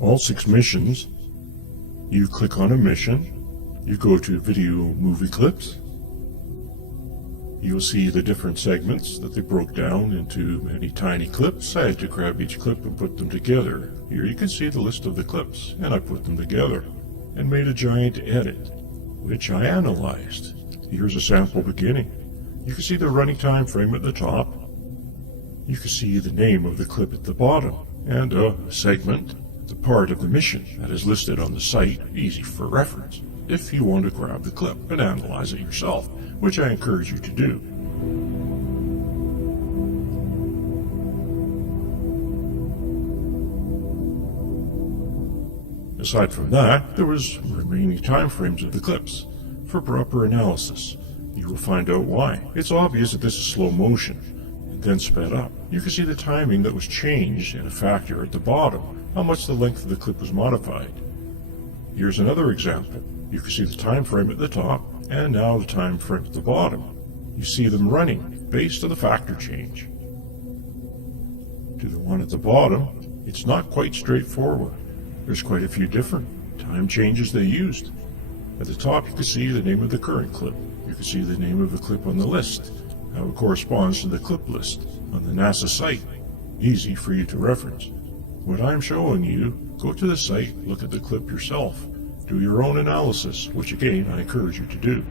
all 6 missions. You click on a mission, you go to Video Movie Clips. You'll see the different segments that they broke down into many tiny clips. I had to grab each clip and put them together. Here you can see the list of the clips, and I put them together and made a giant edit, which I analyzed. Here's a sample beginning. You can see the running time frame at the top. You can see the name of the clip at the bottom, and a segment, the part of the mission that is listed on the site, easy for reference, if you want to grab the clip and analyze it yourself, which I encourage you to do. Aside from that, there was remaining time frames of the clips for proper analysis. You will find out why. It's obvious that this is slow motion, and then sped up. You can see the timing that was changed in a factor at the bottom, how much the length of the clip was modified. Here's another example. You can see the time frame at the top, and now the time frame at the bottom. You see them running based on the factor change. To the one at the bottom, it's not quite straightforward. There's quite a few different time changes they used. At the top you can see the name of the current clip. You can see the name of the clip on the list, how it corresponds to the clip list on the NASA site. Easy for you to reference. What I'm showing you, go to the site, look at the clip yourself. Do your own analysis, which again I encourage you to do.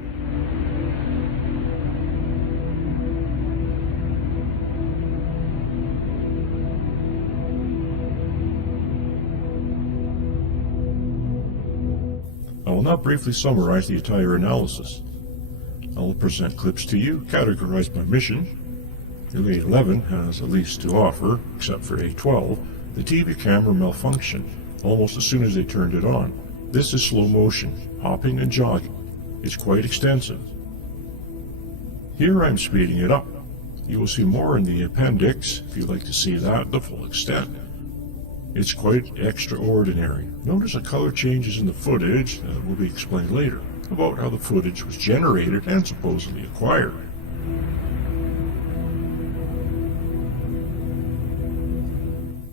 I will now briefly summarize the entire analysis. I will present clips to you, categorized by mission. Relay 11 has the least to offer, except for A12, the TV camera malfunctioned almost as soon as they turned it on. This is slow motion, hopping and jogging. It's quite extensive. Here I'm speeding it up. You will see more in the appendix if you'd like to see that the full extent. It's quite extraordinary. Notice the color changes in the footage that will be explained later about how the footage was generated and supposedly acquired.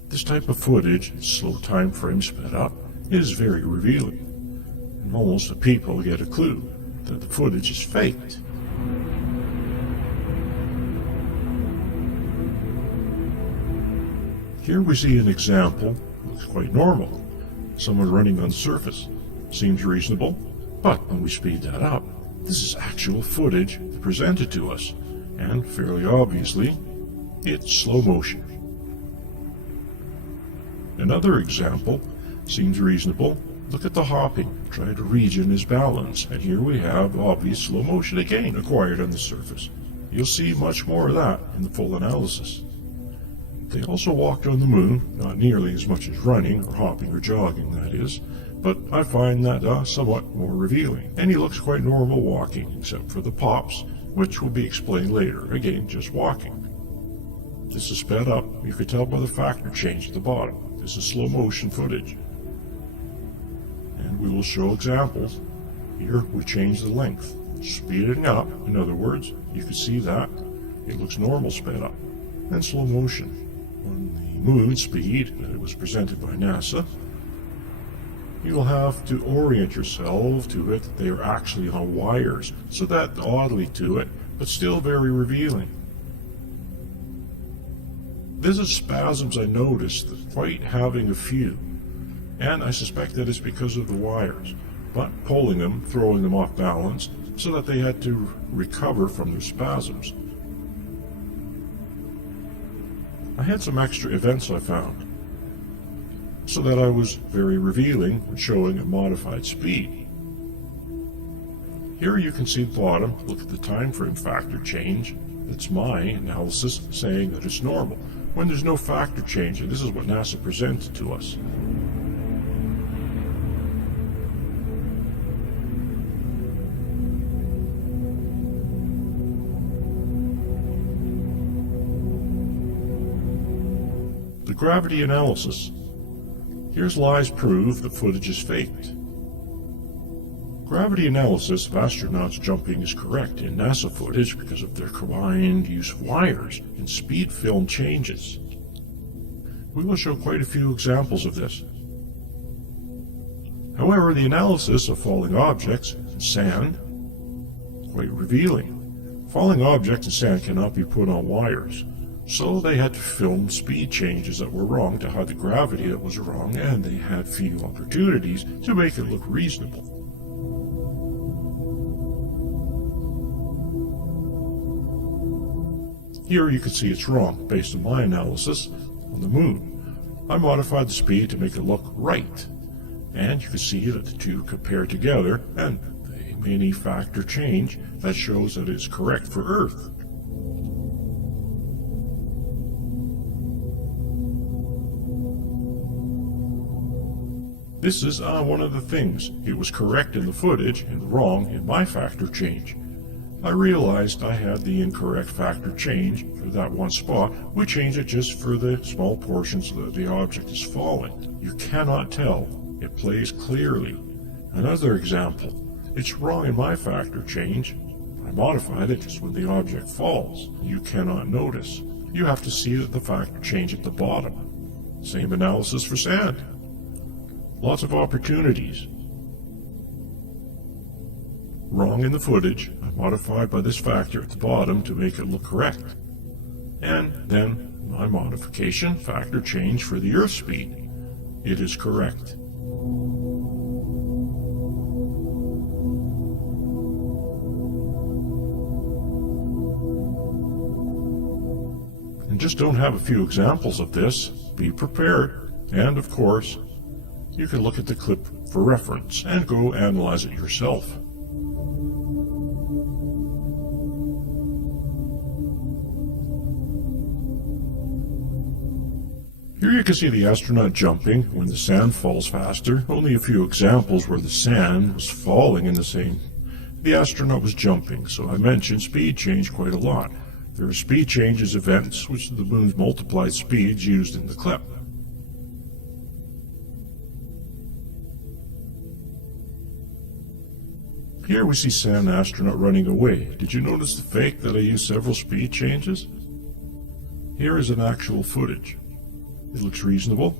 This type of footage, slow time frame sped up, is very revealing, and almost the people get a clue that the footage is faked. Here we see an example. Looks quite normal. Someone running on the surface. Seems reasonable, but when we speed that up, this is actual footage presented to us, and fairly obviously, it's slow motion. Another example seems reasonable. Look at the hopping. Try to region his balance, and here we have obvious slow motion again acquired on the surface. You'll see much more of that in the full analysis. They also walked on the moon, not nearly as much as running, or hopping, or jogging, that is, but I find that somewhat more revealing, and he looks quite normal walking, except for the pops, which will be explained later, again, just walking. This is sped up. You can tell by the factor change at the bottom. This is slow motion footage. And we will show examples. Here we change the length, speeding up. In other words, you can see that it looks normal sped up, and slow motion. On the moon speed that it was presented by NASA, you will have to orient yourself to it. They are actually on wires, so that oddly to it, but still very revealing. Visit spasms I noticed, quite having a few, and I suspect that it's because of the wires, but pulling them, throwing them off balance, so that they had to recover from their spasms. I had some extra events I found, so that I was very revealing when showing a modified speed. Here you can see the bottom. Look at the time frame factor change. That's my analysis saying that it's normal, when there's no factor change, and this is what NASA presented to us. The gravity analysis. Here's lies prove the footage is faked. Gravity analysis of astronauts jumping is correct in NASA footage because of their combined use of wires and speed film changes. We will show quite a few examples of this. However, the analysis of falling objects and sand quite revealing. Falling objects and sand cannot be put on wires, so they had to film speed changes that were wrong to hide the gravity that was wrong, and they had few opportunities to make it look reasonable. Here you can see it's wrong based on my analysis on the moon. I modified the speed to make it look right, and you can see that the two compare together, and the mini factor change that shows that it's correct for Earth. This is one of the things. It was correct in the footage and wrong in my factor change. I realized I had the incorrect factor change for that one spot. We changed it just for the small portions that the object is falling. You cannot tell. It plays clearly. Another example. It's wrong in my factor change. I modified it just when the object falls. You cannot notice. You have to see that the factor change at the bottom. Same analysis for sand. Lots of opportunities. Wrong in the footage. I modified by this factor at the bottom to make it look correct. And then my modification factor change for the Earth speed. It is correct. And just don't have a few examples of this. Be prepared. And of course, you can look at the clip for reference and go analyze it yourself. Here you can see the astronaut jumping when the sand falls faster. Only a few examples where the sand was falling in the same. The astronaut was jumping, so I mentioned speed change quite a lot. There are speed changes events, which are the moon's multiplied speeds used in the clip. Here we see sand astronaut running away. Did you notice the fake that I used several speed changes? Here is an actual footage. It looks reasonable.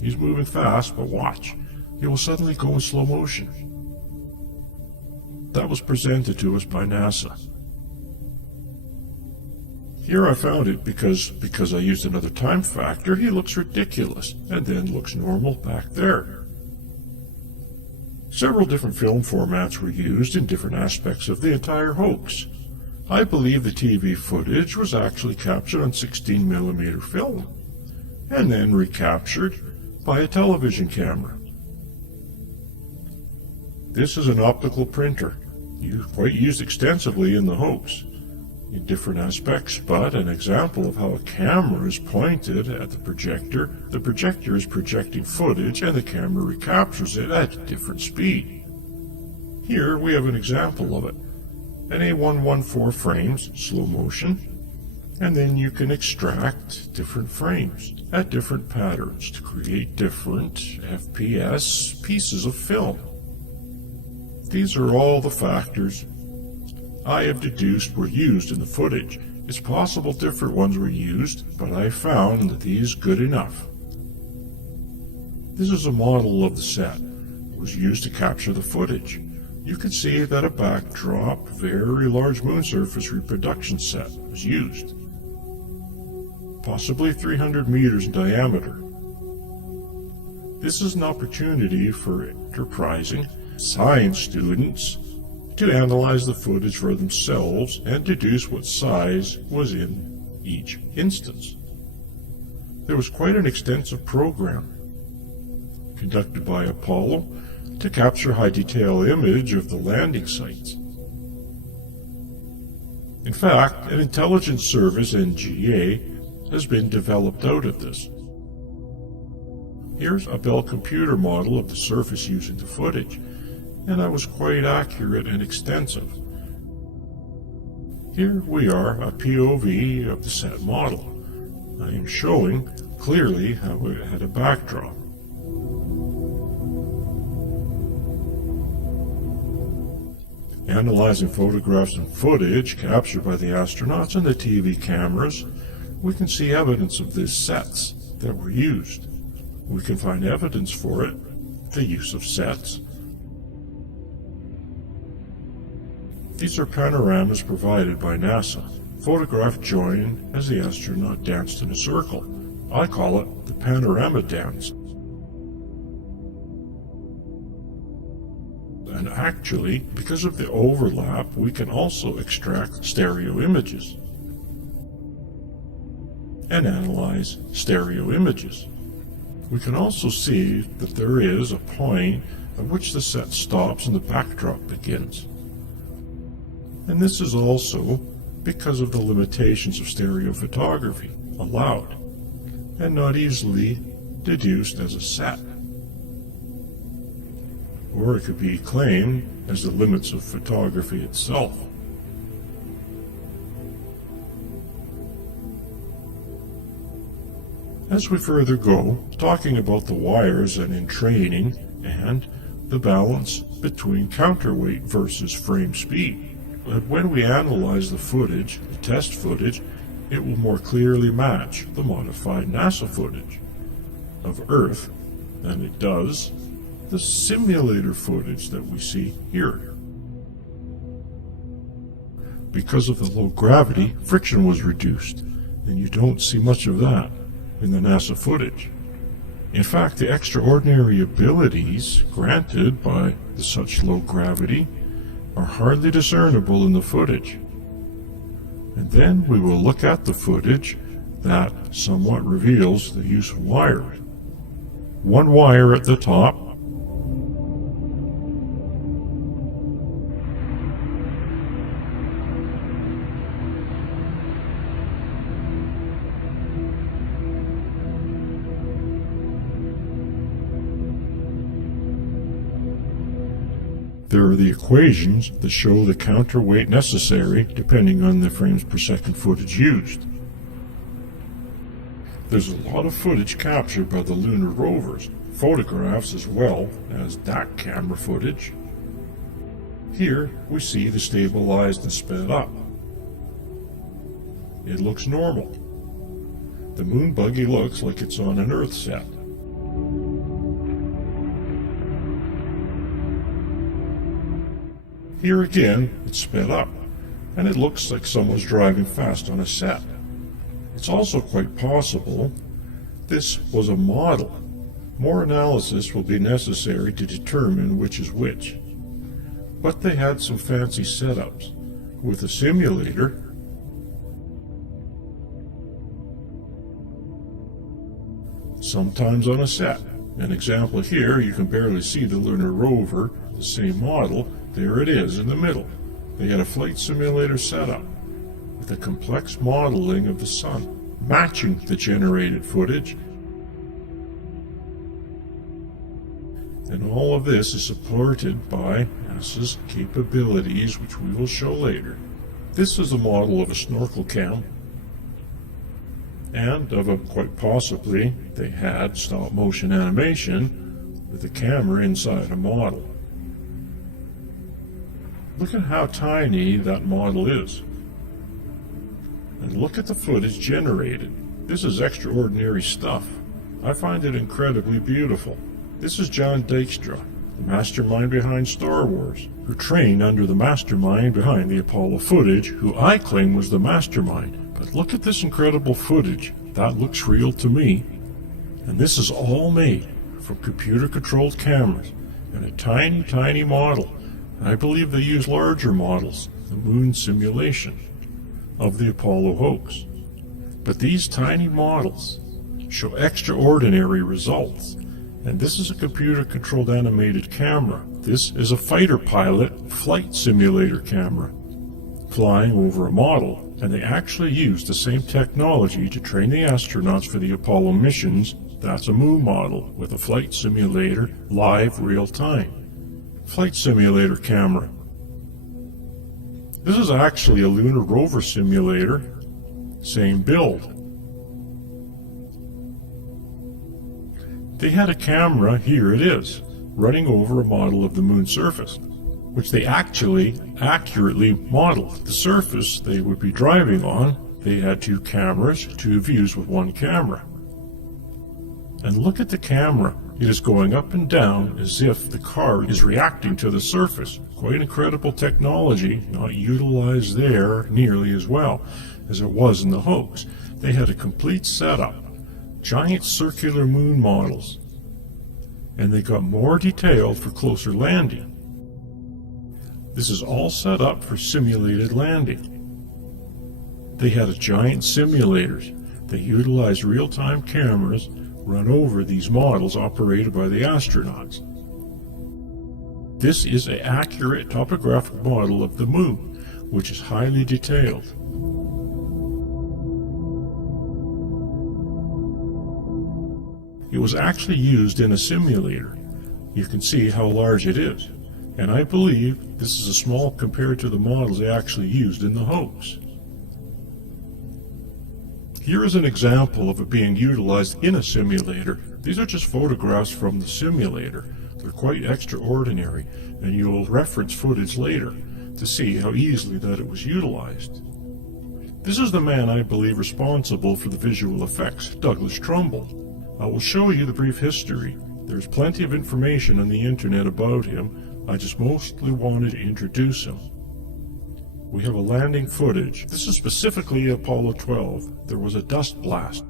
He's moving fast, but watch. He will suddenly go in slow motion. That was presented to us by NASA. Here I found it because I used another time factor, he looks ridiculous, and then looks normal back there. Several different film formats were used in different aspects of the entire hoax. I believe the TV footage was actually captured on 16mm film, and then recaptured by a television camera. This is an optical printer, quite used extensively in the hoax, in different aspects, but an example of how a camera is pointed at the projector is projecting footage, and the camera recaptures it at a different speed. Here we have an example of it. An A114 frames, slow motion, and then you can extract different frames at different patterns to create different FPS pieces of film. These are all the factors I have deduced were used in the footage. It's possible different ones were used, but I found that these good enough. This is a model of the set. It was used to capture the footage. You can see that a backdrop, very large moon surface reproduction set was used. Possibly 300 meters in diameter. This is an opportunity for enterprising science students to analyze the footage for themselves and deduce what size was in each instance. There was quite an extensive program conducted by Apollo to capture high-detail image of the landing sites. In fact, an intelligence service, NGA, has been developed out of this. Here's a Bell computer model of the surface using the footage, and that was quite accurate and extensive. Here we are, a POV of the set model. I am showing clearly how it had a backdrop. Analyzing photographs and footage captured by the astronauts and the TV cameras, we can see evidence of these sets that were used. We can find evidence for it the use of sets. These are panoramas provided by NASA, photographed joined as the astronaut danced in a circle. I call it the panorama dance. And actually, because of the overlap, we can also extract stereo images and analyze stereo images. We can also see that there is a point at which the set stops and the backdrop begins. And this is also because of the limitations of stereo photography allowed and not easily deduced as a set. Or it could be claimed as the limits of photography itself. As we further go, talking about the wires and in training and the balance between counterweight versus frame speed. But when we analyze the footage, the test footage, it will more clearly match the modified NASA footage of Earth than it does the simulator footage that we see here. Because of the low gravity, friction was reduced, and you don't see much of that in the NASA footage. In fact, the extraordinary abilities granted by such low gravity are hardly discernible in the footage. And then we will look at the footage that somewhat reveals the use of wires. One wire at the top, there are the equations that show the counterweight necessary depending on the frames per second footage used. There's a lot of footage captured by the lunar rovers, photographs as well as DAC camera footage. Here we see the stabilized and sped up. It looks normal. The moon buggy looks like it's on an Earth set. Here again, it's sped up, and it looks like someone's driving fast on a set. It's also quite possible this was a model. More analysis will be necessary to determine which is which. But they had some fancy setups with a simulator sometimes on a set. An example here, you can barely see the lunar rover, the same model. There it is in the middle. They had a flight simulator setup with a complex modeling of the sun, matching the generated footage. And all of this is supported by NASA's capabilities, which we will show later. This is a model of a snorkel cam, and of a, quite possibly, they had stop motion animation with a camera inside a model. Look at how tiny that model is. And look at the footage generated. This is extraordinary stuff. I find it incredibly beautiful. This is John Dykstra, the mastermind behind Star Wars, who trained under the mastermind behind the Apollo footage, who I claim was the mastermind. But look at this incredible footage. That looks real to me. And this is all made from computer-controlled cameras and a tiny, tiny model. I believe they use larger models, the moon simulation of the Apollo hoax. But these tiny models show extraordinary results. And this is a computer-controlled animated camera. This is a fighter pilot flight simulator camera flying over a model. And they actually used the same technology to train the astronauts for the Apollo missions. That's a moon model with a flight simulator, live, real-time. Flight simulator camera. This is actually a lunar rover simulator, same build. They had a camera, here it is, running over a model of the moon's surface, which they actually accurately modeled. The surface they would be driving on, they had two cameras, two views with one camera. And look at the camera It is going up and down as if the car is reacting to the surface. Quite incredible technology, not utilized there nearly as well as it was in the hoax. They had a complete setup, giant circular moon models, and they got more detailed for closer landing. This is all set up for simulated landing. They had a giant simulators. They utilized real-time cameras run over these models operated by the astronauts. This is an accurate topographic model of the moon, which is highly detailed. It was actually used in a simulator. You can see how large it is, and I believe this is a small compared to the models they actually used in the hoax. Here is an example of it being utilized in a simulator. These are just photographs from the simulator. They're quite extraordinary, and you'll reference footage later to see how easily that it was utilized. This is the man I believe responsible for the visual effects, Douglas Trumbull. I will show you the brief history. There's plenty of information on the internet about him. I just mostly wanted to introduce him. We have a landing footage. This is specifically Apollo 12. There was a dust blast.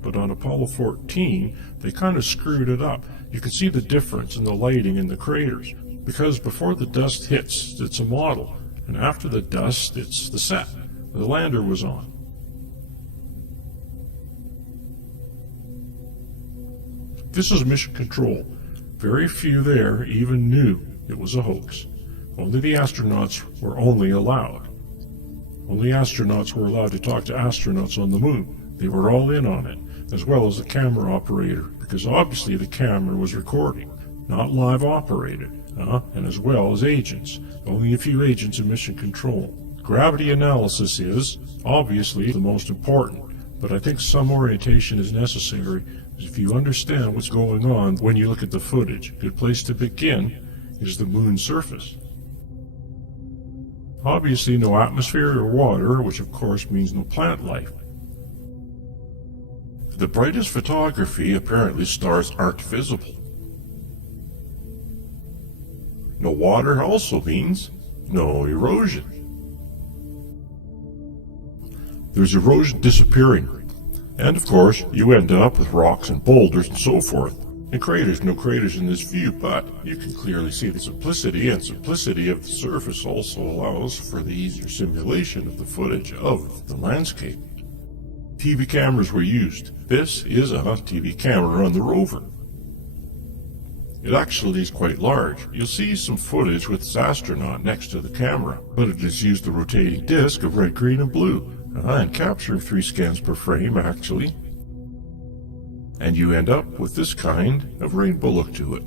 But on Apollo 14, they kind of screwed it up. You can see the difference in the lighting in the craters. Because before the dust hits, it's a model. And after the dust, it's the set. The lander was on. This is mission control. Very few there even knew it was a hoax. Only the astronauts were allowed. Only astronauts were allowed to talk to astronauts on the moon. They were all in on it, as well as the camera operator, because obviously the camera was recording, not live operated, and as well as agents. Only a few agents in mission control. Gravity analysis is obviously the most important, but I think some orientation is necessary if you understand what's going on when you look at the footage. A good place to begin is the moon's surface. Obviously no atmosphere or water, which of course means no plant life. The brightest photography, apparently stars aren't visible. No water also means no erosion. There's erosion disappearing. And of course, you end up with rocks and boulders and so forth. And craters, no craters in this view, but you can clearly see the simplicity, and simplicity of the surface also allows for the easier simulation of the footage of the landscape. TV cameras were used. This is a TV camera on the rover. It actually is quite large. You'll see some footage with this astronaut next to the camera, but it has used a rotating disc of red, green, and blue. And capturing 3 scans per frame, actually. And you end up with this kind of rainbow look to it.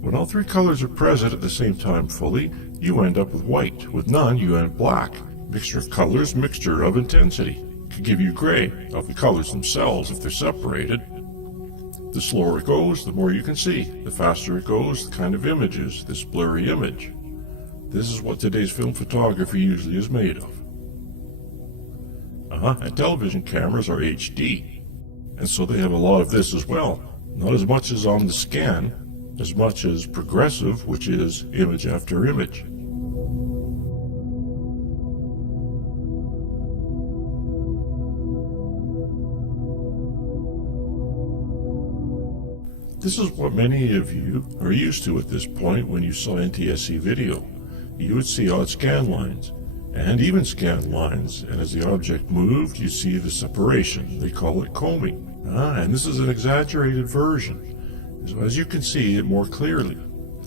When all 3 colors are present at the same time fully, you end up with white. With none, you end black. Mixture of colors, mixture of intensity. Could give you gray of the colors themselves if they're separated. The slower it goes, the more you can see. The faster it goes, the kind of images, this blurry image. This is what today's film photography usually is made of. And television cameras are HD, and so they have a lot of this as well. Not as much as on the scan, as much as progressive, which is image after image. This is what many of you are used to at this point when you saw NTSC video. You would see odd scan lines. And even scan lines, and as the object moved, you see the separation. They call it combing. And this is an exaggerated version, so as you can see it more clearly.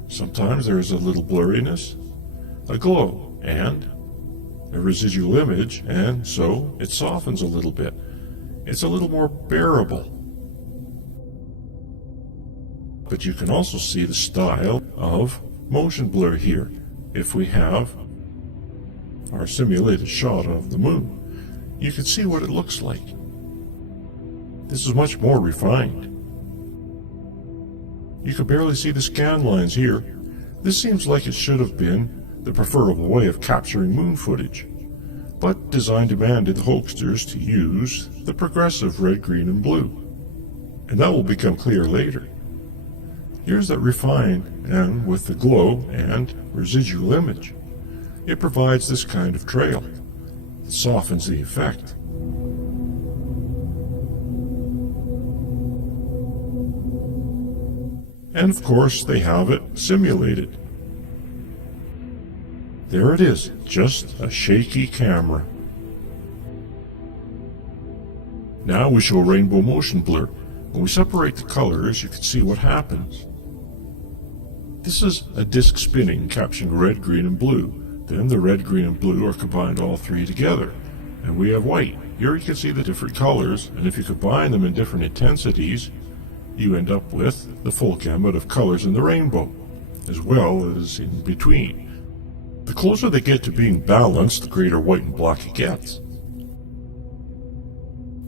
Sometimes there is a little blurriness, a glow, and a residual image, and so it softens a little bit. It's a little more bearable. But you can also see the style of motion blur here. If we have our simulated shot of the moon, you can see what it looks like. This is much more refined. You can barely see the scan lines here. This seems like it should have been the preferable way of capturing moon footage. but design demanded the hoaxsters to use the progressive red, green, and blue. And that will become clear later. Here's that refined and with the glow and residual image. It provides this kind of trail. It softens the effect. And of course they have it simulated. There it is, just a shaky camera. Now we show rainbow motion blur. When we separate the colors, you can see what happens. This is a disc spinning, capturing red, green, and blue. Then the red, green, and blue are combined all three together. And we have white. Here you can see the different colors, and if you combine them in different intensities, you end up with the full gamut of colors in the rainbow, as well as in between. The closer they get to being balanced, the greater white and black it gets.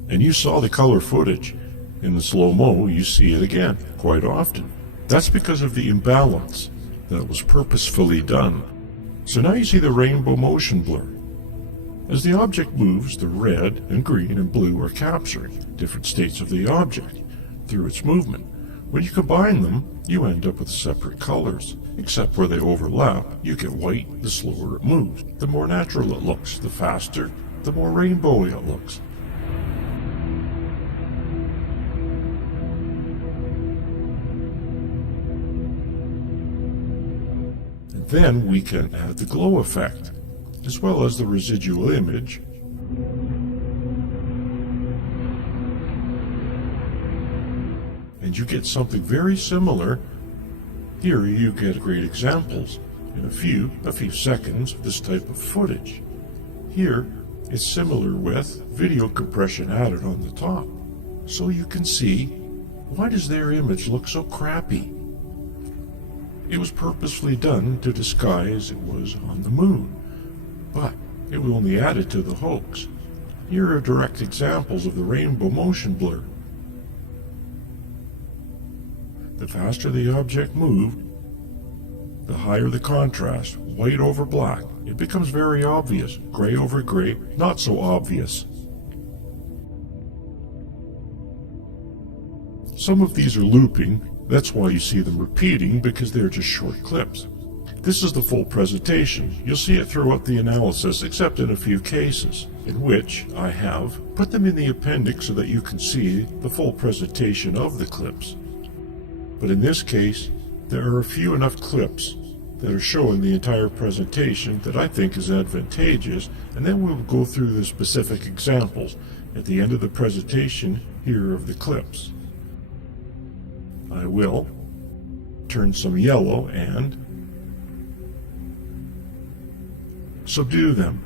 And you saw the color footage. In the slow-mo, you see it again, quite often. That's because of the imbalance that was purposefully done. So now you see the rainbow motion blur. As the object moves, the red and green and blue are capturing different states of the object through its movement. When you combine them, you end up with separate colors. Except where they overlap, you get white the slower it moves. The more natural it looks, the faster, the more rainbowy it looks. And then we can add the glow effect, as well as the residual image. And you get something very similar. Here you get great examples in a few seconds of this type of footage. Here it's similar with video compression added on the top. So you can see, why does their image look so crappy? It was purposefully done to disguise it was on the moon, but it was only added to the hoax. Here are direct examples of the rainbow motion blur. The faster the object moved, the higher the contrast, white over black. It becomes very obvious. Gray over gray, not so obvious. Some of these are looping. That's why you see them repeating, because they're just short clips. This is the full presentation. You'll see it throughout the analysis, except in a few cases, in which I have put them in the appendix so that you can see the full presentation of the clips. But in this case, there are a few enough clips that are showing the entire presentation that I think is advantageous, and then we'll go through the specific examples at the end of the presentation here of the clips. I will turn some yellow and subdue them.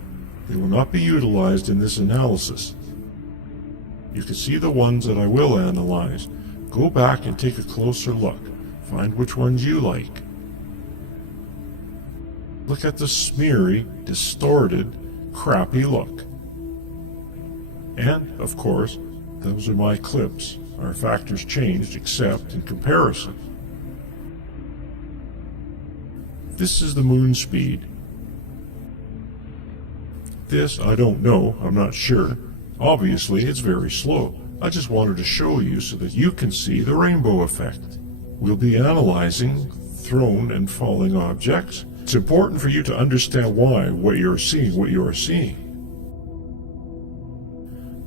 They will not be utilized in this analysis. You can see the ones that I will analyze. Go back and take a closer look. Find which ones you like. Look at the smeary, distorted, crappy look. And, of course, those are my clips. Our factors changed except in comparison. This is the moon speed. This, I don't know, I'm not sure. Obviously, it's very slow. I just wanted to show you so that you can see the rainbow effect. We'll be analyzing thrown and falling objects. It's important for you to understand why what you are seeing.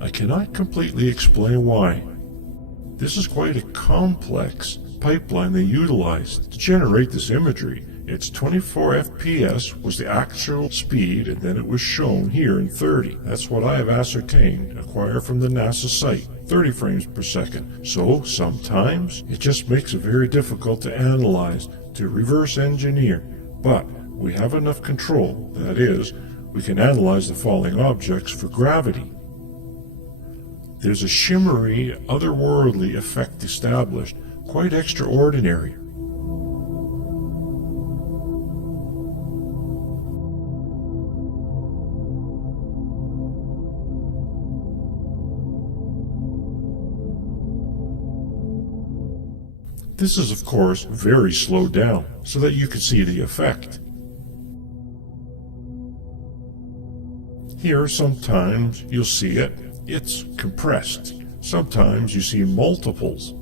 I cannot completely explain why. This is quite a complex pipeline they utilized to generate this imagery. It's 24 FPS was the actual speed, and then it was shown here in 30. That's what I have ascertained, acquired from the NASA site, 30 frames per second. So sometimes it just makes it very difficult to analyze, to reverse engineer. But we have enough control, that is, we can analyze the falling objects for gravity. There's a shimmery, otherworldly effect established, quite extraordinary. This is, of course, very slowed down, so that you can see the effect. Here, sometimes you'll see it. It's compressed. Sometimes you see multiples.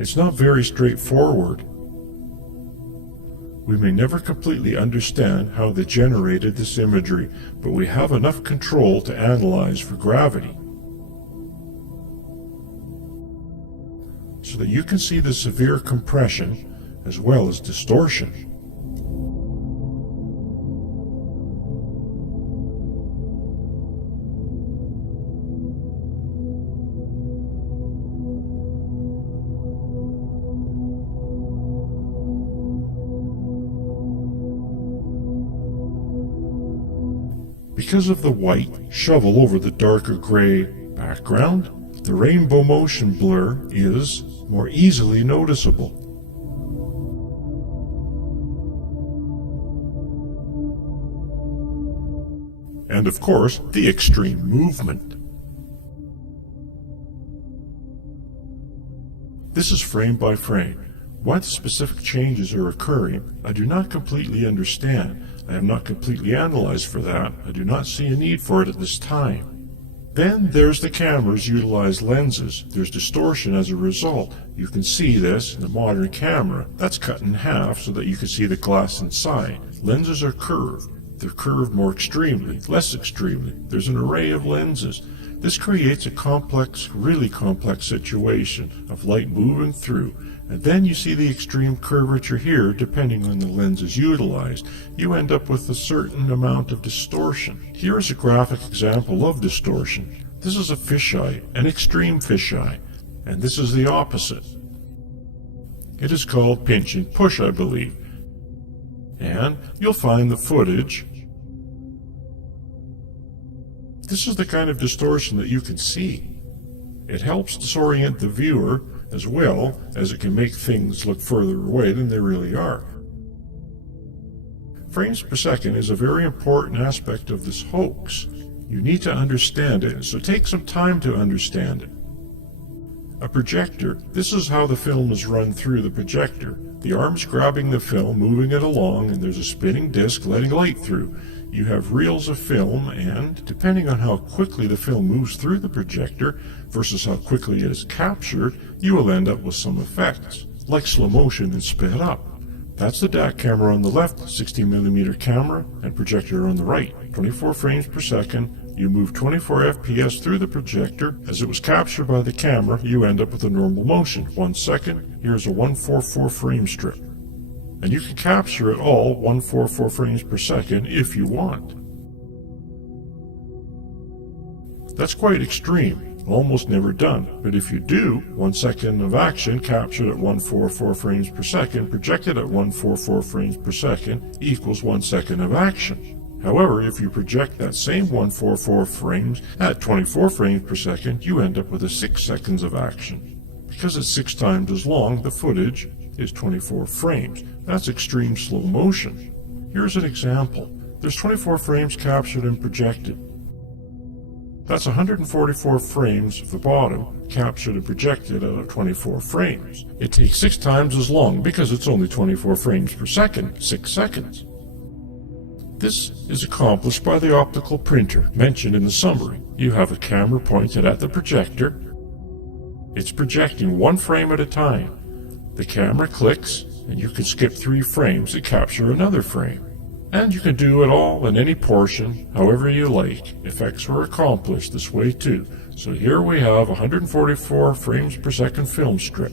It's not very straightforward. We may never completely understand how they generated this imagery, but we have enough control to analyze for gravity, so that you can see the severe compression as well as distortion. Because of the white shovel over the darker gray background, the rainbow motion blur is more easily noticeable. And of course, the extreme movement. This is frame by frame. Why the specific changes are occurring, I do not completely understand. I have not completely analyzed for that. I do not see a need for it at this time. Then there's the camera's utilized lenses. There's distortion as a result. You can see this in the modern camera. That's cut in half so that you can see the glass inside. Lenses are curved. They're curved more extremely, less extremely. There's an array of lenses. This creates a complex, really complex situation of light moving through. And then you see the extreme curvature here, depending on the lenses utilized. You end up with a certain amount of distortion. Here is a graphic example of distortion. This is a fisheye, an extreme fisheye, and this is the opposite. It is called pinch and push, I believe. And you'll find the footage. This is the kind of distortion that you can see. It helps disorient the viewer as well as it can make things look further away than they really are. Frames per second is a very important aspect of this hoax. You need to understand it, so take some time to understand it. A projector, this is how the film is run through the projector. The arm's grabbing the film, moving it along, and there's a spinning disc letting light through. You have reels of film, and depending on how quickly the film moves through the projector versus how quickly it is captured, you will end up with some effects, like slow motion and sped up. That's the DAC camera on the left, 16mm camera, and projector on the right. 24 frames per second. You move 24 FPS through the projector. As it was captured by the camera, you end up with a normal motion. 1 second, here's a 144 frame strip. And you can capture it all 144 frames per second if you want. That's quite extreme, almost never done, but if you do, 1 second of action captured at 144 frames per second, projected at 144 frames per second equals 1 second of action. However, if you project that same 144 frames at 24 frames per second, you end up with a 6 seconds of action. Because it's 6 times as long, the footage is 24 frames. That's extreme slow motion. Here's an example. There's 24 frames captured and projected. That's 144 frames of the bottom captured and projected out of 24 frames. It takes 6 times as long because it's only 24 frames per second, 6 seconds. This is accomplished by the optical printer mentioned in the summary. You have a camera pointed at the projector. It's projecting 1 frame at a time. The camera clicks, and you can skip 3 frames to capture another frame. And you can do it all in any portion, however you like. Effects were accomplished this way too. So here we have 144 frames per second film strip.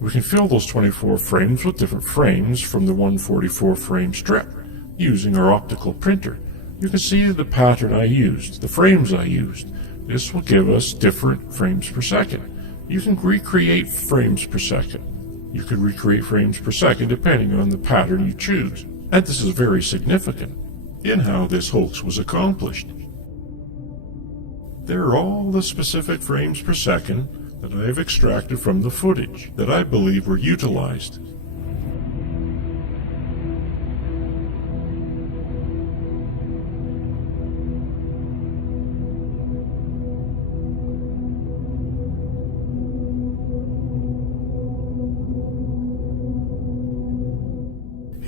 We can fill those 24 frames with different frames from the 144 frame strip using our optical printer. You can see the pattern I used, the frames I used. This will give us different frames per second. You can recreate frames per second. You can recreate frames per second depending on the pattern you choose. And this is very significant in how this hoax was accomplished. There are all the specific frames per second that I have extracted from the footage that I believe were utilized.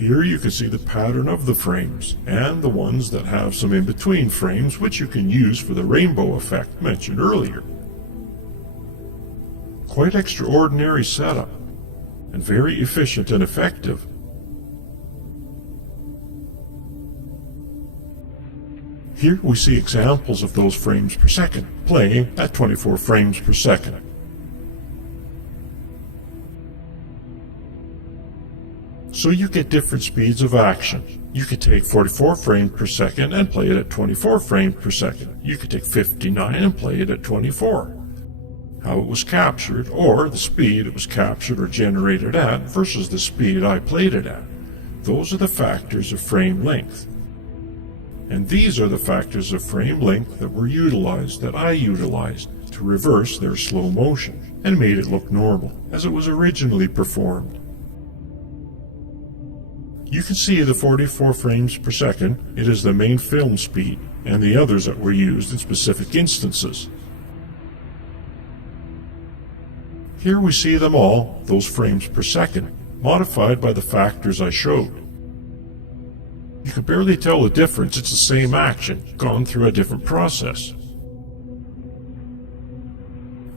Here you can see the pattern of the frames, and the ones that have some in-between frames which you can use for the rainbow effect mentioned earlier. Quite extraordinary setup, and very efficient and effective. Here we see examples of those frames per second, playing at 24 frames per second. So you get different speeds of action. You could take 44 frames per second and play it at 24 frames per second. You could take 59 and play it at 24. How it was captured, or the speed it was captured or generated at versus the speed I played it at. Those are the factors of frame length. And these are the factors of frame length that were utilized, that I utilized, to reverse their slow motion, and made it look normal, as it was originally performed. You can see the 44 frames per second, it is the main film speed, and the others that were used in specific instances. Here we see them all, those frames per second, modified by the factors I showed. You can barely tell the difference, it's the same action, gone through a different process.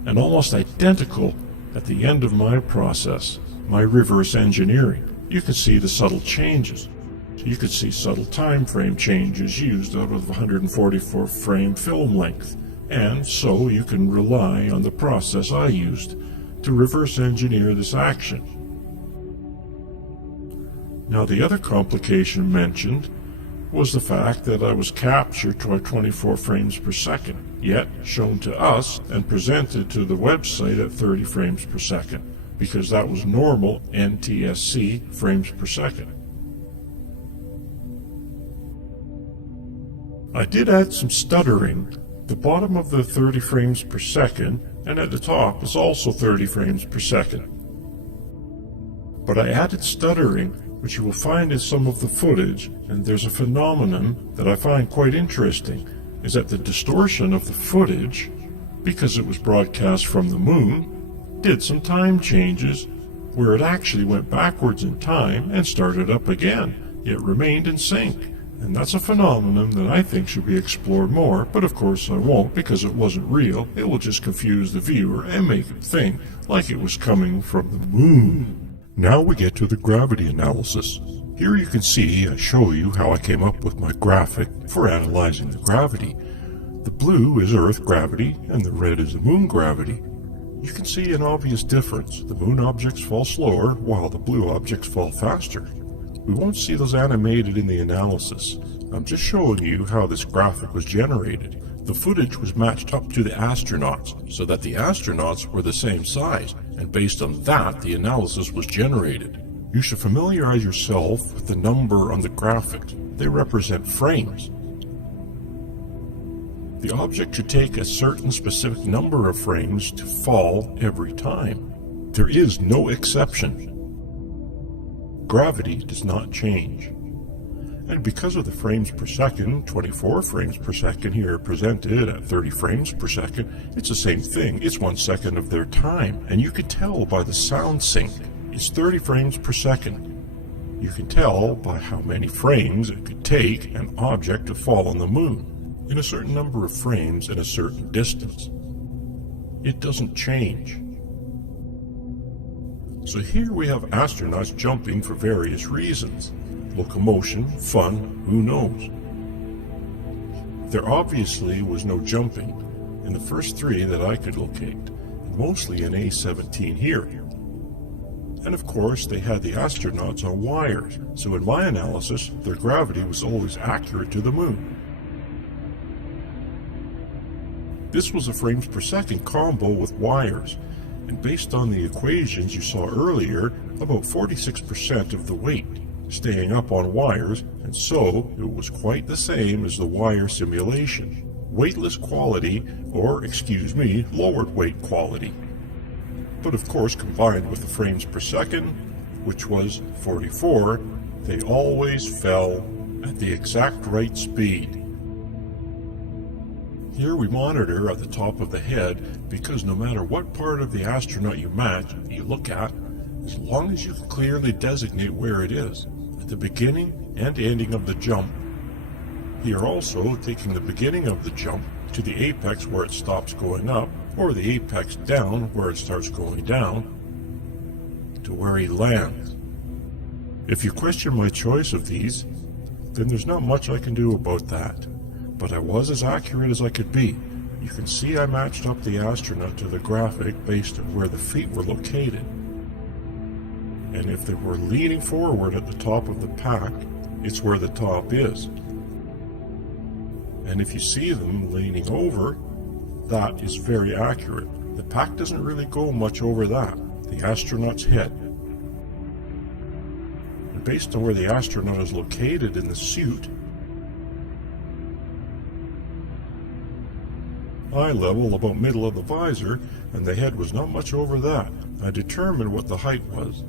And almost identical at the end of my process, my reverse engineering. You can see the subtle changes. So you could see subtle time frame changes used out of 144 frame film length. And so you can rely on the process I used to reverse engineer this action. Now the other complication mentioned was the fact that I was captured to 24 frames per second, yet shown to us and presented to the website at 30 frames per second, because that was normal NTSC frames per second. I did add some stuttering. The bottom of the 30 frames per second and at the top is also 30 frames per second. But I added stuttering, which you will find in some of the footage, and there's a phenomenon that I find quite interesting, is that the distortion of the footage, because it was broadcast from the moon, did some time changes where it actually went backwards in time and started up again, yet remained in sync. And that's a phenomenon that I think should be explored more, but of course I won't because it wasn't real. It will just confuse the viewer and make it think like it was coming from the moon. Now we get to the gravity analysis. Here you can see I show you how I came up with my graphic for analyzing the gravity. The blue is Earth gravity and the red is the moon gravity. You can see an obvious difference. The moon objects fall slower while the blue objects fall faster. We won't see those animated in the analysis. I'm just showing you how this graphic was generated. The footage was matched up to the astronauts so that the astronauts were the same size, and based on that the analysis was generated. You should familiarize yourself with the number on the graphic. They represent frames. The object should take a certain specific number of frames to fall every time. There is no exception. Gravity does not change. And because of the frames per second, 24 frames per second here presented at 30 frames per second, it's the same thing. It's 1 second of their time. And you can tell by the sound sync. It's 30 frames per second. You can tell by how many frames it could take an object to fall on the moon in a certain number of frames at a certain distance. It doesn't change. So here we have astronauts jumping for various reasons. Locomotion, fun, who knows? There obviously was no jumping in the first three that I could locate, mostly in A-17 here. And of course they had the astronauts on wires, so in my analysis their gravity was always accurate to the moon. This was a frames per second combo with wires. And based on the equations you saw earlier, about 46% of the weight staying up on wires, and so it was quite the same as the wire simulation. Weightless quality, or excuse me, lowered weight quality. But of course combined with the frames per second, which was 44, they always fell at the exact right speed. Here we monitor at the top of the head because no matter what part of the astronaut you look at, as long as you can clearly designate where it is, at the beginning and ending of the jump. Here also, taking the beginning of the jump to the apex where it stops going up, or the apex down where it starts going down, to where he lands. If you question my choice of these, then there's not much I can do about that. But I was as accurate as I could be. You can see I matched up the astronaut to the graphic based on where the feet were located. And if they were leaning forward at the top of the pack, it's where the top is. And if you see them leaning over, that is very accurate. The pack doesn't really go much over that, the astronaut's head. And based on where the astronaut is located in the suit, eye level about middle of the visor, and the head was not much over that, I determined what the height was.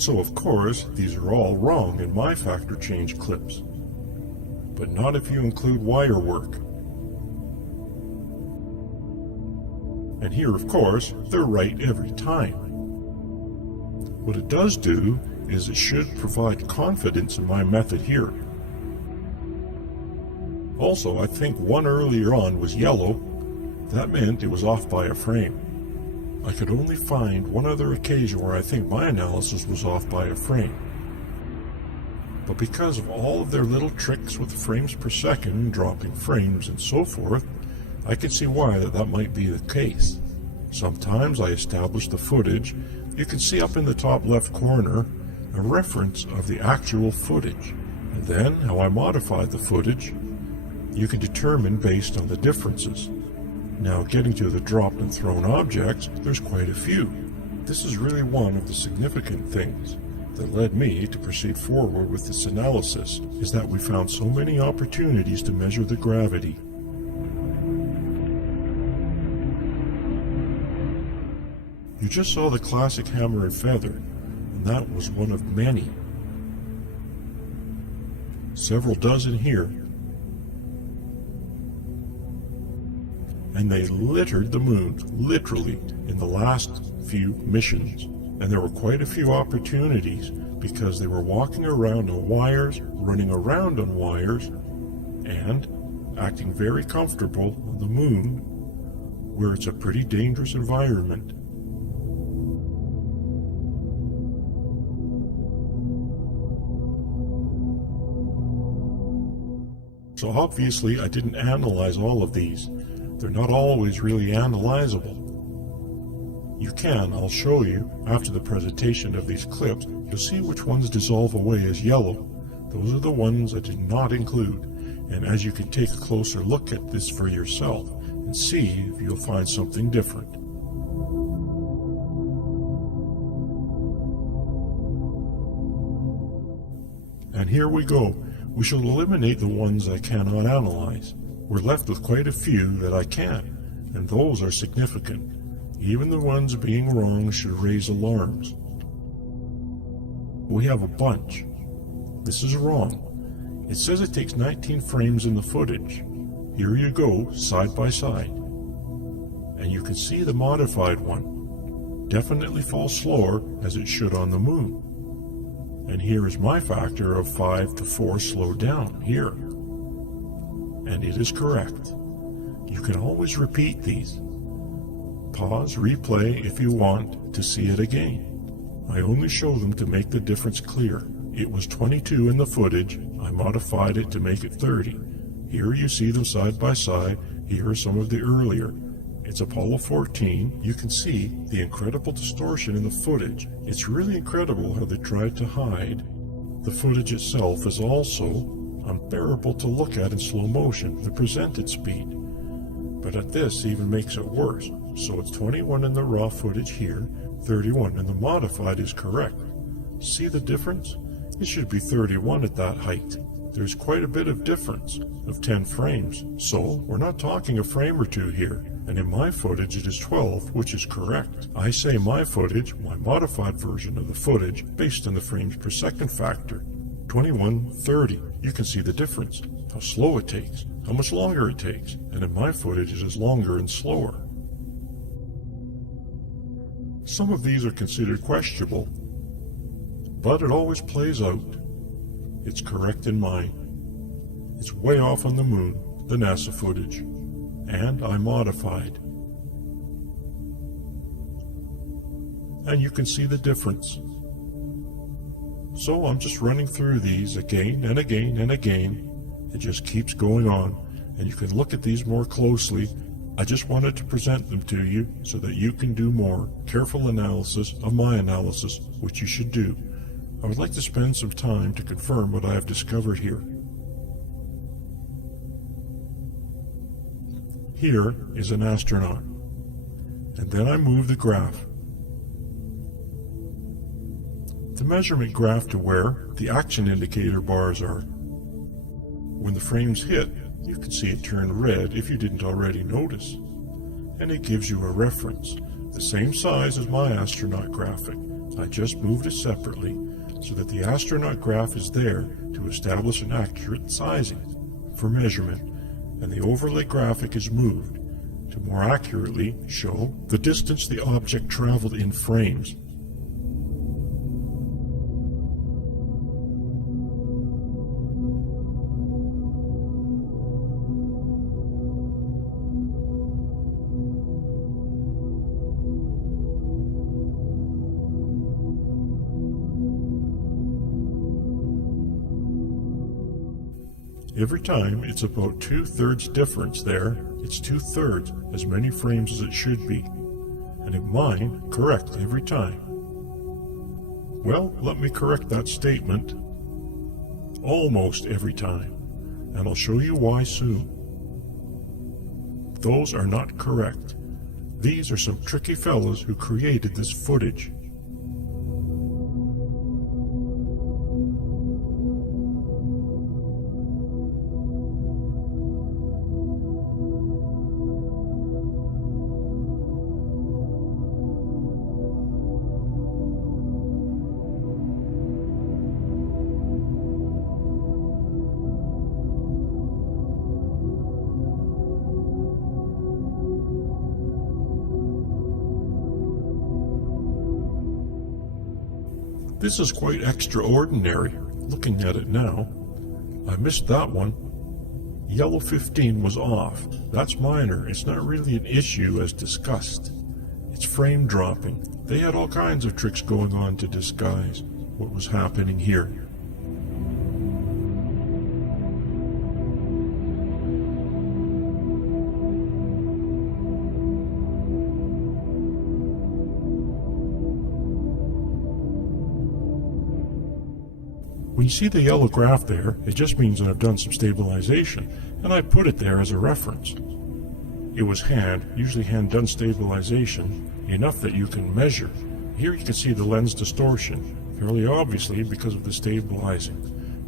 And so, of course, these are all wrong in my factor change clips. But not if you include wire work. And here, of course, they're right every time. What it does do is it should provide confidence in my method here. Also, I think one earlier on was yellow. That meant it was off by a frame. I could only find one other occasion where I think my analysis was off by a frame. But because of all of their little tricks with frames per second, dropping frames and so forth, I can see why that might be the case. Sometimes I establish the footage. You can see up in the top left corner a reference of the actual footage, and then how I modified the footage you can determine based on the differences. Now, getting to the dropped and thrown objects, there's quite a few. This is really one of the significant things that led me to proceed forward with this analysis, is that we found so many opportunities to measure the gravity. You just saw the classic hammer and feather, and that was one of many. Several dozen here. And they littered the moon, literally, in the last few missions. And there were quite a few opportunities because they were walking around on wires, running around on wires, and acting very comfortable on the moon, where it's a pretty dangerous environment. So obviously I didn't analyze all of these. They're not always really analyzable. You can, I'll show you, after the presentation of these clips, you'll see which ones dissolve away as yellow. Those are the ones I did not include. And as you can take a closer look at this for yourself and see if you'll find something different. And here we go. We shall eliminate the ones I cannot analyze. We're left with quite a few that I can, and those are significant. Even the ones being wrong should raise alarms. We have a bunch. This is wrong. It says it takes 19 frames in the footage. Here you go, side by side. And you can see the modified one. Definitely falls slower, as it should on the moon. And here is my factor of 5 to 4 slowed down, here. And it is correct. You can always repeat these. Pause, replay if you want to see it again. I only show them to make the difference clear. It was 22 in the footage. I modified it to make it 30. Here you see them side by side. Here are some of the earlier. It's Apollo 14. You can see the incredible distortion in the footage. It's really incredible how they tried to hide. The footage itself is also unbearable to look at in slow motion, the presented speed. But at this even makes it worse. So it's 21 in the raw footage here, 31 in the modified is correct. See the difference? It should be 31 at that height. There's quite a bit of difference of 10 frames. So we're not talking a frame or two here. And in my footage it is 12, which is correct. I say my footage, my modified version of the footage, based on the frames per second factor. 21, 30. You can see the difference, how slow it takes, how much longer it takes, and in my footage it is longer and slower. Some of these are considered questionable, But it always plays out. It's correct in mine. It's way off on the moon, the NASA footage, and I modified. And you can see the difference. So I'm just running through these again and again and again. It just keeps going on, and you can look at these more closely. I just wanted to present them to you so that you can do more careful analysis of my analysis, which you should do. I would like to spend some time to confirm what I have discovered here. Here is an astronaut, and then I move the graph. The measurement graph to where the action indicator bars are. When the frames hit, you can see it turn red if you didn't already notice. And it gives you a reference, the same size as my astronaut graphic. I just moved it separately so that the astronaut graph is there to establish an accurate sizing for measurement, and the overlay graphic is moved to more accurately show the distance the object traveled in frames. Every time it's about 2/3 difference there. It's 2/3 as many frames as it should be. And in mine, correct every time. Well, let me correct that statement. Almost every time. And I'll show you why soon. Those are not correct. These are some tricky fellows who created this footage. This is quite extraordinary, looking at it now. I missed that one. Yellow 15 was off. That's minor. It's not really an issue as discussed. It's frame dropping. They had all kinds of tricks going on to disguise what was happening here. When you see the yellow graph there, it just means that I've done some stabilization, and I put it there as a reference. It was usually hand-done stabilization, enough that you can measure. Here you can see the lens distortion, fairly obviously because of the stabilizing.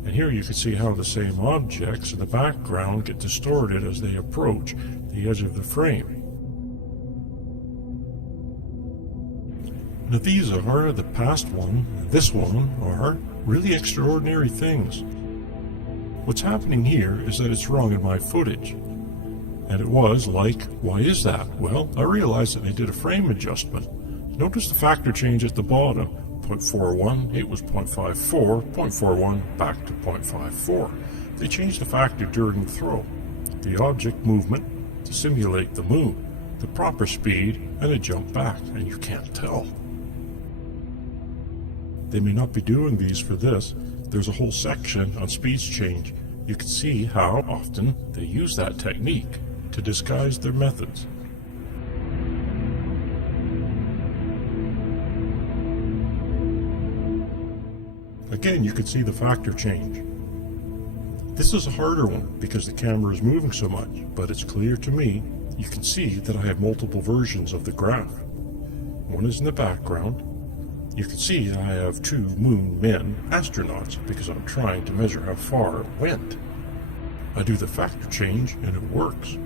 And here you can see how the same objects in the background get distorted as they approach the edge of the frame. Now these are, the past one and this one are, really extraordinary things. What's happening here is that it's wrong in my footage. And it was like, why is that? Well, I realized that they did a frame adjustment. Notice the factor change at the bottom. 0.41, it was 0.54, 0.41, back to 0.54. They changed the factor during the throw. The object movement to simulate the moon, the proper speed, and a jump back, and you can't tell. They may not be doing these for this. There's a whole section on speeds change. You can see how often they use that technique to disguise their methods. Again, you can see the factor change. This is a harder one because the camera is moving so much, but it's clear to me. You can see that I have multiple versions of the graph. One is in the background. You can see I have 2 moon men astronauts because I'm trying to measure how far it went. I do the factor change and it works.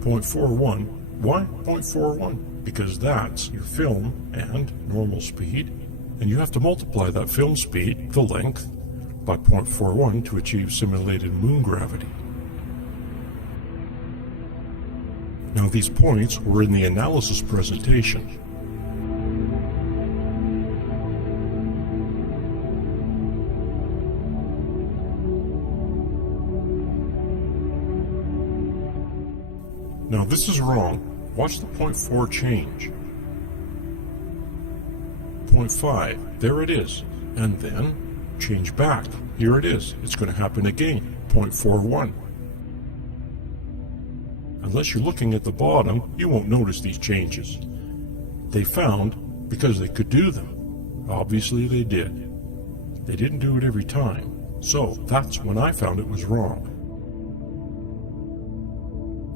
0.41. Why 0.41? Because that's your film and normal speed, and you have to multiply that film speed, the length, by 0.41 to achieve simulated moon gravity. Now these points were in the analysis presentation. Now this is wrong. Watch the 0.4 change. 0.5, there it is. And then change back. Here it is. It's going to happen again. 0.41. Unless you're looking at the bottom, you won't notice these changes. They found because they could do them. Obviously they did. They didn't do it every time. So that's when I found it was wrong.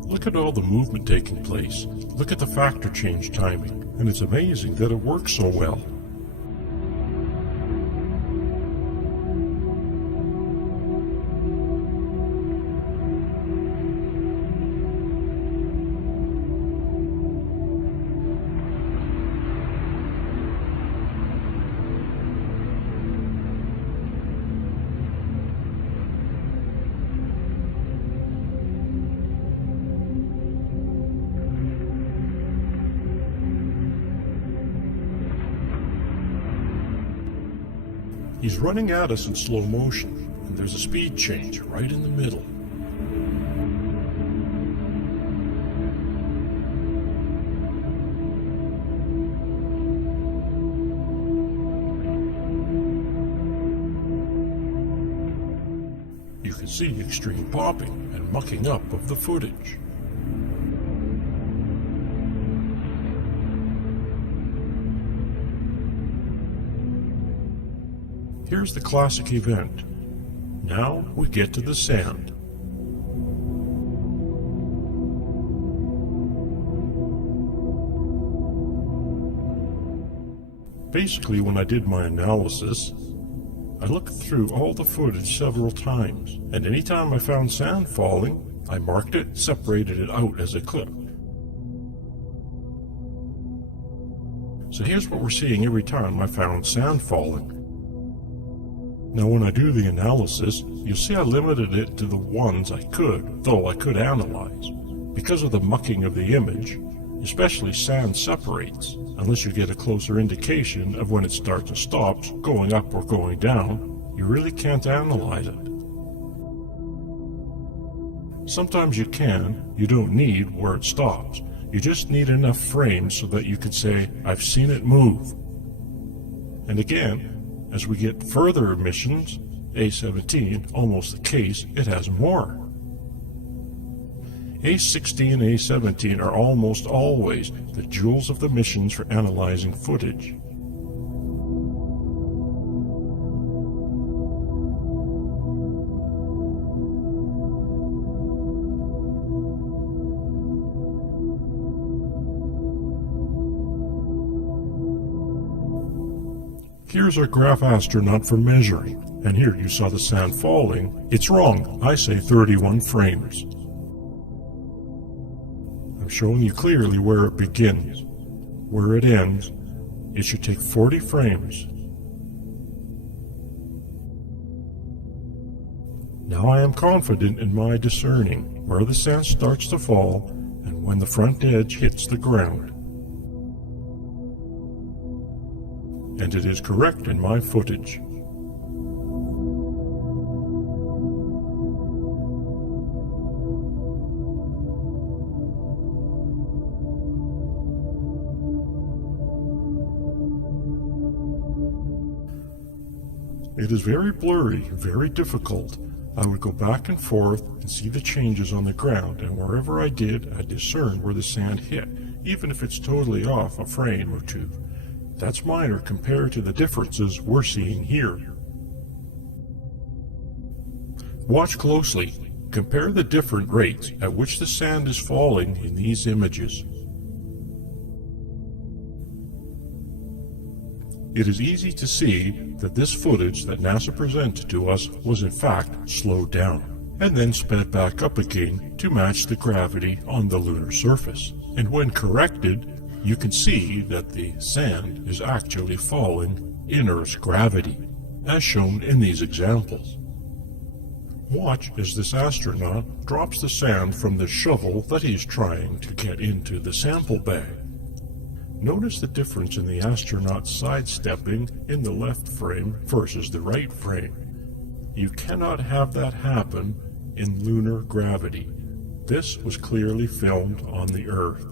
Look at all the movement taking place. Look at the factor change timing. And it's amazing that it works so well. He's running at us in slow motion, and there's a speed change right in the middle. You can see extreme popping and mucking up of the footage. Here's the classic event. Now we get to the sand. Basically, when I did my analysis, I looked through all the footage several times, and anytime I found sand falling, I marked it, separated it out as a clip. So here's what we're seeing every time I found sand falling. Now when I do the analysis, you'll see I limited it to the ones I could, though I could analyze. Because of the mucking of the image, especially sand separates. Unless you get a closer indication of when it starts and stops, going up or going down, you really can't analyze it. Sometimes you can, you don't need where it stops. You just need enough frames so that you can say, I've seen it move. And again, as we get further emissions, A17, almost the case, it has more. A16 and A17 are almost always the jewels of the missions for analyzing footage. Here's our graph astronaut for measuring, and here you saw the sand falling. It's wrong. I say 31 frames. I'm showing you clearly where it begins. Where it ends, it should take 40 frames. Now I am confident in my discerning where the sand starts to fall and when the front edge hits the ground. And it is correct in my footage. It is very blurry, very difficult. I would go back and forth and see the changes on the ground, and wherever I did, I discerned where the sand hit, even if it's totally off a frame or two. That's minor compared to the differences we're seeing here. Watch closely. Compare the different rates at which the sand is falling in these images. It is easy to see that this footage that NASA presented to us was in fact slowed down, and then sped back up again to match the gravity on the lunar surface. And when corrected, you can see that the sand is actually falling in Earth's gravity, as shown in these examples. Watch as this astronaut drops the sand from the shovel that he's trying to get into the sample bag. Notice the difference in the astronaut sidestepping in the left frame versus the right frame. You cannot have that happen in lunar gravity. this was clearly filmed on the Earth.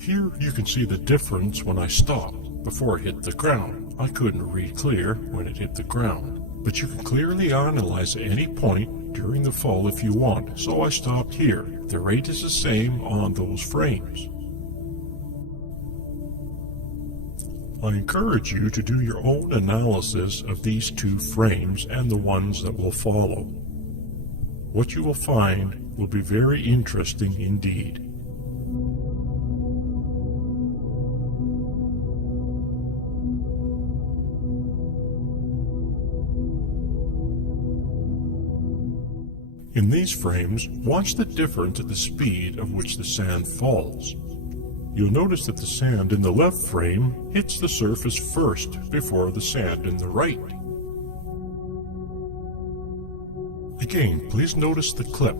Here you can see the difference when I stopped before it hit the ground. I couldn't read clear when it hit the ground, but you can clearly analyze at any point during the fall if you want, so I stopped here. The rate is the same on those frames. I encourage you to do your own analysis of these two frames and the ones that will follow. What you will find will be very interesting indeed. In these frames, watch the difference at the speed of which the sand falls. You'll notice that the sand in the left frame hits the surface first before the sand in the right. Again, please notice the clip.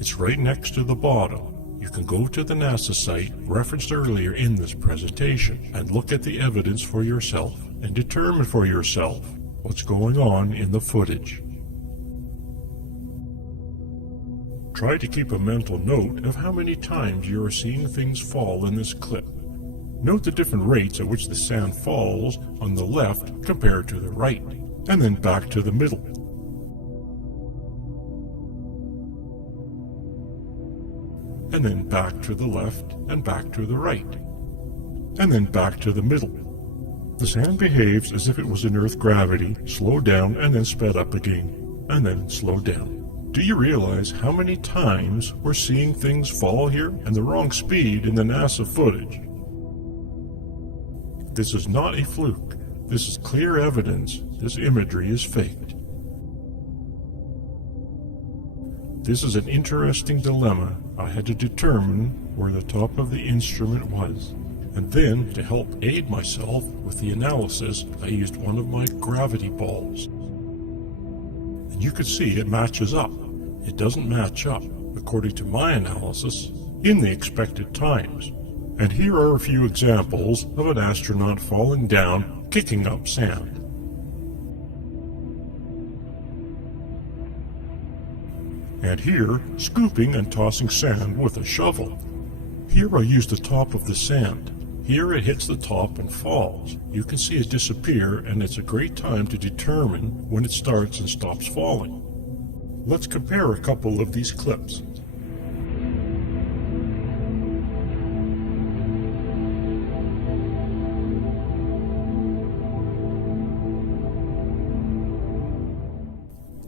It's right next to the bottom. You can go to the NASA site referenced earlier in this presentation and look at the evidence for yourself and determine for yourself what's going on in the footage. Try to keep a mental note of how many times you are seeing things fall in this clip. Note the different rates at which the sand falls on the left compared to the right, and then back to the middle. And then back to the left and back to the right, and then back to the middle. The sand behaves as if it was in Earth gravity, slowed down and then sped up again, and then slowed down. Do you realize how many times we're seeing things fall here and the wrong speed in the NASA footage? This is not a fluke. This is clear evidence this imagery is faked. This is an interesting dilemma. I had to determine where the top of the instrument was. And then, to help aid myself with the analysis, I used one of my gravity balls. And you can see it matches up. It doesn't match up, according to my analysis, in the expected times. And here are a few examples of an astronaut falling down, kicking up sand. And here, scooping and tossing sand with a shovel. Here I use the top of the sand. Here it hits the top and falls. You can see it disappear, and it's a great time to determine when it starts and stops falling. Let's compare a couple of these clips.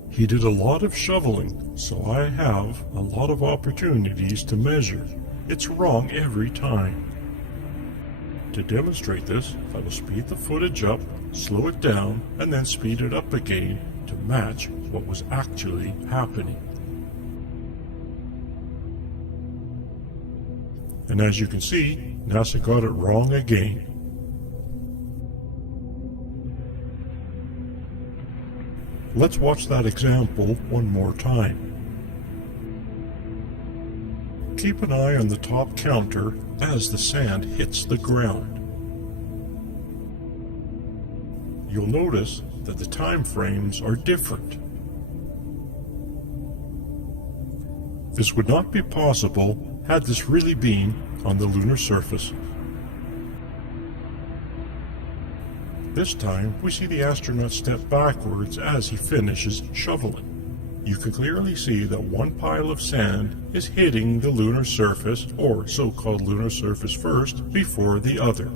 He did a lot of shoveling, so I have a lot of opportunities to measure. It's wrong every time. To demonstrate this, I will speed the footage up, slow it down, and then speed it up again to match what was actually happening. And as you can see, NASA got it wrong again. Let's watch that example one more time. Keep an eye on the top counter as the sand hits the ground. You'll notice that the time frames are different. This would not be possible had this really been on the lunar surface. This time, we see the astronaut step backwards as he finishes shoveling. You can clearly see that one pile of sand is hitting the lunar surface, or so-called lunar surface first, before the other.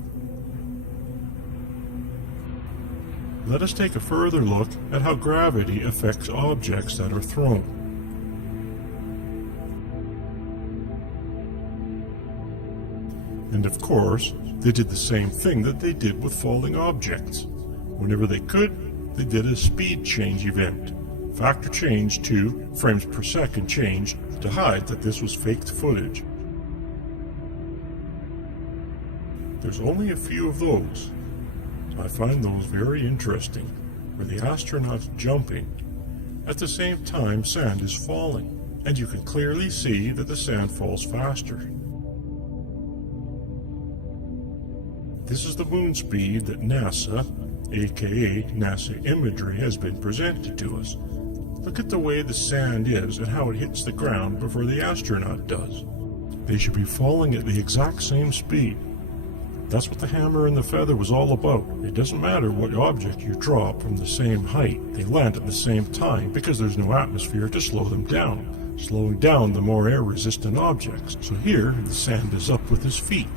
Let us take a further look at how gravity affects objects that are thrown. And of course, they did the same thing that they did with falling objects. Whenever they could, they did a speed change event. Factor change to frames per second change to hide that this was faked footage. There's only a few of those. I find those very interesting, where the astronaut's jumping. At the same time, sand is falling, and you can clearly see that the sand falls faster. This is the moon speed that NASA, aka NASA imagery, has been presented to us. Look at the way the sand is and how it hits the ground before the astronaut does. They should be falling at the exact same speed. That's what the hammer and the feather was all about. It doesn't matter what object you drop from the same height. They land at the same time because there's no atmosphere to slow them down, slowing down the more air-resistant objects. So here, the sand is up with his feet,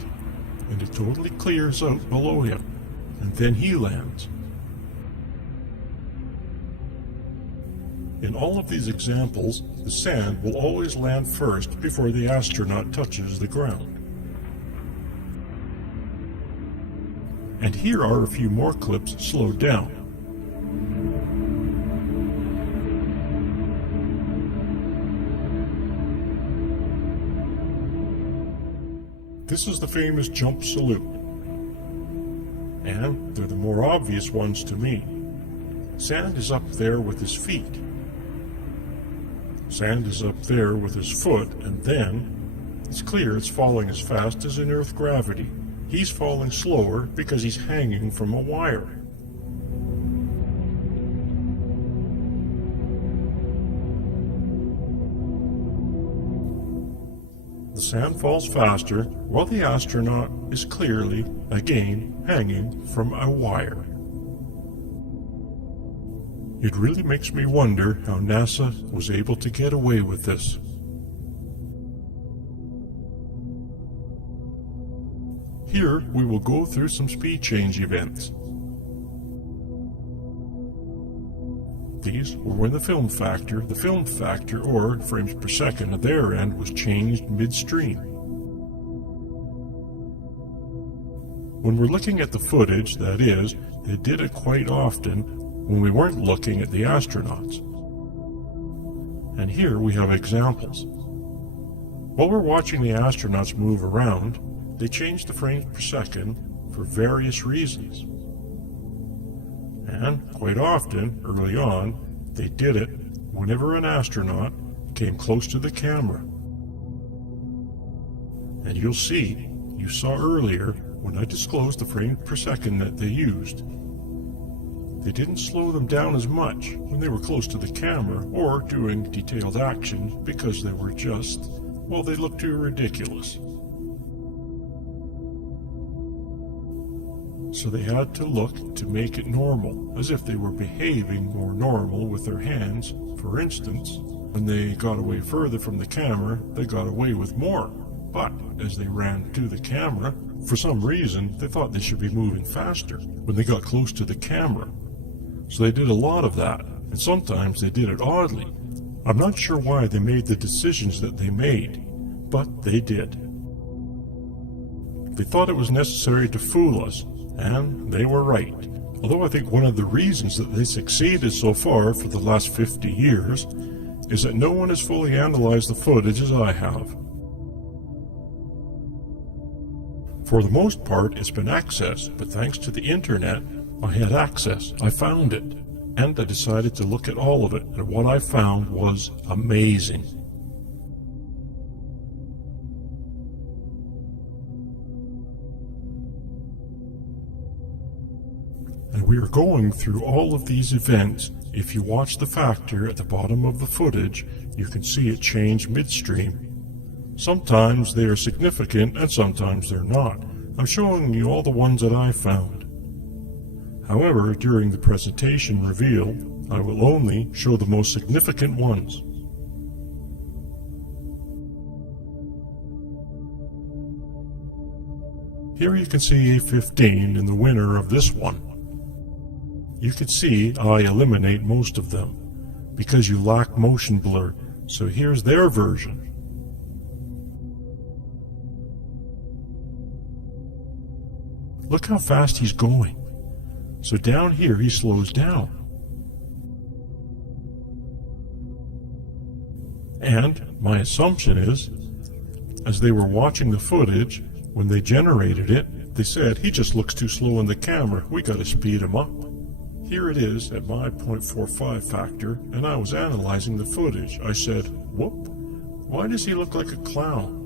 and it totally clears out below him, and then he lands. In all of these examples, the sand will always land first before the astronaut touches the ground. And here are a few more clips slowed down. This is the famous jump salute. And they're the more obvious ones to me. Sand is up there with his feet. Sand is up there with his foot, and then it's clear it's falling as fast as in Earth gravity. He's falling slower because he's hanging from a wire. The sand falls faster while the astronaut is clearly, again, hanging from a wire. It really makes me wonder how NASA was able to get away with this. Here, we will go through some speed change events. These were when the film factor or frames per second at their end was changed midstream. When we're looking at the footage, that is, they did it quite often when we weren't looking at the astronauts. And here we have examples. While we're watching the astronauts move around, they changed the frames per second for various reasons. And quite often, early on, they did it whenever an astronaut came close to the camera. And you saw earlier when I disclosed the frames per second that they used. They didn't slow them down as much when they were close to the camera or doing detailed actions because they were they looked too ridiculous. So they had to look to make it normal, as if they were behaving more normal with their hands. For instance, when they got away further from the camera, they got away with more. But as they ran to the camera, for some reason, they thought they should be moving faster when they got close to the camera. So they did a lot of that, and sometimes they did it oddly. I'm not sure why they made the decisions that they made, but they did. They thought it was necessary to fool us, and they were right. Although I think one of the reasons that they succeeded so far for the last 50 years is that no one has fully analyzed the footage as I have. For the most part, it's been accessed, but thanks to the internet, I had access. I found it, and I decided to look at all of it, and what I found was amazing. And we are going through all of these events. If you watch the factor at the bottom of the footage, you can see it change midstream. Sometimes they are significant and sometimes they're not. I'm showing you all the ones that I found. However, during the presentation reveal, I will only show the most significant ones. Here you can see A15 in the winner of this one. You can see I eliminate most of them because you lack motion blur. So here's their version. Look how fast he's going. So down here he slows down. And my assumption is, as they were watching the footage, when they generated it, they said, he just looks too slow in the camera, we gotta speed him up. Here it is at my 0.45 factor, and I was analyzing the footage. I said, whoop, why does he look like a clown?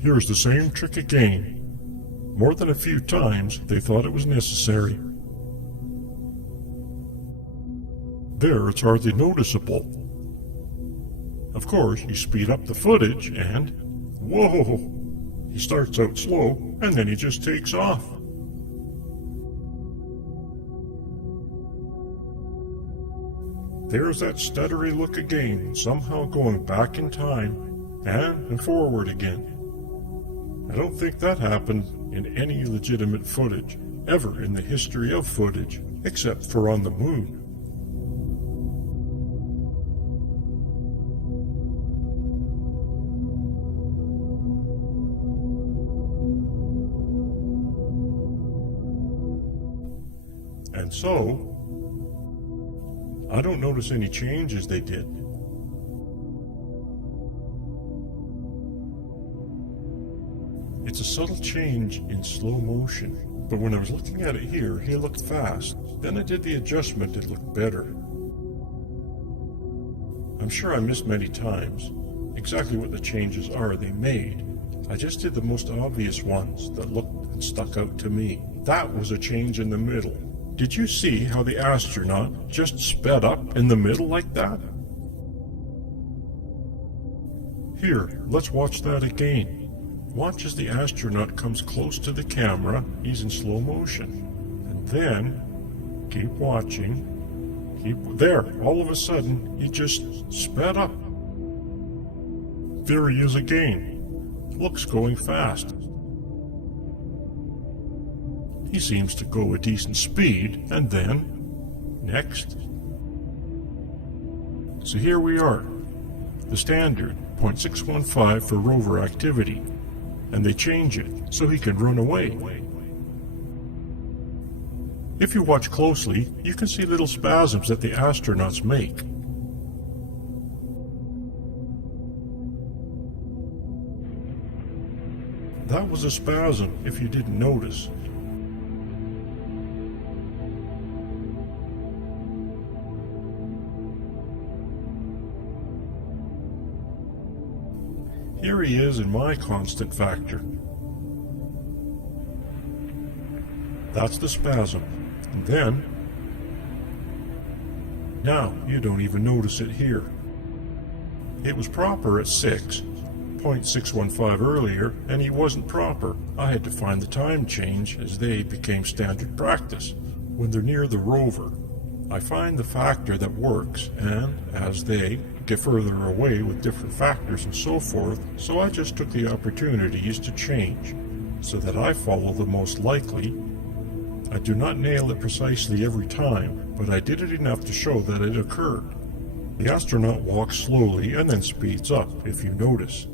Here's the same trick again. More than a few times, they thought it was necessary. There, it's hardly noticeable. Of course, you speed up the footage and, whoa! He starts out slow, and then he just takes off. There's that stuttery look again, somehow going back in time, and forward again. I don't think that happened in any legitimate footage, ever in the history of footage, except for on the moon. And so, I don't notice any changes they did. It's a subtle change in slow motion, but when I was looking at it here, he looked fast. Then I did the adjustment, it looked better. I'm sure I missed many times exactly what the changes are they made. I just did the most obvious ones that looked and stuck out to me. That was a change in the middle. Did you see how the astronaut just sped up in the middle like that? Here, let's watch that again. Watch as the astronaut comes close to the camera. He's in slow motion. And then, keep watching. There, all of a sudden, he just sped up. There he is again. Looks going fast. He seems to go a decent speed, and then, next. So here we are, the standard 0.615 for rover activity, and they change it so he can run away. If you watch closely, you can see little spasms that the astronauts make. That was a spasm, if you didn't notice. Here he is in my constant factor. That's the spasm. And then, now you don't even notice it here. It was proper at 0.615 earlier, and he wasn't proper. I had to find the time change as they became standard practice. When they're near the rover, I find the factor that works, and as they get further away with different factors and so forth, so I just took the opportunities to change, so that I follow the most likely. I do not nail it precisely every time, but I did it enough to show that it occurred. The astronaut walks slowly and then speeds up, if you notice.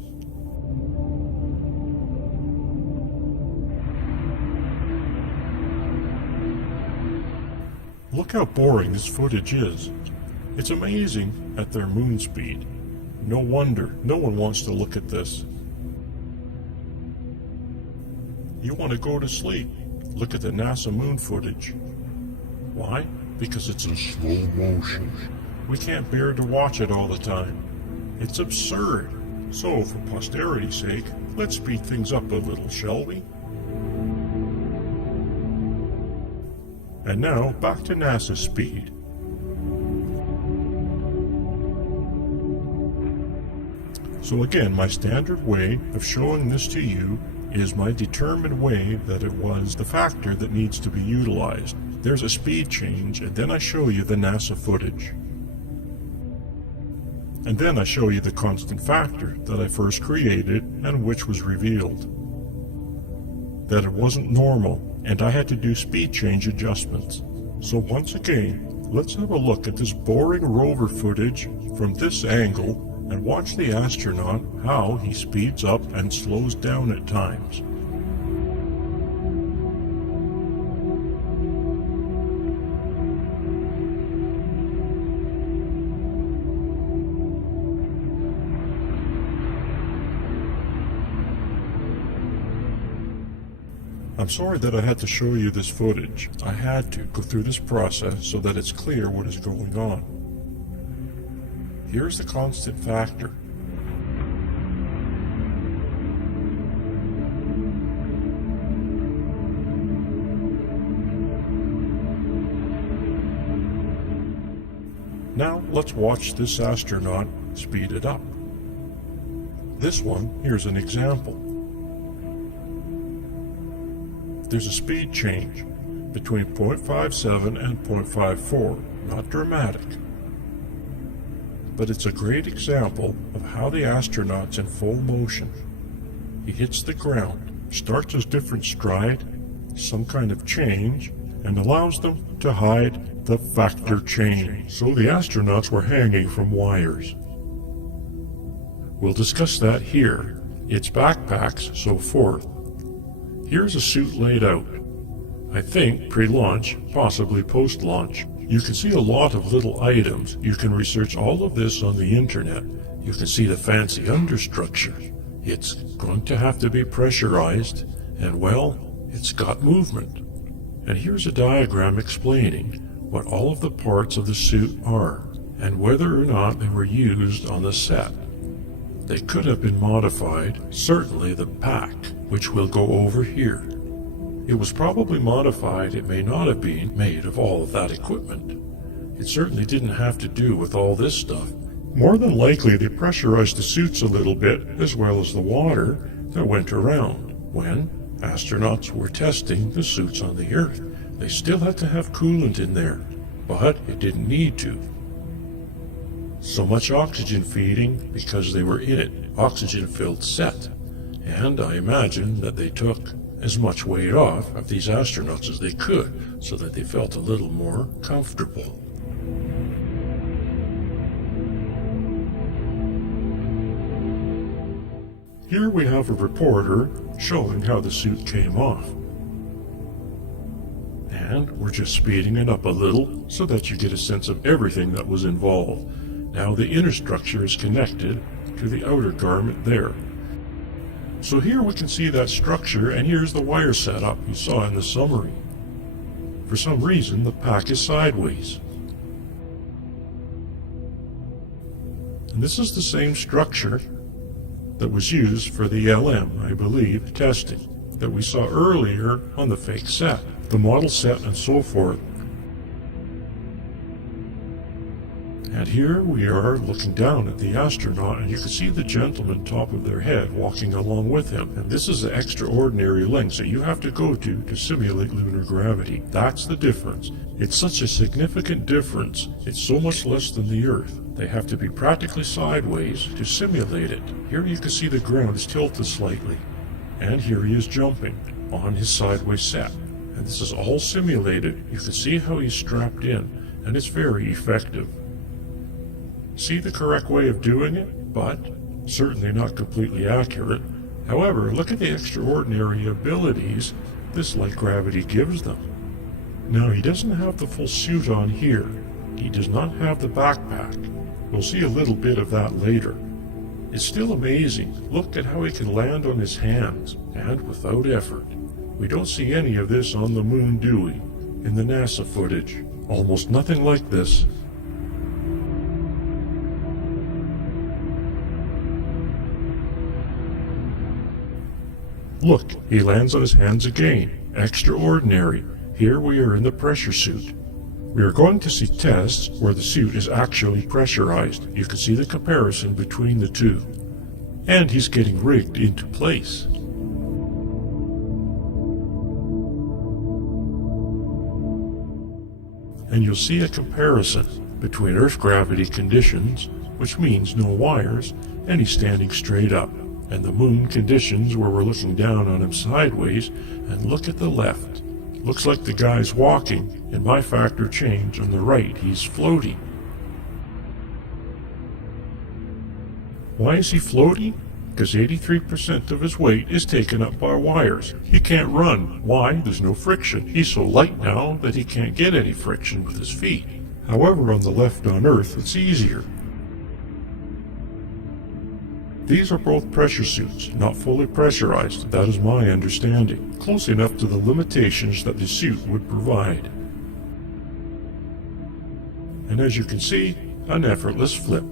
Look how boring this footage is. It's amazing at their moon speed. No wonder no one wants to look at this. You want to go to sleep. Look at the NASA moon footage. Why? Because it's in slow motion. We can't bear to watch it all the time. It's absurd. So, for posterity's sake, let's speed things up a little, shall we? And now, back to NASA speed. So again, my standard way of showing this to you is my determined way that it was the factor that needs to be utilized. There's a speed change, and then I show you the NASA footage. And then I show you the constant factor that I first created and which was revealed. That it wasn't normal, and I had to do speed change adjustments. So once again, let's have a look at this boring rover footage from this angle and watch the astronaut, how he speeds up and slows down at times. I'm sorry that I had to show you this footage. I had to go through this process so that it's clear what is going on. Here's the constant factor. Now let's watch this astronaut speed it up. This one, here's an example. There's a speed change between 0.57 and 0.54, not dramatic. But it's a great example of how the astronaut's in full motion. He hits the ground, starts a different stride, some kind of change, and allows them to hide the factor change. So the astronauts were hanging from wires. We'll discuss that here, its backpacks, so forth. Here's a suit laid out. I think pre-launch, possibly post-launch. You can see a lot of little items. You can research all of this on the internet. You can see the fancy understructure. It's going to have to be pressurized, and well, it's got movement. And here's a diagram explaining what all of the parts of the suit are, and whether or not they were used on the set. They could have been modified, certainly the pack, which we'll go over here. It was probably modified, it may not have been made of all of that equipment. It certainly didn't have to do with all this stuff. More than likely they pressurized the suits a little bit, as well as the water that went around. When astronauts were testing the suits on the Earth, they still had to have coolant in there, but it didn't need to. So much oxygen feeding because they were in it, oxygen-filled set. And I imagine that they took as much weight off of these astronauts as they could, so that they felt a little more comfortable. Here we have a reporter showing how the suit came off. And we're just speeding it up a little so that you get a sense of everything that was involved. Now the inner structure is connected to the outer garment there. So here we can see that structure, and here's the wire setup you saw in the summary. For some reason, the pack is sideways. And this is the same structure that was used for the LM, I believe, testing that we saw earlier on the fake set, the model set and so forth. And here we are looking down at the astronaut, and you can see the gentleman top of their head walking along with him. And this is the extraordinary length that you have to go to simulate lunar gravity. That's the difference. It's such a significant difference. It's so much less than the Earth. They have to be practically sideways to simulate it. Here you can see the ground is tilted slightly. And here he is jumping on his sideways set. And this is all simulated. You can see how he's strapped in, and it's very effective. See the correct way of doing it, but certainly not completely accurate. However, look at the extraordinary abilities this light gravity gives them. Now, he doesn't have the full suit on here. He does not have the backpack. We'll see a little bit of that later. It's still amazing. Look at how he can land on his hands, and without effort. We don't see any of this on the moon, do we? In the NASA footage. Almost nothing like this. Look, he lands on his hands again. Extraordinary. Here we are in the pressure suit. We are going to see tests where the suit is actually pressurized. You can see the comparison between the two. And he's getting rigged into place. And you'll see a comparison between Earth gravity conditions, which means no wires, and he's standing straight up. And the moon conditions where we're looking down on him sideways, and look at the left. Looks like the guy's walking, and my factor change on the right, he's floating. Why is he floating? Because 83% of his weight is taken up by wires. He can't run. Why? There's no friction. He's so light now that he can't get any friction with his feet. However, on the left on Earth, it's easier. These are both pressure suits, not fully pressurized, that is my understanding, close enough to the limitations that the suit would provide. And as you can see, an effortless flip.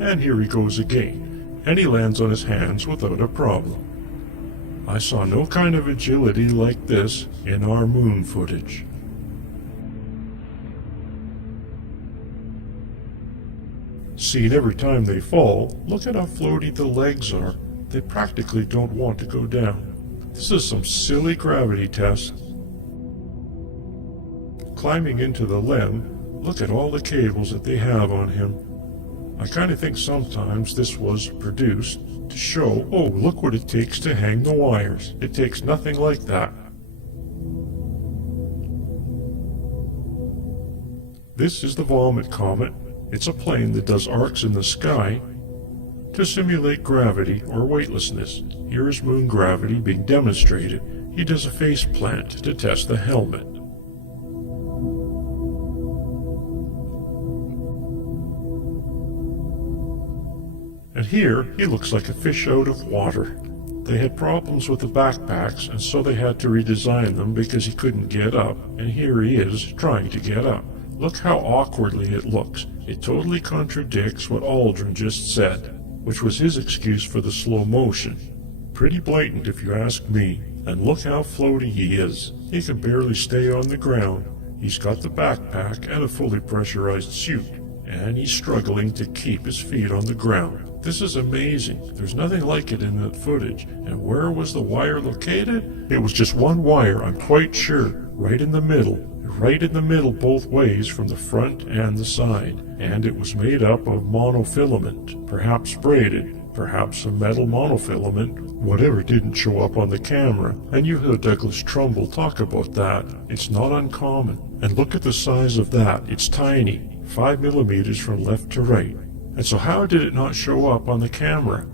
And here he goes again, and he lands on his hands without a problem. I saw no kind of agility like this in our moon footage. See, and every time they fall, look at how floaty the legs are. They practically don't want to go down. This is some silly gravity test. Climbing into the Lem, look at all the cables that they have on him. I kind of think sometimes this was produced to show, oh, look what it takes to hang the wires. It takes nothing like that. This is the Vomit Comet. It's a plane that does arcs in the sky to simulate gravity or weightlessness. Here is moon gravity being demonstrated. He does a face plant to test the helmet. And here, he looks like a fish out of water. They had problems with the backpacks, and so they had to redesign them because he couldn't get up, and here he is trying to get up. Look how awkwardly it looks. It totally contradicts what Aldrin just said, which was his excuse for the slow motion. Pretty blatant if you ask me. And look how floaty he is. He can barely stay on the ground. He's got the backpack and a fully pressurized suit, and he's struggling to keep his feet on the ground. This is amazing. There's nothing like it in that footage. And where was the wire located? It was just one wire, I'm quite sure, right in the middle. Right in the middle both ways from the front and the side. And it was made up of monofilament, perhaps braided, perhaps a metal monofilament, whatever didn't show up on the camera. And you heard Douglas Trumbull talk about that. It's not uncommon. And look at the size of that. It's tiny, 5 millimeters from left to right. And so how did it not show up on the camera?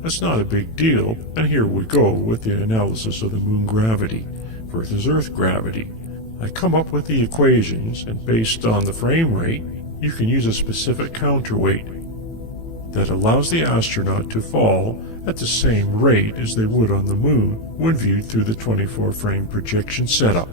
That's not a big deal, and here we go with the analysis of the moon gravity versus Earth gravity. I come up with the equations, and based on the frame rate, you can use a specific counterweight that allows the astronaut to fall at the same rate as they would on the moon when viewed through the 24-frame projection setup.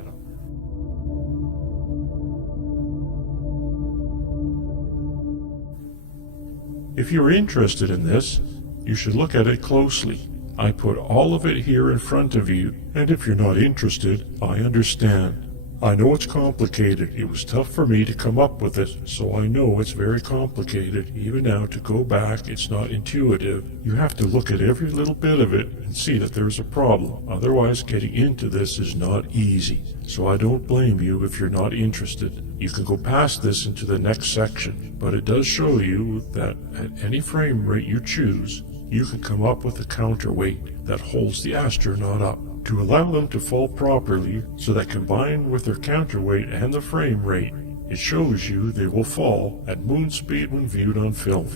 If you are interested in this, you should look at it closely. I put all of it here in front of you, and if you're not interested, I understand. I know it's complicated. It was tough for me to come up with it, so I know it's very complicated. Even now, to go back, it's not intuitive. You have to look at every little bit of it and see that there's a problem. Otherwise, getting into this is not easy. So I don't blame you if you're not interested. You can go past this into the next section, but it does show you that at any frame rate you choose, you can come up with a counterweight that holds the astronaut up to allow them to fall properly, so that combined with their counterweight and the frame rate, it shows you they will fall at moon speed when viewed on film.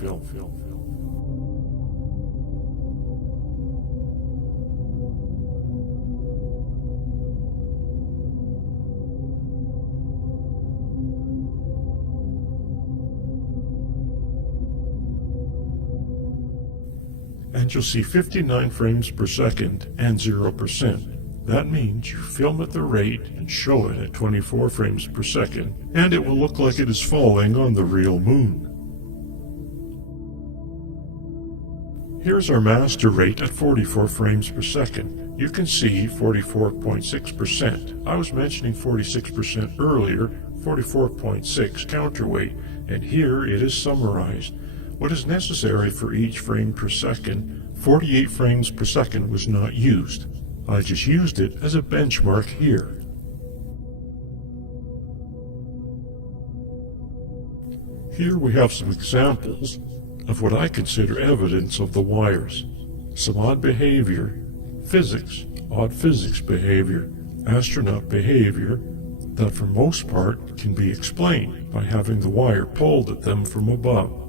And you'll see 59 frames per second and 0%. That means you film at the rate and show it at 24 frames per second, and it will look like it is falling on the real moon. Here's our master rate at 44 frames per second. You can see 44.6%. I was mentioning 46% earlier, 44.6 counterweight, and here it is summarized. What is necessary for each frame per second, 48 frames per second was not used. I just used it as a benchmark here. Here we have some examples of what I consider evidence of the wires. Some odd behavior, physics, odd physics behavior, astronaut behavior that for most part can be explained by having the wire pulled at them from above.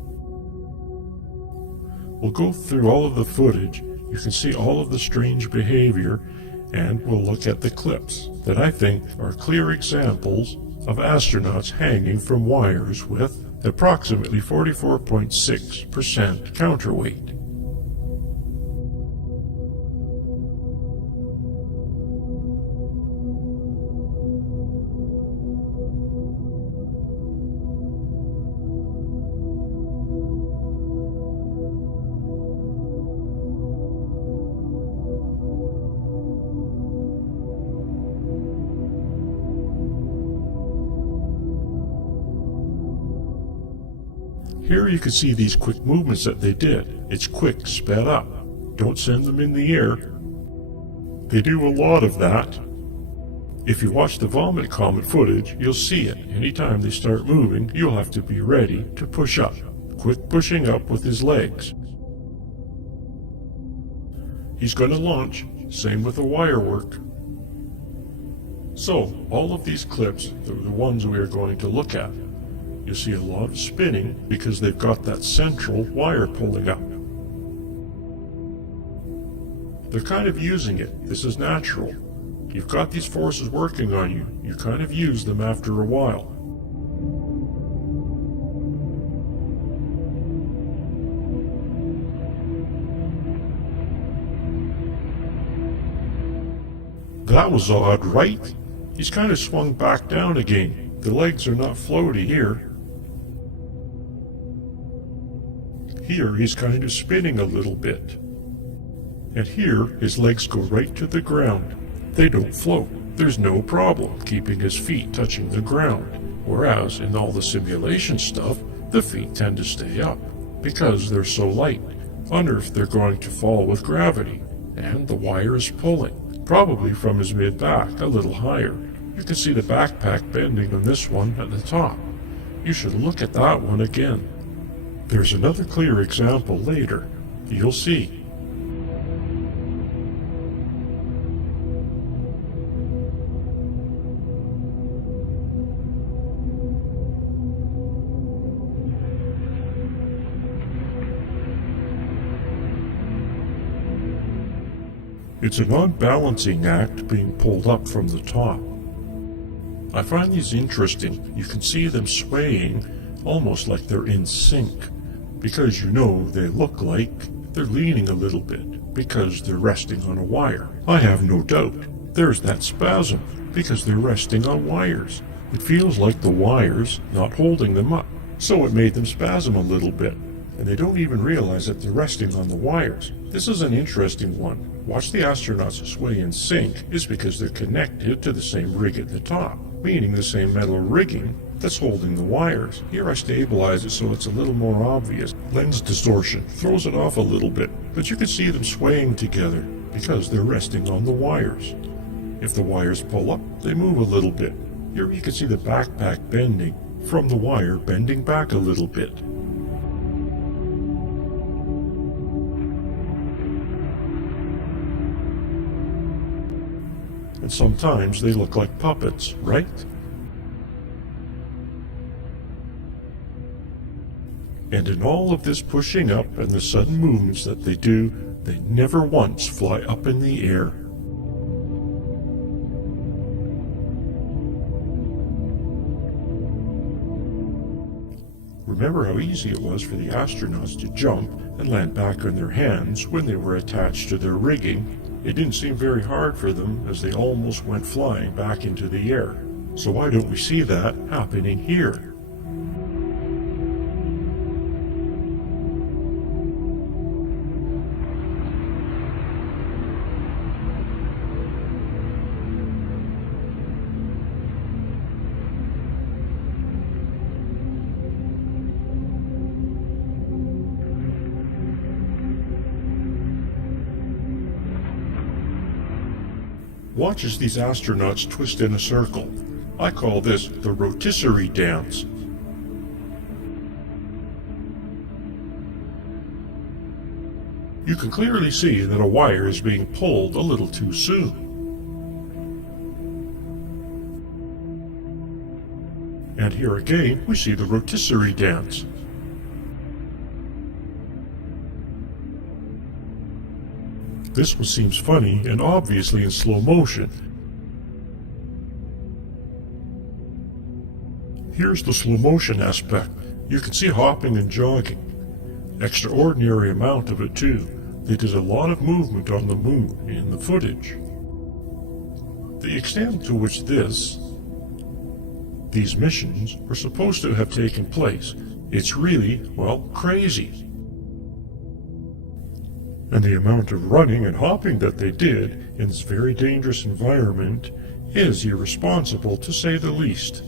We'll go through all of the footage, you can see all of the strange behavior, and we'll look at the clips that I think are clear examples of astronauts hanging from wires with approximately 44.6% counterweight. Here you can see these quick movements that they did. It's quick, sped up. Don't send them in the air. They do a lot of that. If you watch the Vomit Comet footage, you'll see it. Anytime they start moving, you'll have to be ready to push up. Quick pushing up with his legs. He's going to launch. Same with the wire work. So, all of these clips are the ones we are going to look at. You see a lot of spinning because they've got that central wire pulling up. They're kind of using it. This is natural. You've got these forces working on you. You kind of use them after a while. That was odd, right? He's kind of swung back down again. The legs are not floaty here. Here he's kind of spinning a little bit. And here his legs go right to the ground. They don't float. There's no problem keeping his feet touching the ground. Whereas in all the simulation stuff, the feet tend to stay up because they're so light. Wonder if they're going to fall with gravity. And the wire is pulling, probably from his mid-back a little higher. You can see the backpack bending on this one at the top. You should look at that one again. There's another clear example later. You'll see. It's an odd balancing act being pulled up from the top. I find these interesting. You can see them swaying almost like they're in sync, because you know they look like they're leaning a little bit because they're resting on a wire. I have no doubt there's that spasm because they're resting on wires. It feels like the wires not holding them up, so it made them spasm a little bit, and they don't even realize that they're resting on the wires. This is an interesting one. Watch the astronauts sway in sync is because they're connected to the same rig at the top, meaning the same metal rigging that's holding the wires. Here I stabilize it so it's a little more obvious. Lens distortion throws it off a little bit, but you can see them swaying together because they're resting on the wires. If the wires pull up, they move a little bit. Here you can see the backpack bending from the wire bending back a little bit. And sometimes they look like puppets, right? And in all of this pushing up and the sudden movements that they do, they never once fly up in the air. Remember how easy it was for the astronauts to jump and land back on their hands when they were attached to their rigging? It didn't seem very hard for them as they almost went flying back into the air. So why don't we see that happening here? Watch as these astronauts twist in a circle. I call this the rotisserie dance. You can clearly see that a wire is being pulled a little too soon. And here again, we see the rotisserie dance. This one seems funny and obviously in slow motion. Here's the slow motion aspect. You can see hopping and jogging. Extraordinary amount of it too. They did a lot of movement on the moon in the footage. The extent to which these missions were supposed to have taken place, it's really, well, crazy. And the amount of running and hopping that they did in this very dangerous environment is irresponsible, to say the least.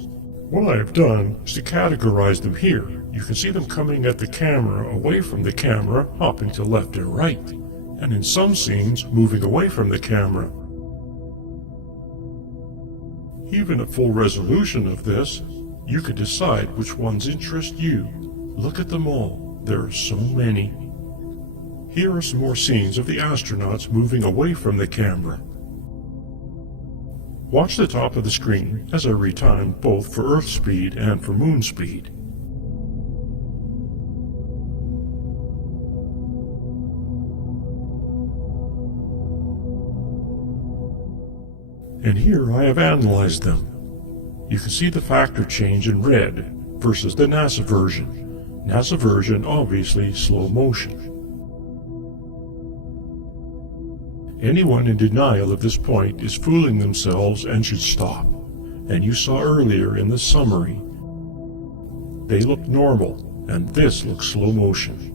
What I've done is to categorize them here. You can see them coming at the camera, away from the camera, hopping to left and right, and in some scenes moving away from the camera. Even at full resolution of this, you can decide which ones interest you. Look at them all. There are so many. Here are some more scenes of the astronauts moving away from the camera. Watch the top of the screen as I retime both for Earth speed and for Moon speed. And here I have analyzed them. You can see the factor change in red versus the NASA version. NASA version obviously slow motion. Anyone in denial of this point is fooling themselves and should stop. And you saw earlier in the summary, they look normal, and this looks slow motion.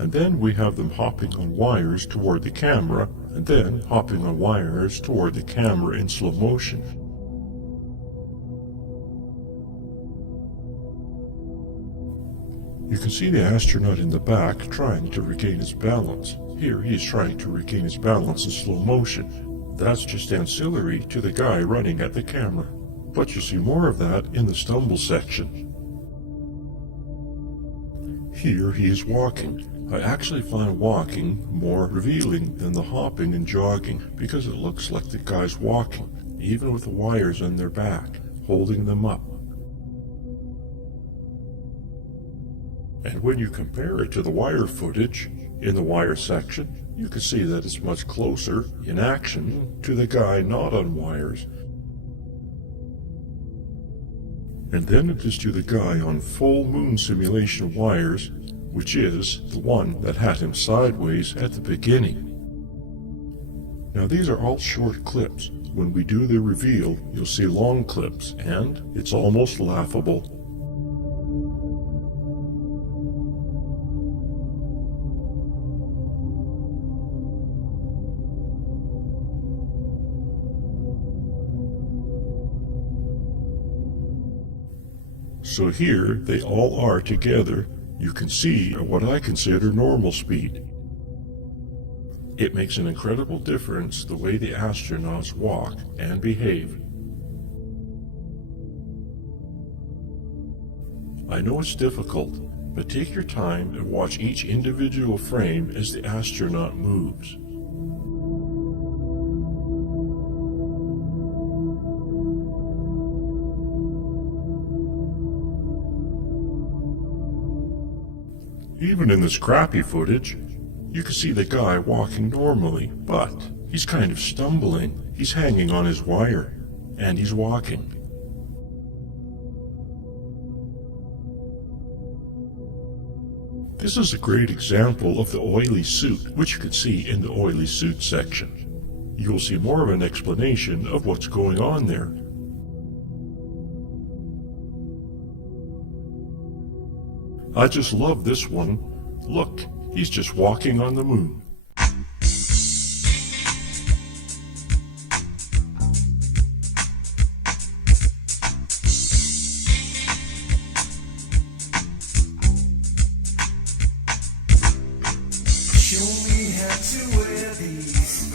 And then we have them hopping on wires toward the camera, and then hopping on wires toward the camera in slow motion. You can see the astronaut in the back trying to regain his balance. Here he is trying to regain his balance in slow motion. That's just ancillary to the guy running at the camera. But you see more of that in the stumble section. Here he is walking. I actually find walking more revealing than the hopping and jogging because it looks like the guy's walking, even with the wires on their back, holding them up. And when you compare it to the wire footage, in the wire section, you can see that it's much closer in action to the guy not on wires. And then it is to the guy on full moon simulation wires, which is the one that had him sideways at the beginning. Now these are all short clips. When we do the reveal, you'll see long clips, and it's almost laughable. So here they all are together. You can see what I consider normal speed. It makes an incredible difference the way the astronauts walk and behave. I know it's difficult, but take your time and watch each individual frame as the astronaut moves. Even in this crappy footage, you can see the guy walking normally, but he's kind of stumbling. He's hanging on his wire, and he's walking. This is a great example of the oily suit, which you can see in the oily suit section. You'll see more of an explanation of what's going on there. I just love this one. Look, he's just walking on the moon. Show me how to wear these.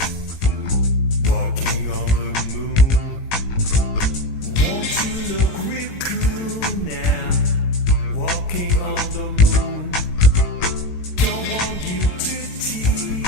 Walking on the moon. Won't you look real cool now? Walking on the moon. Don't want you to tease.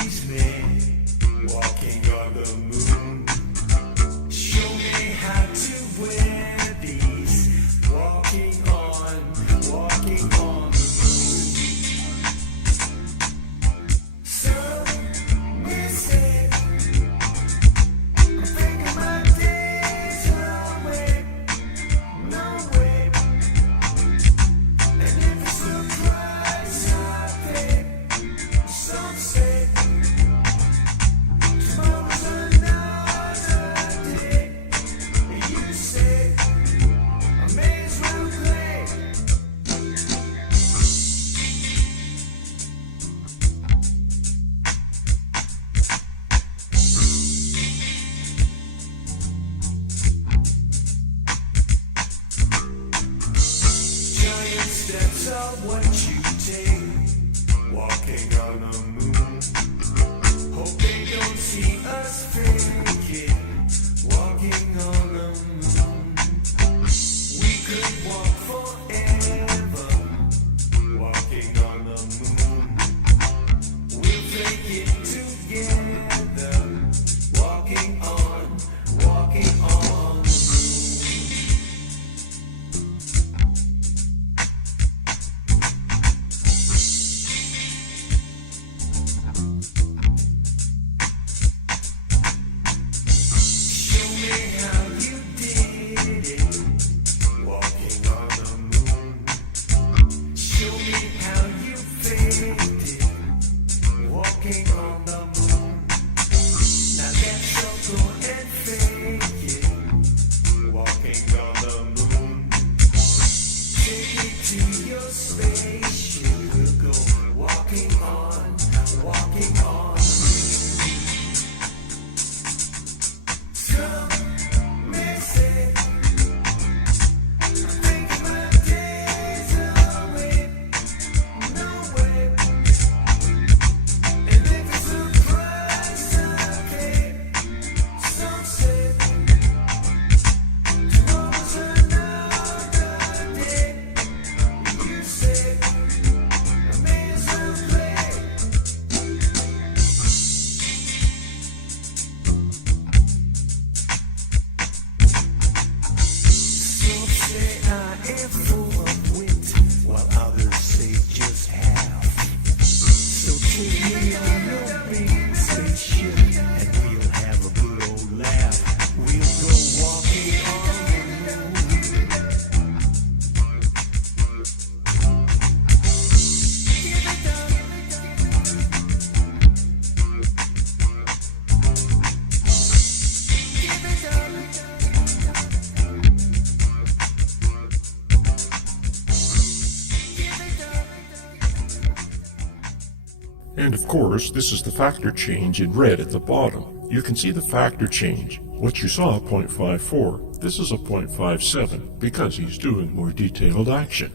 And of course, this is the factor change in red at the bottom. You can see the factor change. What you saw, 0.54, this is a 0.57 because he's doing more detailed action.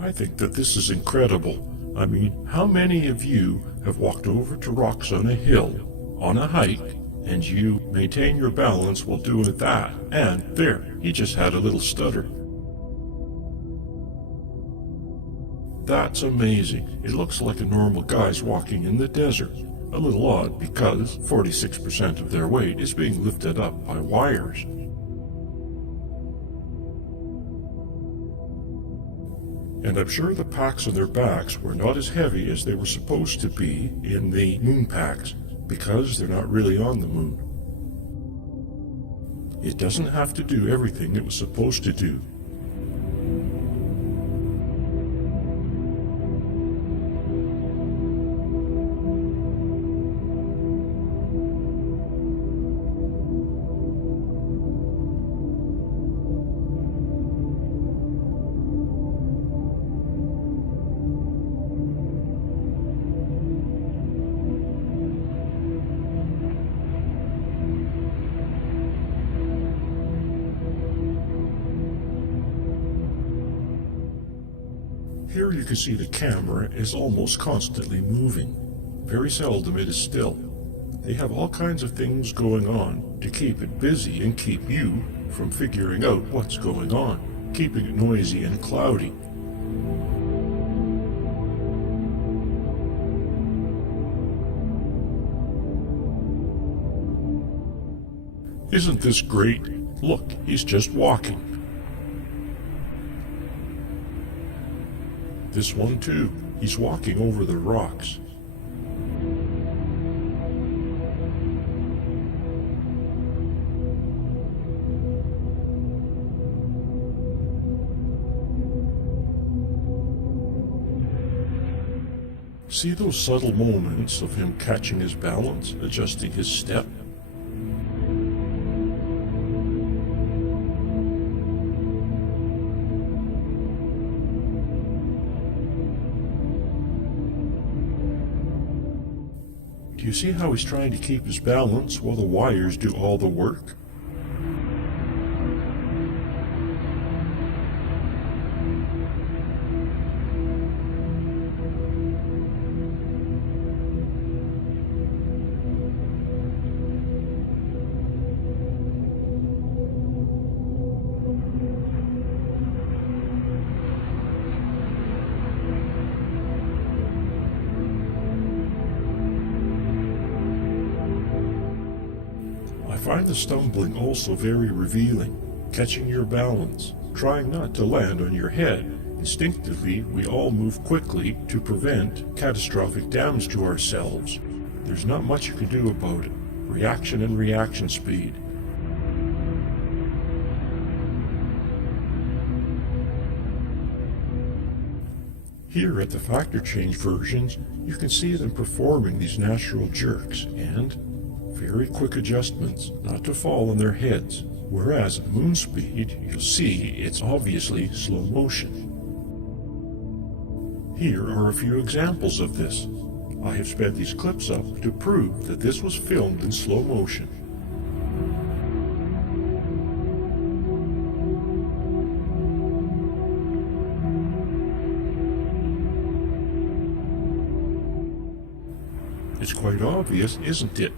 I think that this is incredible. I mean, how many of you have walked over to rocks on a hill, on a hike, and you maintain your balance while doing that? And there, he just had a little stutter. That's amazing. It looks like a normal guy's walking in the desert. A little odd because 46% of their weight is being lifted up by wires. And I'm sure the packs on their backs were not as heavy as they were supposed to be in the moon packs, because they're not really on the moon. It doesn't have to do everything it was supposed to do. Here you can see the camera is almost constantly moving. Very seldom it is still. They have all kinds of things going on to keep it busy and keep you from figuring out what's going on, keeping it noisy and cloudy. Isn't this great? Look, he's just walking. This one too. He's walking over the rocks. See those subtle moments of him catching his balance, adjusting his step? Do you see how he's trying to keep his balance while the wires do all the work? I find the stumbling also very revealing, catching your balance, trying not to land on your head. Instinctively, we all move quickly to prevent catastrophic damage to ourselves. There's not much you can do about it. Reaction and reaction speed. Here at the factor change versions, you can see them performing these natural jerks and very quick adjustments not to fall on their heads, whereas at moon speed, you'll see it's obviously slow motion. Here are a few examples of this. I have sped these clips up to prove that this was filmed in slow motion. It's quite obvious, isn't it?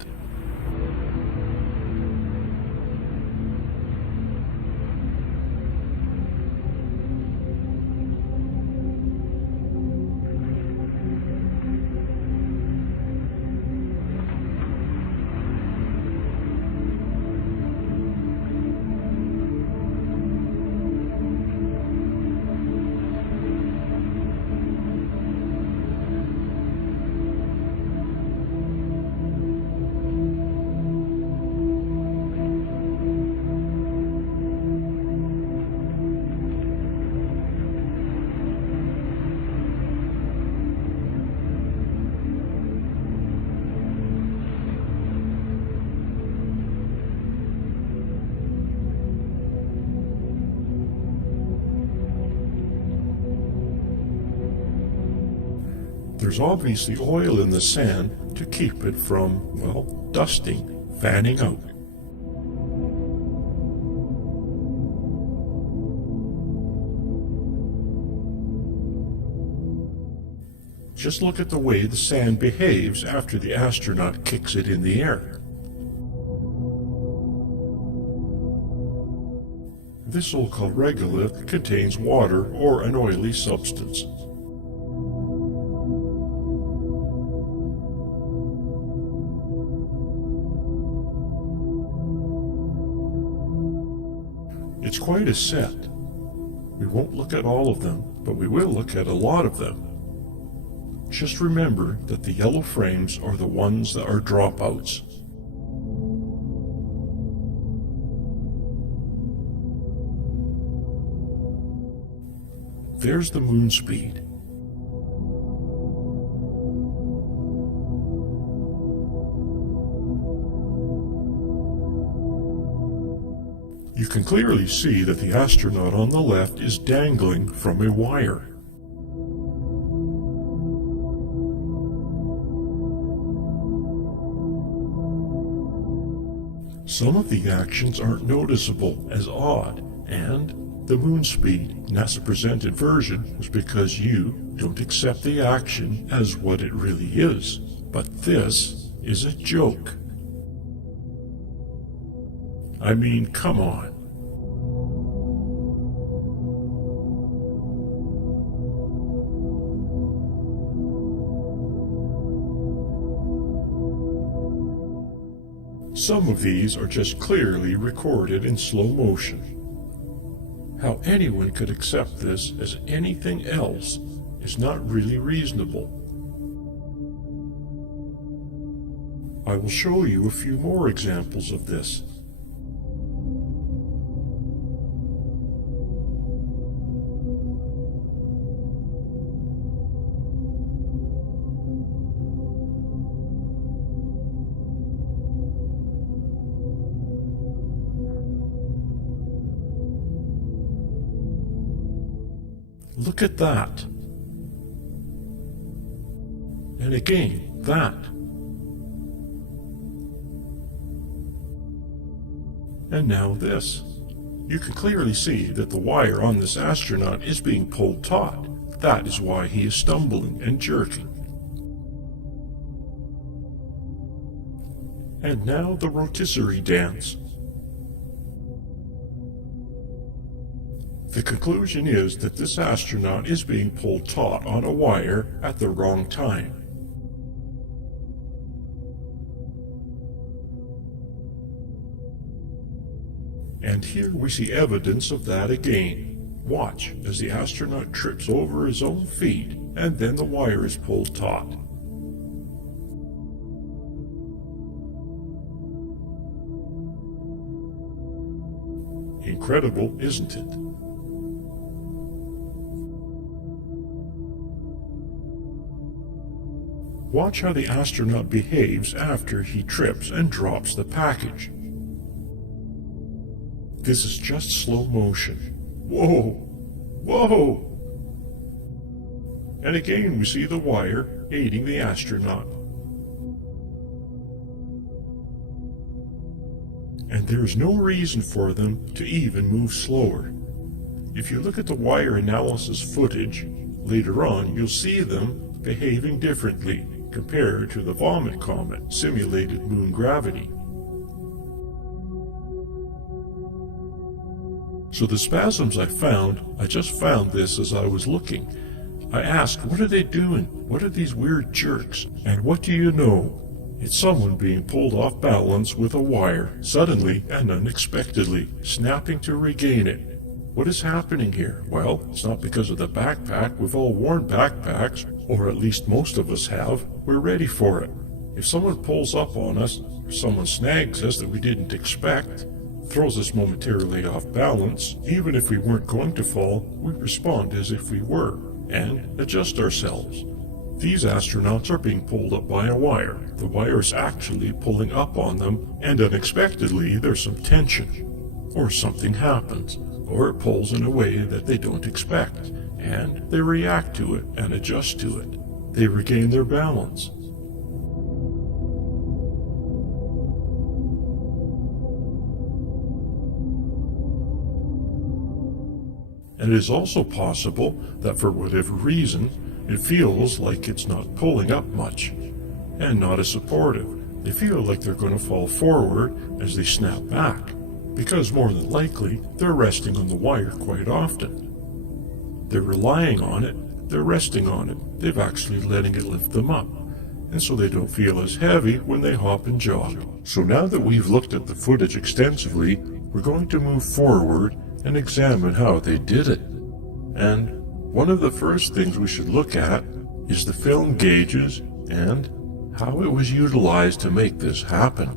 There's obviously oil in the sand to keep it from, well, dusting, fanning out. Just look at the way the sand behaves after the astronaut kicks it in the air. This so-called regolith contains water or an oily substance. It's quite a set. We won't look at all of them, but we will look at a lot of them. Just remember that the yellow frames are the ones that are dropouts. There's the moon speed. You can clearly see that the astronaut on the left is dangling from a wire. Some of the actions aren't noticeable as odd, and the moon speed NASA presented version was because you don't accept the action as what it really is. But this is a joke. I mean, come on. Some of these are just clearly recorded in slow motion. How anyone could accept this as anything else is not really reasonable. I will show you a few more examples of this. Look at that. And again, that. And now this. You can clearly see that the wire on this astronaut is being pulled taut. That is why he is stumbling and jerking. And now the rotisserie dance. The conclusion is that this astronaut is being pulled taut on a wire at the wrong time. And here we see evidence of that again. Watch as the astronaut trips over his own feet and then the wire is pulled taut. Incredible, isn't it? Watch how the astronaut behaves after he trips and drops the package. This is just slow motion. Whoa! Whoa! And again we see the wire aiding the astronaut. And there is no reason for them to even move slower. If you look at the wire analysis footage, later on you'll see them behaving differently compared to the Vomit Comet simulated moon gravity. So the spasms I just found this as I was looking. I asked, what are they doing? What are these weird jerks? And what do you know? It's someone being pulled off balance with a wire, suddenly and unexpectedly, snapping to regain it. What is happening here? Well, it's not because of the backpack. We've all worn backpacks, or at least most of us have. We're ready for it. If someone pulls up on us, or someone snags us that we didn't expect, throws us momentarily off balance, even if we weren't going to fall, we respond as if we were, and adjust ourselves. These astronauts are being pulled up by a wire. The wire is actually pulling up on them, and unexpectedly there's some tension, or something happens, or it pulls in a way that they don't expect, and they react to it and adjust to it. they regain their balance. And it is also possible that for whatever reason, it feels like it's not pulling up much, and not as supportive. They feel like they're going to fall forward as they snap back, because more than likely, they're resting on the wire quite often. They're relying on it, they're resting on it, they've actually letting it lift them up, and so they don't feel as heavy when they hop and jog. So now that we've looked at the footage extensively, we're going to move forward and examine how they did it. And one of the first things we should look at is the film gauges and how it was utilized to make this happen.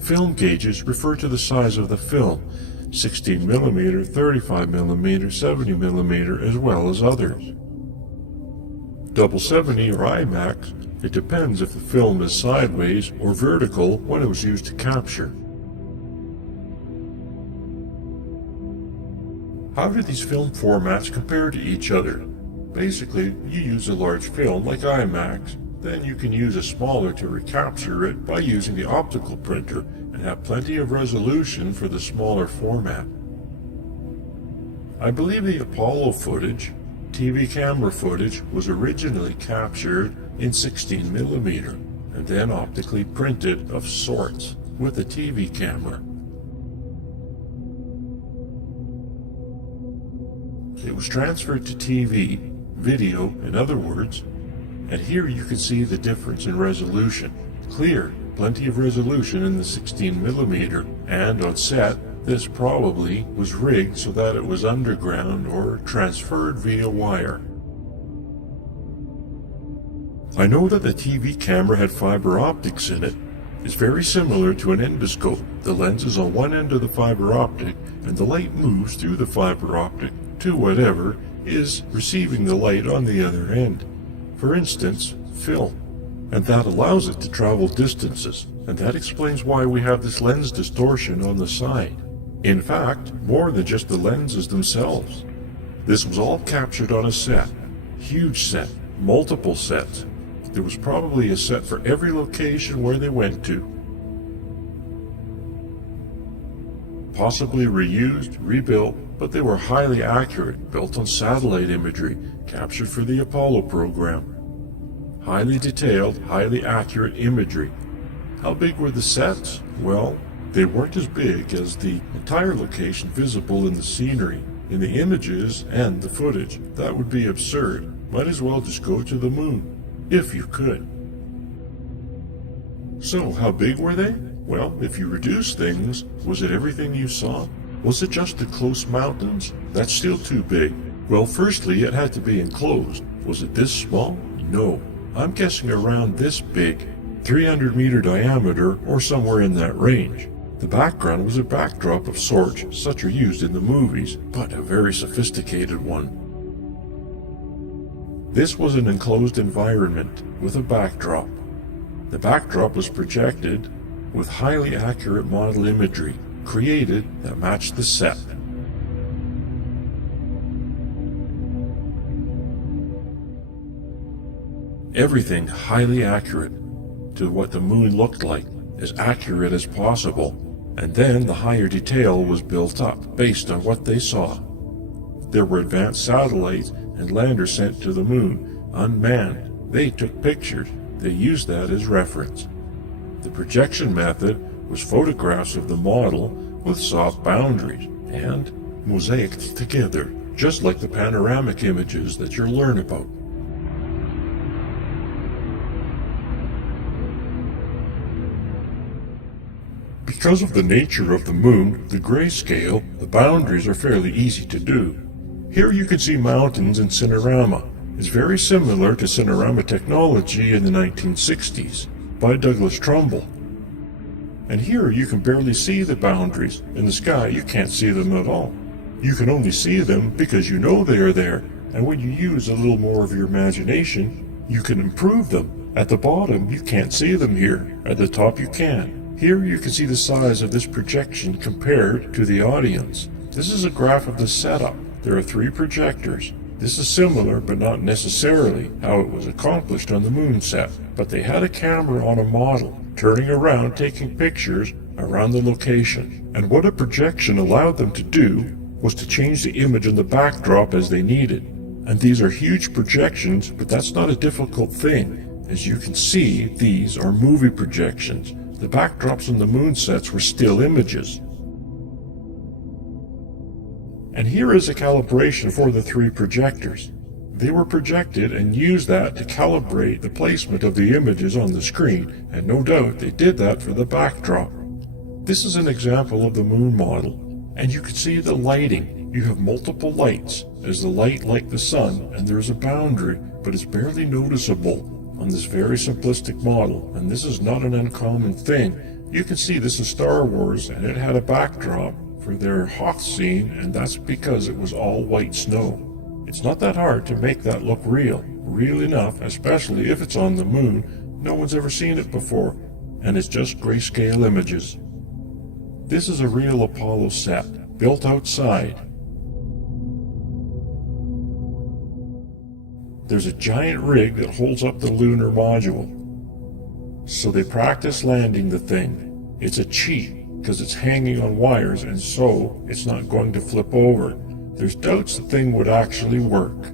Film gauges refer to the size of the film, 16mm, 35mm, 70mm, as well as others. 770 or IMAX, it depends if the film is sideways or vertical when it was used to capture. How do these film formats compare to each other? Basically, you use a large film like IMAX, then you can use a smaller to recapture it by using the optical printer and have plenty of resolution for the smaller format. I believe the Apollo footage, TV camera footage, was originally captured in 16mm and then optically printed of sorts with a TV camera. It was transferred to TV, video in other words, and here you can see the difference in resolution. Clear, plenty of resolution in the 16mm, and on set, this probably was rigged so that it was underground or transferred via wire. I know that the TV camera had fiber optics in it. It's very similar to an endoscope. The lens is on one end of the fiber optic, and the light moves through the fiber optic to whatever is receiving the light on the other end. For instance, film. And that allows it to travel distances, and that explains why we have this lens distortion on the side. In fact, more than just the lenses themselves. This was all captured on a set. Huge set, multiple sets. There was probably a set for every location where they went to. Possibly reused, rebuilt, but they were highly accurate, built on satellite imagery, captured for the Apollo program. Highly detailed, highly accurate imagery. How big were the sets? Well, they weren't as big as the entire location visible in the scenery, in the images and the footage. That would be absurd. Might as well just go to the moon. If you could. So, how big were they? Well, if you reduce things, was it everything you saw? Was it just the close mountains? That's still too big. Well, firstly, it had to be enclosed. Was it this small? No. I'm guessing around this big, 300-meter diameter or somewhere in that range. The background was a backdrop of sorts, such are used in the movies, but a very sophisticated one. This was an enclosed environment with a backdrop. The backdrop was projected with highly accurate model imagery created that matched the set. Everything highly accurate to what the moon looked like, as accurate as possible, and then the higher detail was built up based on what they saw. There were advanced satellites and landers sent to the moon, unmanned. They took pictures. They used that as reference. The projection method was photographs of the model with soft boundaries and mosaiced together, just like the panoramic images that you'll learn about. Because of the nature of the moon, the grayscale, the boundaries are fairly easy to do. Here you can see mountains in Cinerama. It's very similar to Cinerama technology in the 1960s by Douglas Trumbull. And here you can barely see the boundaries. In the sky you can't see them at all. You can only see them because you know they are there, and when you use a little more of your imagination, you can improve them. At the bottom you can't see them here, at the top you can. Here you can see the size of this projection compared to the audience. This is a graph of the setup. there are 3 projectors. This is similar, but not necessarily, how it was accomplished on the moon set. But they had a camera on a model, turning around taking pictures around the location. And what a projection allowed them to do was to change the image on the backdrop as they needed. And these are huge projections, but that's not a difficult thing. As you can see, these are movie projections. The backdrops on the moon sets were still images. And here is a calibration for the 3 projectors. They were projected and used that to calibrate the placement of the images on the screen, and no doubt they did that for the backdrop. This is an example of the moon model, and you can see the lighting. You have multiple lights, as the light like the sun, and there is a boundary, but it's barely noticeable on this very simplistic model, and this is not an uncommon thing. You can see this is Star Wars, and it had a backdrop for their Hoth scene, and that's because it was all white snow. It's not that hard to make that look real enough, especially if it's on the moon. No one's ever seen it before, and it's just grayscale images. This is a real Apollo set, built outside. There's a giant rig that holds up the lunar module. So they practice landing the thing. It's a cheat, because it's hanging on wires, and so it's not going to flip over. There's doubts the thing would actually work.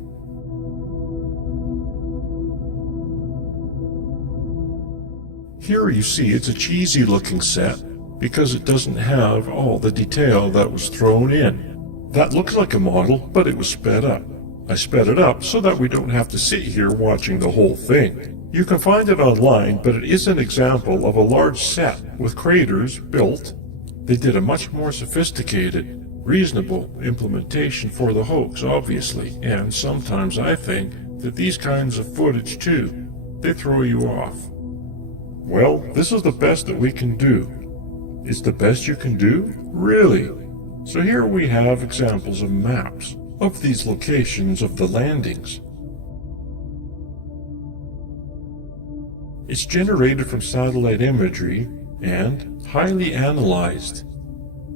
Here you see it's a cheesy looking set because it doesn't have all the detail that was thrown in. That looks like a model, but it was sped up. I sped it up so that we don't have to sit here watching the whole thing. You can find it online, but it is an example of a large set with craters built. They did a much more sophisticated, reasonable implementation for the hoax, obviously, and sometimes I think that these kinds of footage too, they throw you off. Well, this is the best that we can do. It's the best you can do? Really? So here we have examples of maps of these locations of the landings. It's generated from satellite imagery and highly analyzed.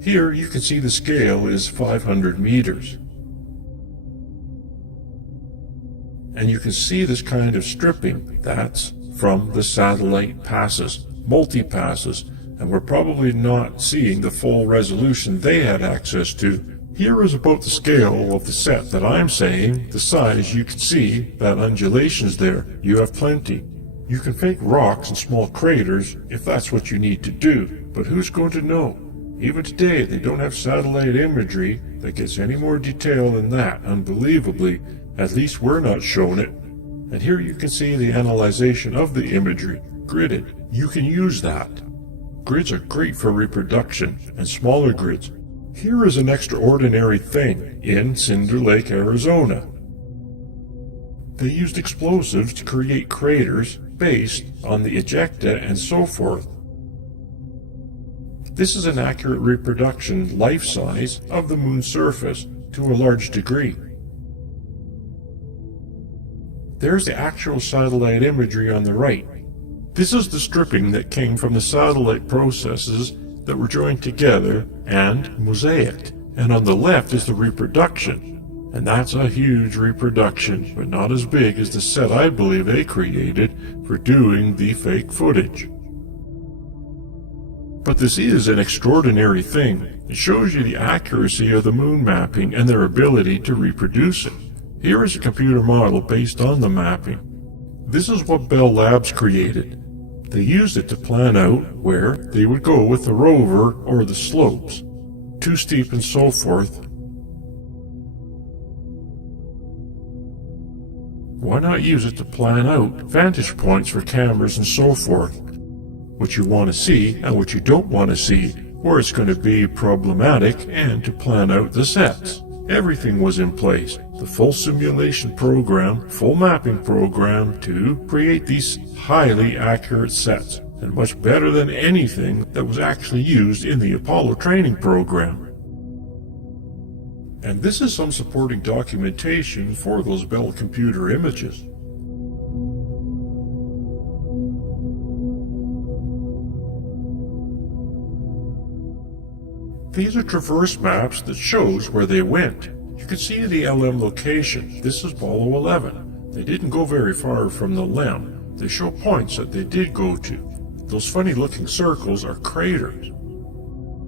Here you can see the scale is 500 meters. And you can see this kind of stripping. That's from the satellite passes, multi-passes, and we're probably not seeing the full resolution they had access to. Here is about the scale of the set that I'm saying, the size. You can see that undulations there. You have plenty. You can fake rocks and small craters if that's what you need to do, but who's going to know? Even today, they don't have satellite imagery that gets any more detail than that, unbelievably. At least we're not shown it. And here you can see the analyzation of the imagery, gridded. You can use that. Grids are great for reproduction, and smaller grids. Here is an extraordinary thing in Cinder Lake, Arizona. They used explosives to create craters based on the ejecta and so forth. This is an accurate reproduction, life-size, of the moon's surface to a large degree. There's the actual satellite imagery on the right. This is the stripping that came from the satellite processes that were joined together and mosaicked. And on the left is the reproduction. And that's a huge reproduction, but not as big as the set I believe they created for doing the fake footage. But this is an extraordinary thing. It shows you the accuracy of the moon mapping and their ability to reproduce it. Here is a computer model based on the mapping. This is what Bell Labs created. They used it to plan out where they would go with the rover or the slopes, too steep and so forth. Why not use it to plan out vantage points for cameras and so forth? What you want to see and what you don't want to see, where it's going to be problematic, and to plan out the sets. Everything was in place. The full simulation program, full mapping program to create these highly accurate sets, and much better than anything that was actually used in the Apollo training program. And this is some supporting documentation for those Bell computer images. These are traverse maps that shows where they went. You can see the LM location. This is Apollo 11. They didn't go very far from the LEM. They show points that they did go to. Those funny looking circles are craters.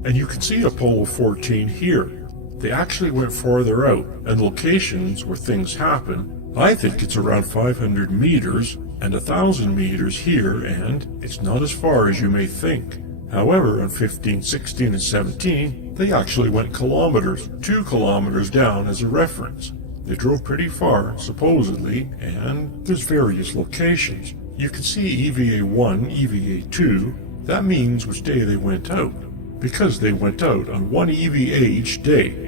And you can see Apollo 14 here. They actually went farther out, and locations where things happen. I think it's around 500 meters and 1,000 meters here, and it's not as far as you may think. However, on 15, 16, and 17, they actually went kilometers, 2 kilometers down as a reference. They drove pretty far, supposedly, and there's various locations. You can see EVA 1, EVA 2. That means which day they went out, because they went out on one EVA each day.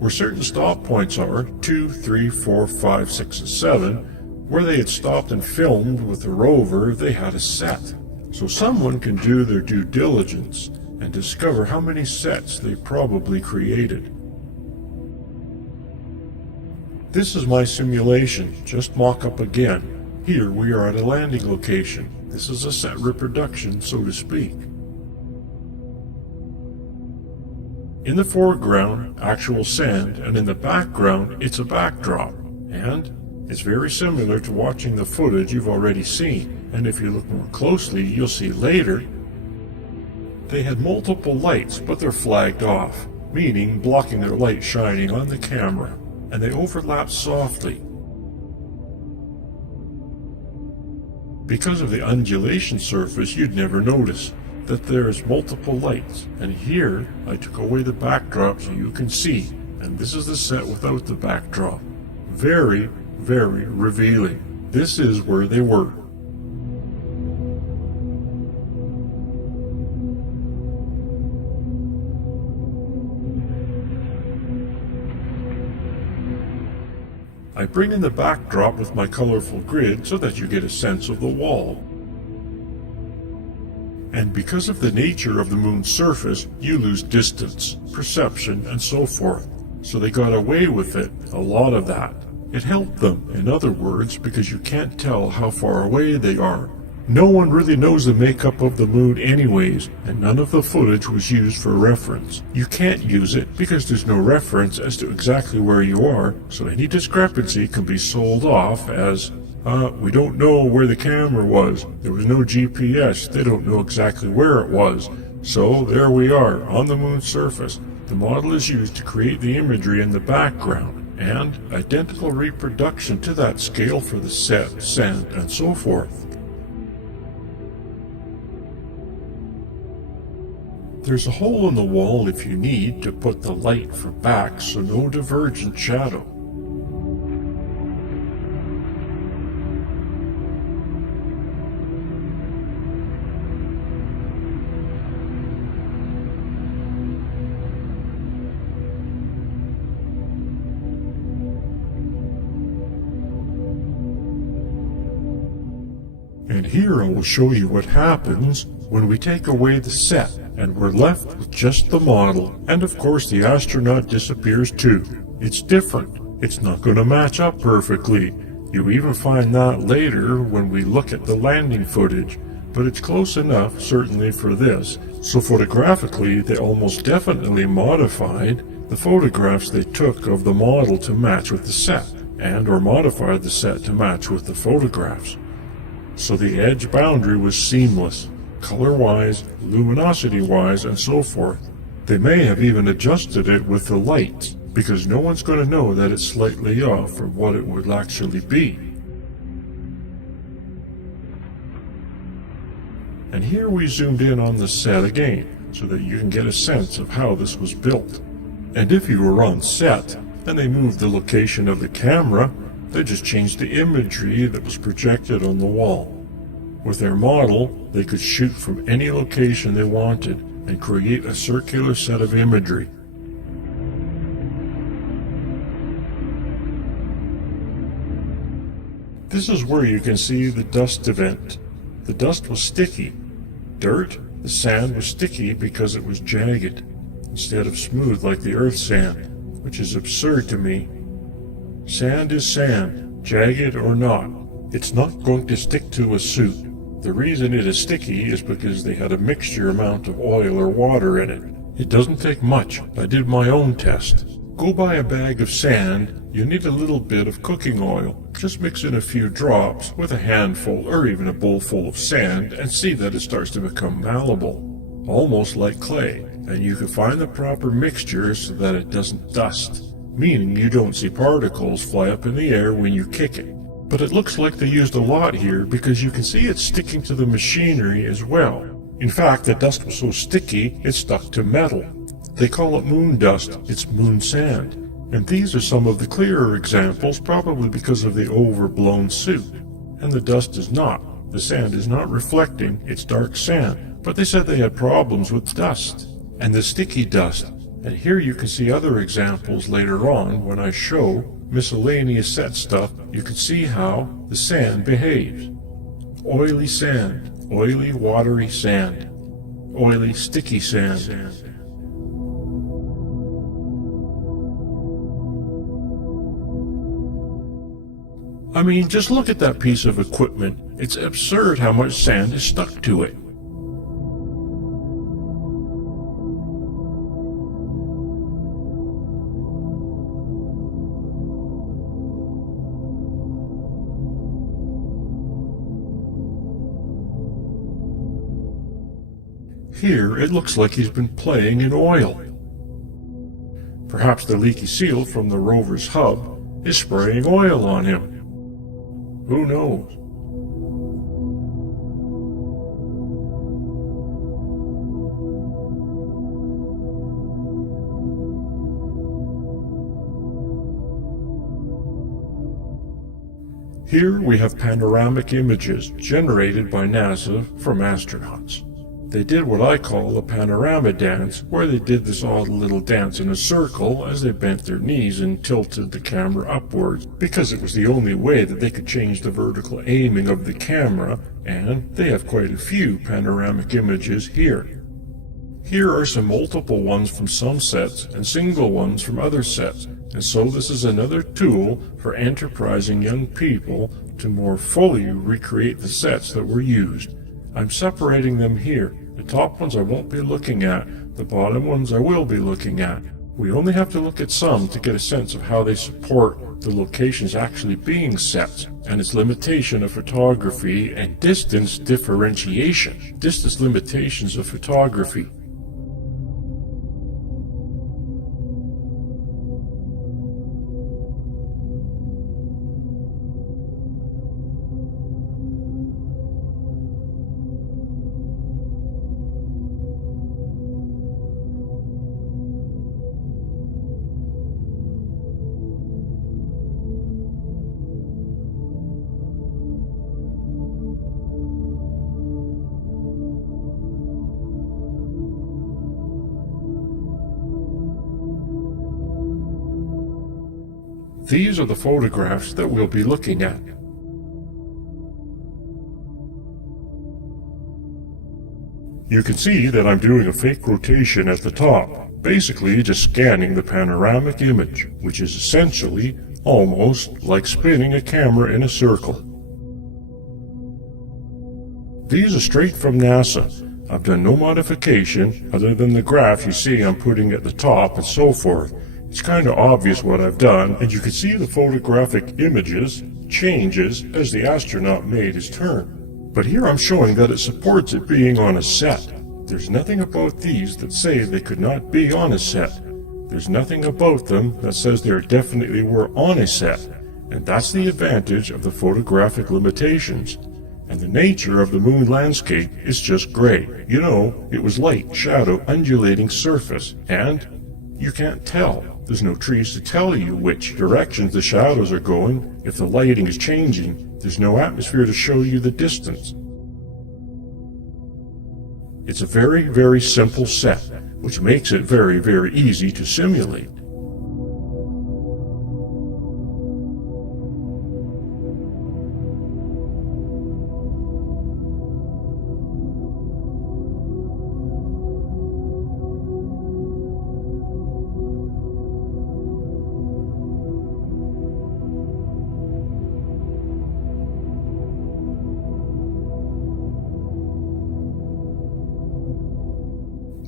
Where certain stop points are, 2, 3, 4, 5, 6, and 7, where they had stopped and filmed with the rover, they had a set. So someone can do their due diligence and discover how many sets they probably created. This is my simulation, just mock-up again. Here we are at a landing location. This is a set reproduction, so to speak. In the foreground, actual sand, and in the background, it's a backdrop. And it's very similar to watching the footage you've already seen. And if you look more closely, you'll see later, they had multiple lights, but they're flagged off, meaning blocking their light shining on the camera. And they overlap softly. Because of the undulation surface, you'd never notice that there's multiple lights. And here, I took away the backdrop so you can see. And this is the set without the backdrop. Very, very revealing. This is where they were. I bring in the backdrop with my colorful grid so that you get a sense of the wall. And because of the nature of the moon's surface, you lose distance, perception, and so forth. So they got away with it, a lot of that. It helped them, in other words, because you can't tell how far away they are. No one really knows the makeup of the moon anyways, and none of the footage was used for reference. You can't use it because there's no reference as to exactly where you are, so any discrepancy can be sold off as, we don't know where the camera was. There was no GPS. They don't know exactly where it was. So there we are, on the moon's surface. The model is used to create the imagery in the background, and identical reproduction to that scale for the set, sand, and so forth. There's a hole in the wall if you need to put the light for back so no divergent shadow. And here I will show you what happens when we take away the set and we're left with just the model, and of course the astronaut disappears too. It's different. It's not going to match up perfectly. You even find that later when we look at the landing footage, but it's close enough, certainly for this. So photographically, they almost definitely modified the photographs they took of the model to match with the set, and or modified the set to match with the photographs. So the edge boundary was seamless, color-wise, luminosity-wise, and so forth. They may have even adjusted it with the lights, because no one's going to know that it's slightly off from what it would actually be. And here we zoomed in on the set again, so that you can get a sense of how this was built. And if you were on set, and they moved the location of the camera, they just changed the imagery that was projected on the wall. With their model, they could shoot from any location they wanted and create a circular set of imagery. This is where you can see the dust event. The dust was sticky. Dirt, the sand was sticky because it was jagged, instead of smooth like the earth sand, which is absurd to me. Sand is sand, jagged or not. It's not going to stick to a suit. The reason it is sticky is because they had a mixture amount of oil or water in it. It doesn't take much. I did my own test. Go buy a bag of sand. You need a little bit of cooking oil. Just mix in a few drops with a handful or even a bowl full of sand and see that it starts to become malleable, almost like clay. And you can find the proper mixture so that it doesn't dust, meaning you don't see particles fly up in the air when you kick it. But it looks like they used a lot here because you can see it sticking to the machinery as well. In fact, the dust was so sticky it stuck to metal. They call it moon dust. It's moon sand. And these are some of the clearer examples, probably because of the overblown suit. And the dust is not. The sand is not reflecting, it's dark sand. But they said they had problems with dust and the sticky dust. And here you can see other examples later on when I show miscellaneous set stuff. You can see how the sand behaves. Oily sand, oily watery sand, oily sticky sand. I mean, just look at that piece of equipment. It's absurd how much sand is stuck to it. Here, it looks like he's been playing in oil. Perhaps the leaky seal from the rover's hub is spraying oil on him. Who knows? Here we have panoramic images generated by NASA from astronauts. They did what I call a panorama dance, where they did this odd little dance in a circle as they bent their knees and tilted the camera upwards, because it was the only way that they could change the vertical aiming of the camera, and they have quite a few panoramic images here. Here are some multiple ones from some sets and single ones from other sets, and so this is another tool for enterprising young people to more fully recreate the sets that were used. I'm separating them here. The top ones I won't be looking at, the bottom ones I will be looking at. We only have to look at some to get a sense of how they support the locations actually being set, and its limitation of photography and distance differentiation, distance limitations of photography. These are the photographs that we'll be looking at. You can see that I'm doing a fake rotation at the top, basically just scanning the panoramic image, which is essentially almost like spinning a camera in a circle. These are straight from NASA. I've done no modification other than the graph you see I'm putting at the top and so forth. It's kind of obvious what I've done, and you can see the photographic images changes as the astronaut made his turn. But here I'm showing that it supports it being on a set. There's nothing about these that say they could not be on a set. There's nothing about them that says they definitely were on a set. And that's the advantage of the photographic limitations. And the nature of the moon landscape is just gray. You know, it was light, shadow, undulating surface, and you can't tell. There's no trees to tell you which directions the shadows are going. If the lighting is changing, there's no atmosphere to show you the distance. It's a very, very simple set, which makes it very, very easy to simulate.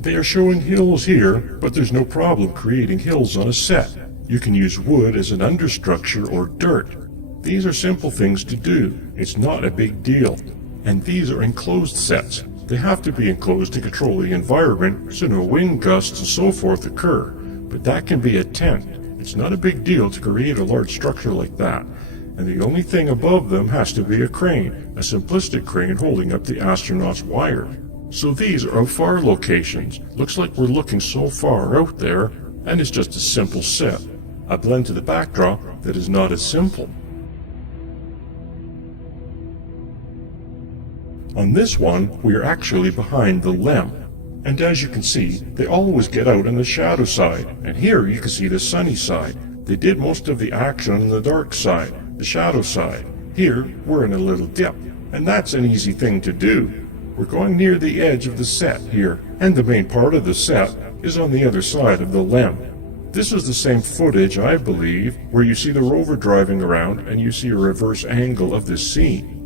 They are showing hills here, but there's no problem creating hills on a set. You can use wood as an understructure or dirt. These are simple things to do. It's not a big deal. And these are enclosed sets. They have to be enclosed to control the environment so no wind gusts and so forth occur. But that can be a tent. It's not a big deal to create a large structure like that. And the only thing above them has to be a crane, a simplistic crane holding up the astronaut's wire. So these are far locations. Looks like we're looking so far out there, and it's just a simple set. A blend to the backdrop that is not as simple. On this one, we are actually behind the LEM. And as you can see, they always get out on the shadow side, and here you can see the sunny side. They did most of the action on the dark side, the shadow side. Here, we're in a little dip, and that's an easy thing to do. We're going near the edge of the set here, and the main part of the set is on the other side of the LEM. This is the same footage, I believe, where you see the rover driving around and you see a reverse angle of this scene.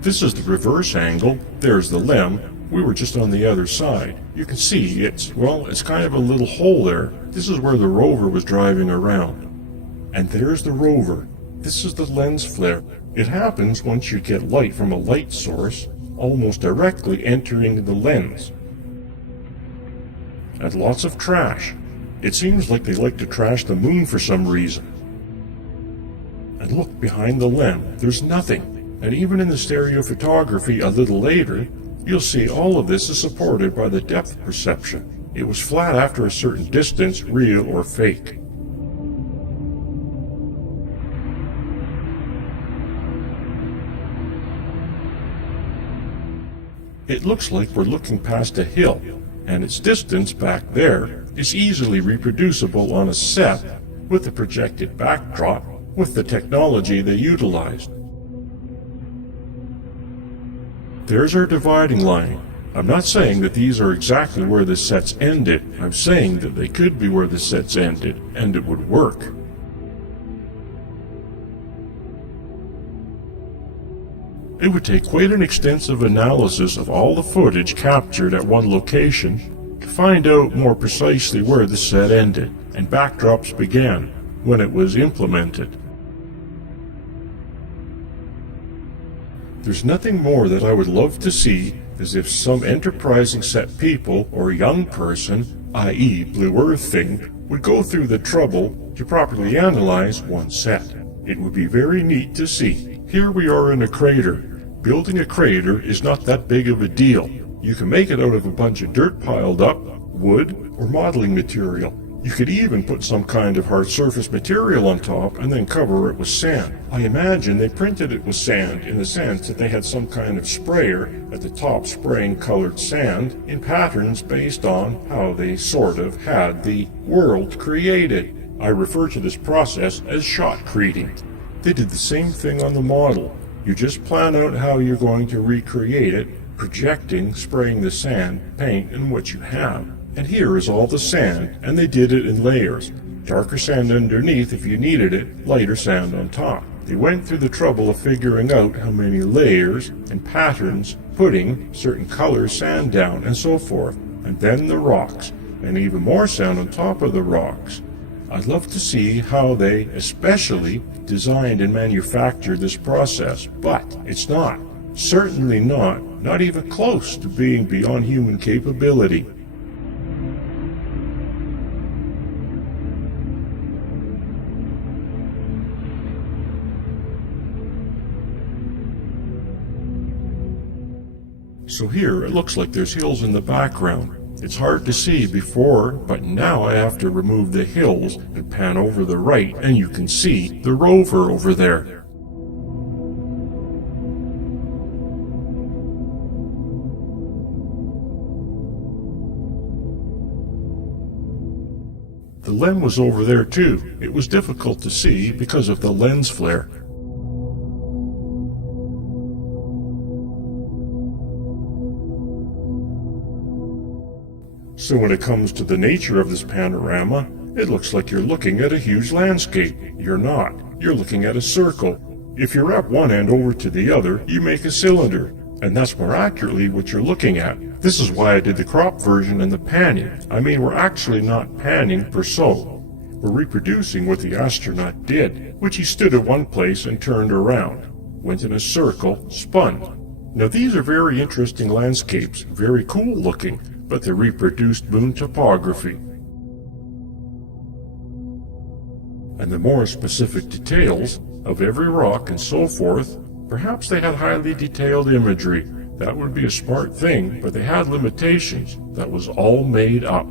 This is the reverse angle, there's the LEM, we were just on the other side. You can see it's kind of a little hole there. This is where the rover was driving around. And there's the rover. This is the lens flare. It happens once you get light from a light source, almost directly entering the lens. And lots of trash. It seems like they like to trash the moon for some reason. And look behind the LEM, there's nothing. And even in the stereo photography a little later, you'll see all of this is supported by the depth perception. It was flat after a certain distance, real or fake. It looks like we're looking past a hill, and its distance back there is easily reproducible on a set with the projected backdrop with the technology they utilized. There's our dividing line. I'm not saying that these are exactly where the sets ended. I'm saying that they could be where the sets ended, and it would work. It would take quite an extensive analysis of all the footage captured at one location to find out more precisely where the set ended and backdrops began when it was implemented. There's nothing more that I would love to see as if some enterprising set people or young person, i.e. Blue Earthing, would go through the trouble to properly analyze one set. It would be very neat to see. Here we are in a crater. Building a crater is not that big of a deal. You can make it out of a bunch of dirt piled up, wood, or modeling material. You could even put some kind of hard surface material on top and then cover it with sand. I imagine they printed it with sand in the sense that they had some kind of sprayer at the top spraying colored sand in patterns based on how they sort of had the world created. I refer to this process as shotcreting. They did the same thing on the model. You just plan out how you're going to recreate it, projecting, spraying the sand, paint, and what you have. And here is all the sand, and they did it in layers. Darker sand underneath if you needed it, lighter sand on top. They went through the trouble of figuring out how many layers and patterns, putting certain color sand down and so forth. And then the rocks, and even more sand on top of the rocks. I'd love to see how they especially designed and manufactured this process, but it's not. Certainly not even close to being beyond human capability. So here it looks like there's hills in the background. It's hard to see before, but now I have to remove the hills and pan over the right, and you can see the rover over there. The LEM was over there too. It was difficult to see because of the lens flare. So when it comes to the nature of this panorama, it looks like you're looking at a huge landscape. You're not. You're looking at a circle. If you wrap one end over to the other, you make a cylinder. And that's more accurately what you're looking at. This is why I did the crop version and the panning. I mean, we're actually not panning per se. We're reproducing what the astronaut did, which he stood at one place and turned around, went in a circle, spun. Now these are very interesting landscapes, very cool looking, but they're reproduced moon topography. And the more specific details of every rock and so forth, perhaps they had highly detailed imagery. That would be a smart thing, but they had limitations. That was all made up.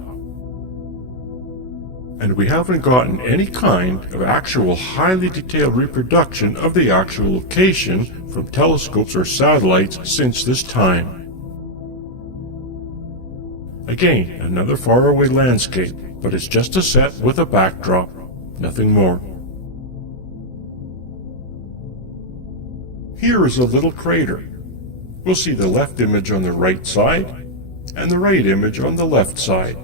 And we haven't gotten any kind of actual highly detailed reproduction of the actual location from telescopes or satellites since this time. Again, another faraway landscape, but it's just a set with a backdrop, nothing more. Here is a little crater. We'll see the left image on the right side and the right image on the left side.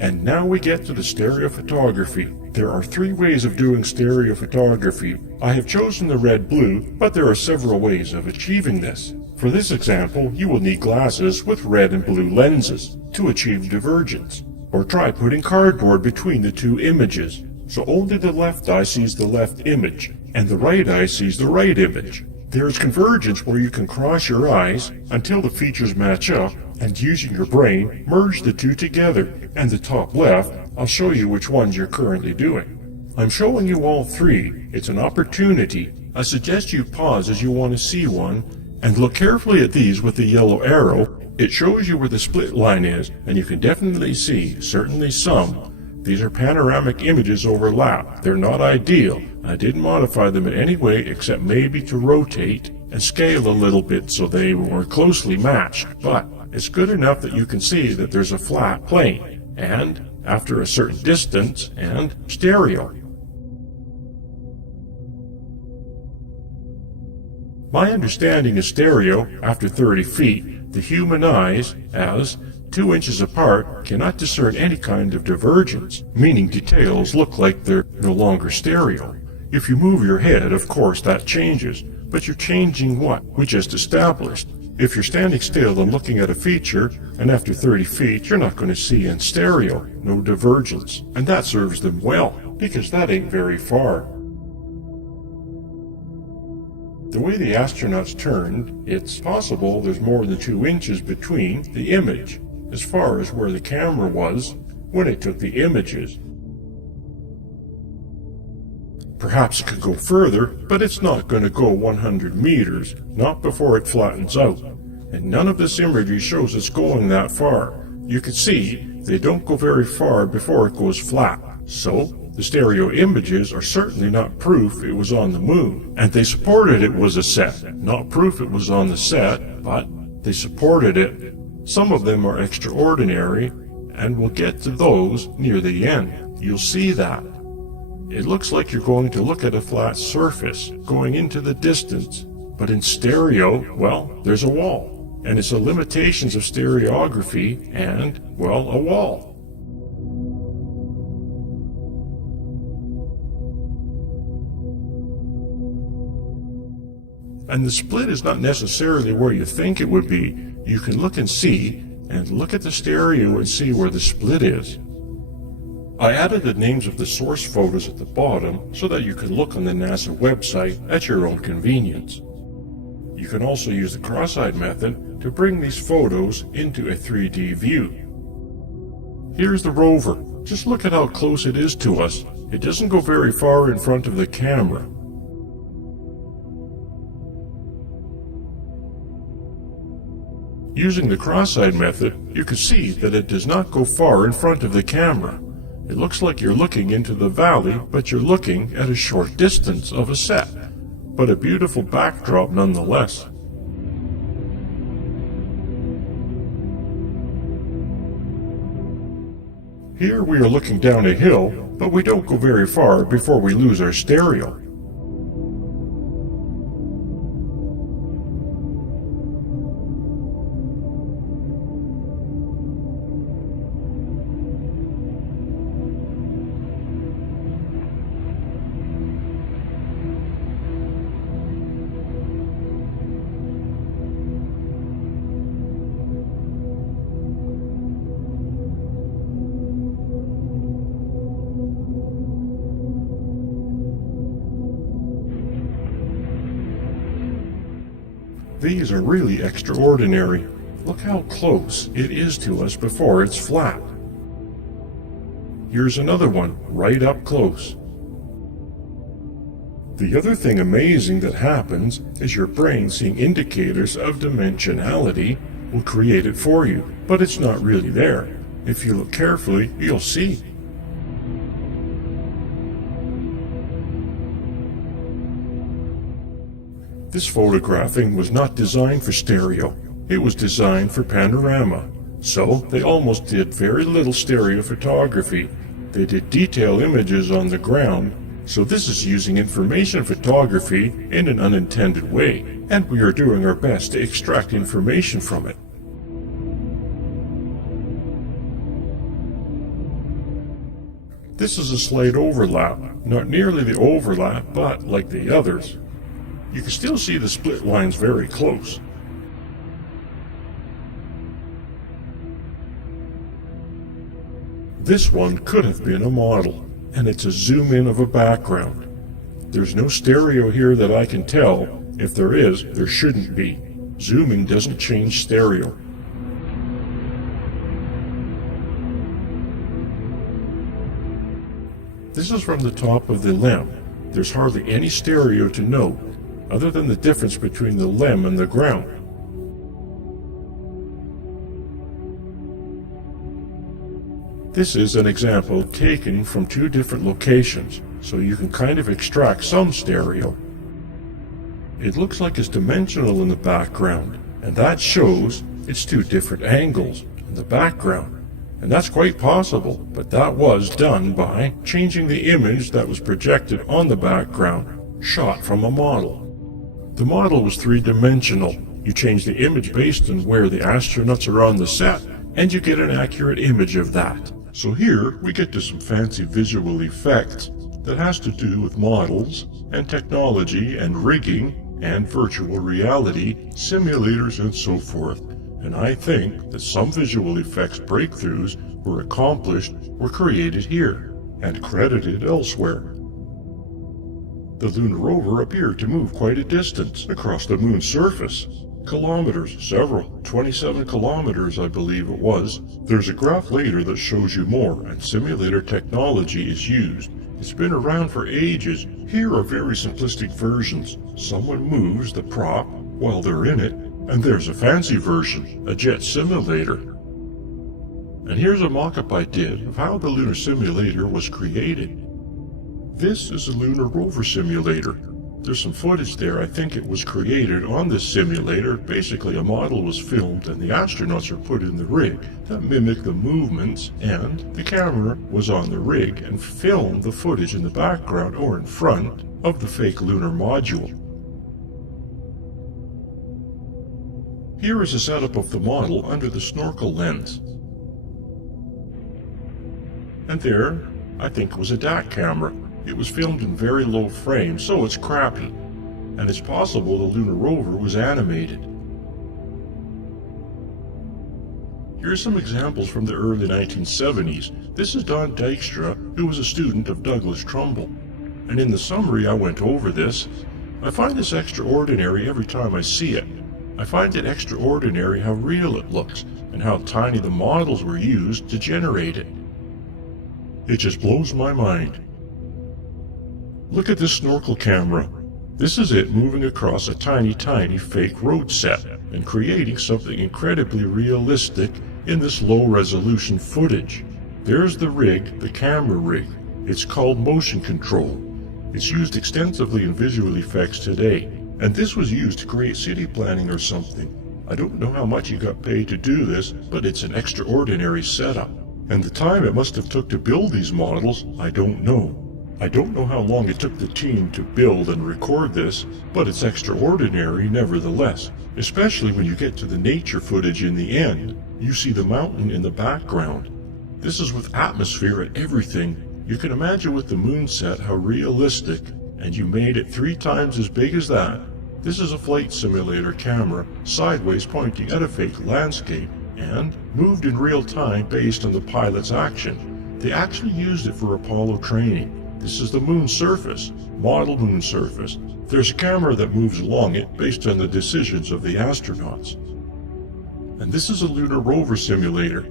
And now we get to the stereophotography. There are 3 ways of doing stereophotography. I have chosen the red-blue, but there are several ways of achieving this. For this example, you will need glasses with red and blue lenses to achieve divergence. Or try putting cardboard between the 2 images, so only the left eye sees the left image, and the right eye sees the right image. There is convergence where you can cross your eyes until the features match up, and using your brain, merge the 2 together. And the top left, I'll show you which ones you're currently doing. I'm showing you all 3. It's an opportunity. I suggest you pause as you want to see one, and look carefully at these with the yellow arrow. It shows you where the split line is, and you can definitely see, certainly some. These are panoramic images overlap. They're not ideal. I didn't modify them in any way except maybe to rotate and scale a little bit so they were closely matched, but it's good enough that you can see that there's a flat plane, and after a certain distance, and stereo. My understanding is stereo, after 30 feet, the human eyes, as 2 inches apart, cannot discern any kind of divergence, meaning details look like they're no longer stereo. If you move your head, of course that changes, but you're changing what we just established. If you're standing still and looking at a feature, and after 30 feet you're not going to see in stereo, no divergence, and that serves them well, because that ain't very far. The way the astronauts turned, it's possible there's more than 2 inches between the image, as far as where the camera was when it took the images. Perhaps it could go further, but it's not going to go 100 meters, not before it flattens out. And none of this imagery shows it's going that far. You can see they don't go very far before it goes flat. So, the stereo images are certainly not proof it was on the moon. And they supported it was a set. Not proof it was on the set, but they supported it. Some of them are extraordinary, and we'll get to those near the end. You'll see that. It looks like you're going to look at a flat surface, going into the distance. But in stereo, well, there's a wall. And it's the limitations of stereography and, well, a wall. And the split is not necessarily where you think it would be. You can look and see, and look at the stereo and see where the split is. I added the names of the source photos at the bottom so that you can look on the NASA website at your own convenience. You can also use the cross-eyed method to bring these photos into a 3D view. Here's the rover. Just look at how close it is to us. It doesn't go very far in front of the camera. Using the cross-eyed method, you can see that it does not go far in front of the camera. It looks like you're looking into the valley, but you're looking at a short distance of a set, but a beautiful backdrop nonetheless. Here we are looking down a hill, but we don't go very far before we lose our stereo. These are really extraordinary. Look how close it is to us before it's flat. Here's another one, right up close. The other thing amazing that happens is your brain, seeing indicators of dimensionality, will create it for you, but it's not really there. If you look carefully, you'll see. This photographing was not designed for stereo. It was designed for panorama. So they almost did very little stereo photography. They did detail images on the ground. So this is using information photography in an unintended way, and we are doing our best to extract information from it. This is a slight overlap, not nearly the overlap, but like the others. You can still see the split lines very close. This one could have been a model, and it's a zoom in of a background. There's no stereo here that I can tell. If there is, there shouldn't be. Zooming doesn't change stereo. This is from the top of the lem. There's hardly any stereo to note, other than the difference between the lem and the ground. This is an example taken from two different locations, so you can kind of extract some stereo. It looks like it's dimensional in the background, and that shows it's two different angles in the background. And that's quite possible, but that was done by changing the image that was projected on the background, shot from a model. The model was three-dimensional. You change the image based on where the astronauts are on the set, and you get an accurate image of that. So here we get to some fancy visual effects that has to do with models and technology and rigging and virtual reality, simulators and so forth. And I think that some visual effects breakthroughs were accomplished or created here and credited elsewhere. The lunar rover appeared to move quite a distance across the moon's surface. Kilometers, several, 27 kilometers I believe it was. There's a graph later that shows you more, and simulator technology is used. It's been around for ages. Here are very simplistic versions. Someone moves the prop while they're in it, and there's a fancy version, a jet simulator. And here's a mock-up I did of how the lunar simulator was created. This is a lunar rover simulator. There's some footage there. I think it was created on this simulator. Basically, a model was filmed and the astronauts are put in the rig that mimic the movements, and the camera was on the rig and filmed the footage in the background or in front of the fake lunar module. Here is a setup of the model under the snorkel lens. And there, I think, was a DAC camera. It was filmed in very low frame, so it's crappy. And it's possible the lunar rover was animated. Here are some examples from the early 1970s. This is Don Dykstra, who was a student of Douglas Trumbull. And in the summary I went over this. I find this extraordinary every time I see it. I find it extraordinary how real it looks, and how tiny the models were used to generate it. It just blows my mind. Look at this snorkel camera. This is it moving across a tiny fake road set and creating something incredibly realistic in this low-resolution footage. There's the rig, the camera rig. It's called motion control. It's used extensively in visual effects today, and this was used to create city planning or something. I don't know how much he got paid to do this, but it's an extraordinary setup. And the time it must have took to build these models, I don't know. I don't know how long it took the team to build and record this, but it's extraordinary nevertheless, especially when you get to the nature footage in the end. You see the mountain in the background. This is with atmosphere and everything. You can imagine with the moon set how realistic, and you made it 3 times as big as that. This is a flight simulator camera, sideways pointing at a fake landscape, and moved in real time based on the pilot's action. They actually used it for Apollo training. This is the moon surface, model moon surface. There's a camera that moves along it based on the decisions of the astronauts. And this is a lunar rover simulator.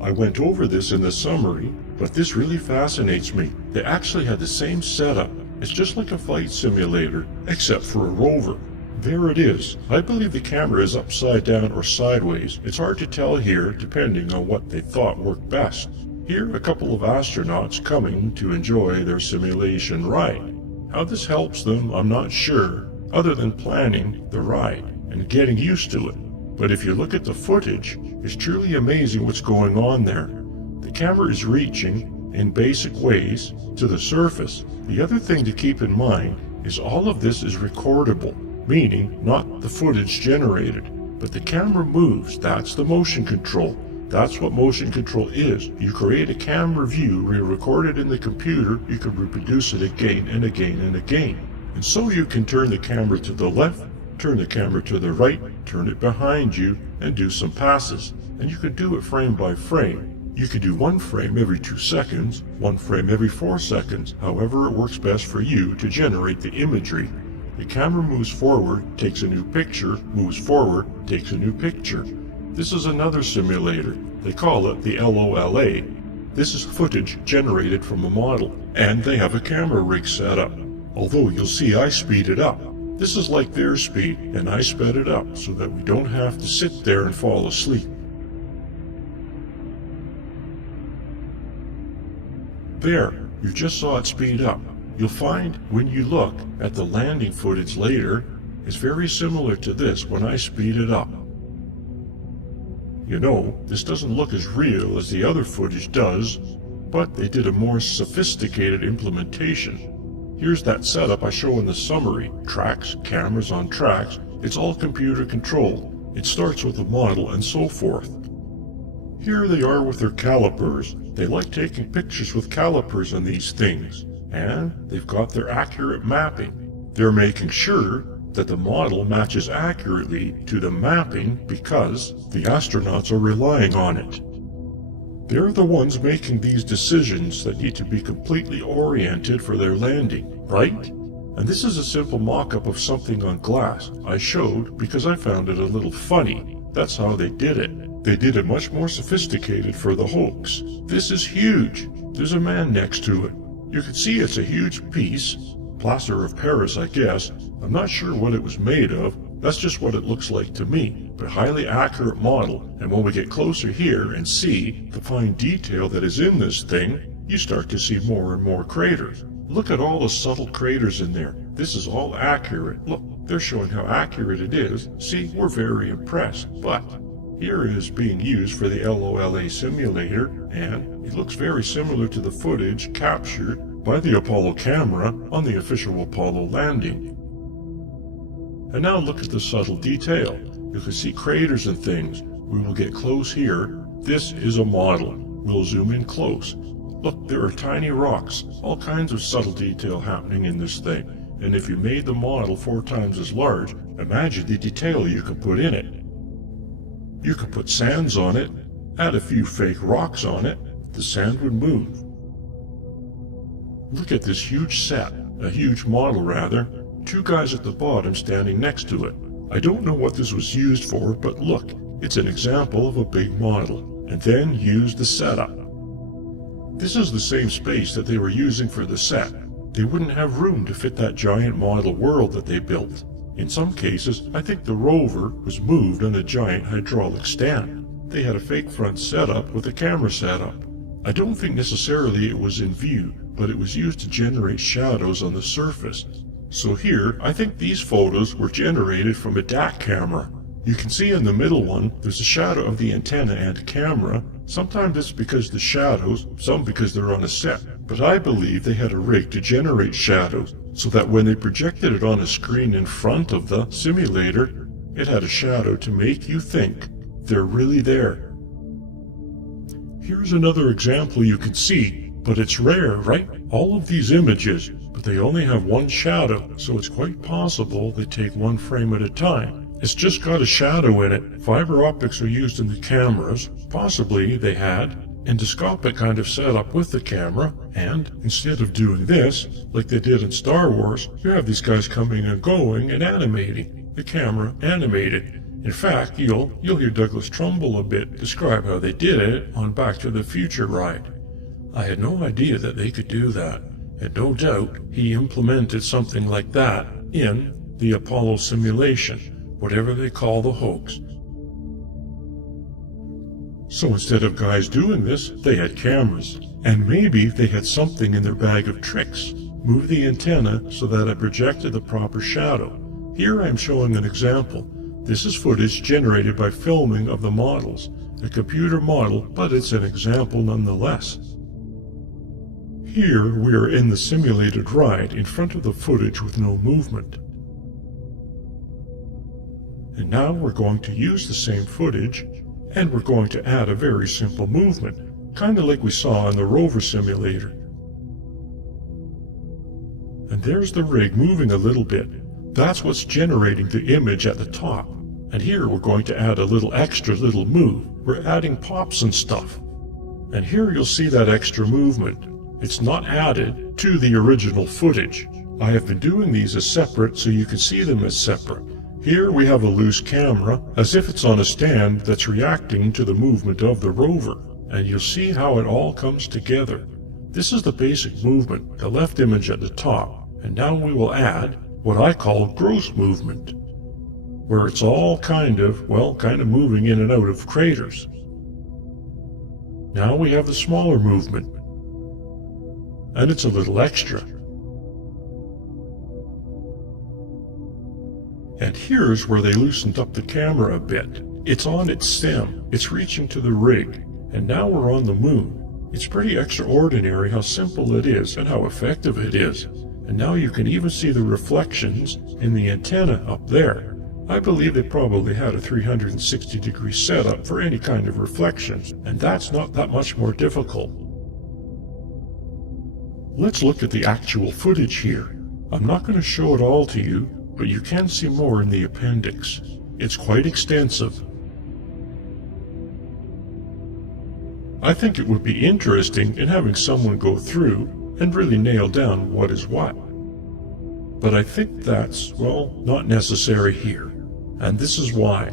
I went over this in the summary, but this really fascinates me. They actually had the same setup. It's just like a flight simulator, except for a rover. There it is. I believe the camera is upside down or sideways. It's hard to tell here, depending on what they thought worked best. Here, a couple of astronauts coming to enjoy their simulation ride. How this helps them, I'm not sure, other than planning the ride and getting used to it. But if you look at the footage, it's truly amazing what's going on there. The camera is reaching, in basic ways, to the surface. The other thing to keep in mind is all of this is recordable, meaning not the footage generated, but the camera moves. That's the motion control. That's what motion control is. You create a camera view, you record it in the computer, you can reproduce it again and again and again. And so you can turn the camera to the left, turn the camera to the right, turn it behind you, and do some passes. And you can do it frame by frame. You can do one frame every 2 seconds, one frame every 4 seconds, however it works best for you to generate the imagery. The camera moves forward, takes a new picture, moves forward, takes a new picture. This is another simulator. They call it the LOLA. This is footage generated from a model, and they have a camera rig set up. Although you'll see I speed it up. This is like their speed, and I sped it up so that we don't have to sit there and fall asleep. There, you just saw it speed up. You'll find when you look at the landing footage later, it's very similar to this when I speed it up. You know, this doesn't look as real as the other footage does, but they did a more sophisticated implementation. Here's that setup I show in the summary. Tracks, cameras on tracks, it's all computer controlled. It starts with a model and so forth. Here they are with their calipers. They like taking pictures with calipers on these things, and they've got their accurate mapping. They're making sure that the model matches accurately to the mapping because the astronauts are relying on it. They're the ones making these decisions that need to be completely oriented for their landing, right? And this is a simple mock-up of something on glass I showed because I found it a little funny. That's how they did it. They did it much more sophisticated for the hoax. This is huge. There's a man next to it. You can see it's a huge piece. Plaster of Paris, I guess. I'm not sure what it was made of. That's just what it looks like to me, but highly accurate model. And when we get closer here and see the fine detail that is in this thing, you start to see more and more craters. Look at all the subtle craters in there. This is all accurate. Look, they're showing how accurate it is. See, we're very impressed. But here it is being used for the LOLA simulator, and it looks very similar to the footage captured by the Apollo camera on the official Apollo landing. And now look at the subtle detail. You can see craters and things. We will get close here. This is a model. We'll zoom in close. Look, there are tiny rocks, all kinds of subtle detail happening in this thing. And if you made the model 4 times as large, imagine the detail you could put in it. You could put sands on it, add a few fake rocks on it, the sand would move. Look at this huge set, a huge model rather, 2 guys at the bottom standing next to it. I don't know what this was used for, but look, it's an example of a big model. And then use the setup. This is the same space that they were using for the set. They wouldn't have room to fit that giant model world that they built. In some cases, I think the rover was moved on a giant hydraulic stand. They had a fake front setup with a camera setup. I don't think necessarily it was in view, but it was used to generate shadows on the surface. So here, I think these photos were generated from a DAC camera. You can see in the middle one, there's a shadow of the antenna and camera. Sometimes it's because the shadows, some because they're on a set. But I believe they had a rig to generate shadows, so that when they projected it on a screen in front of the simulator, it had a shadow to make you think they're really there. Here's another example you can see, but it's rare, right? All of these images, but they only have one shadow, so it's quite possible they take 1 frame at a time. It's just got a shadow in it. Fiber optics are used in the cameras. Possibly they had endoscopic kind of setup with the camera, and instead of doing this, like they did in Star Wars, you have these guys coming and going and animating. The camera animated. In fact, you'll hear Douglas Trumbull a bit describe how they did it on Back to the Future ride. I had no idea that they could do that, and no doubt he implemented something like that in the Apollo simulation, whatever they call the hoax. So instead of guys doing this, they had cameras. And maybe they had something in their bag of tricks. Move the antenna so that it projected the proper shadow. Here I am showing an example. This is footage generated by filming of the models. A computer model, but it's an example nonetheless. Here we are in the simulated ride in front of the footage with no movement. And now we're going to use the same footage, and we're going to add a very simple movement, kind of like we saw in the rover simulator. And there's the rig moving a little bit. That's what's generating the image at the top. And here we're going to add a little extra little move. We're adding pops and stuff. And here you'll see that extra movement. It's not added to the original footage. I have been doing these as separate so you can see them as separate. Here we have a loose camera, as if it's on a stand that's reacting to the movement of the rover. And you'll see how it all comes together. This is the basic movement, the left image at the top. And now we will add what I call gross movement, where it's all kind of moving in and out of craters. Now we have the smaller movement, and it's a little extra. And here's where they loosened up the camera a bit. It's on its stem, it's reaching to the rig, and now we're on the moon. It's pretty extraordinary how simple it is and how effective it is. And now you can even see the reflections in the antenna up there. I believe they probably had a 360-degree setup for any kind of reflections, and that's not that much more difficult. Let's look at the actual footage here. I'm not going to show it all to you, but you can see more in the appendix. It's quite extensive. I think it would be interesting in having someone go through and really nail down what is what. But I think that's, not necessary here. And this is why.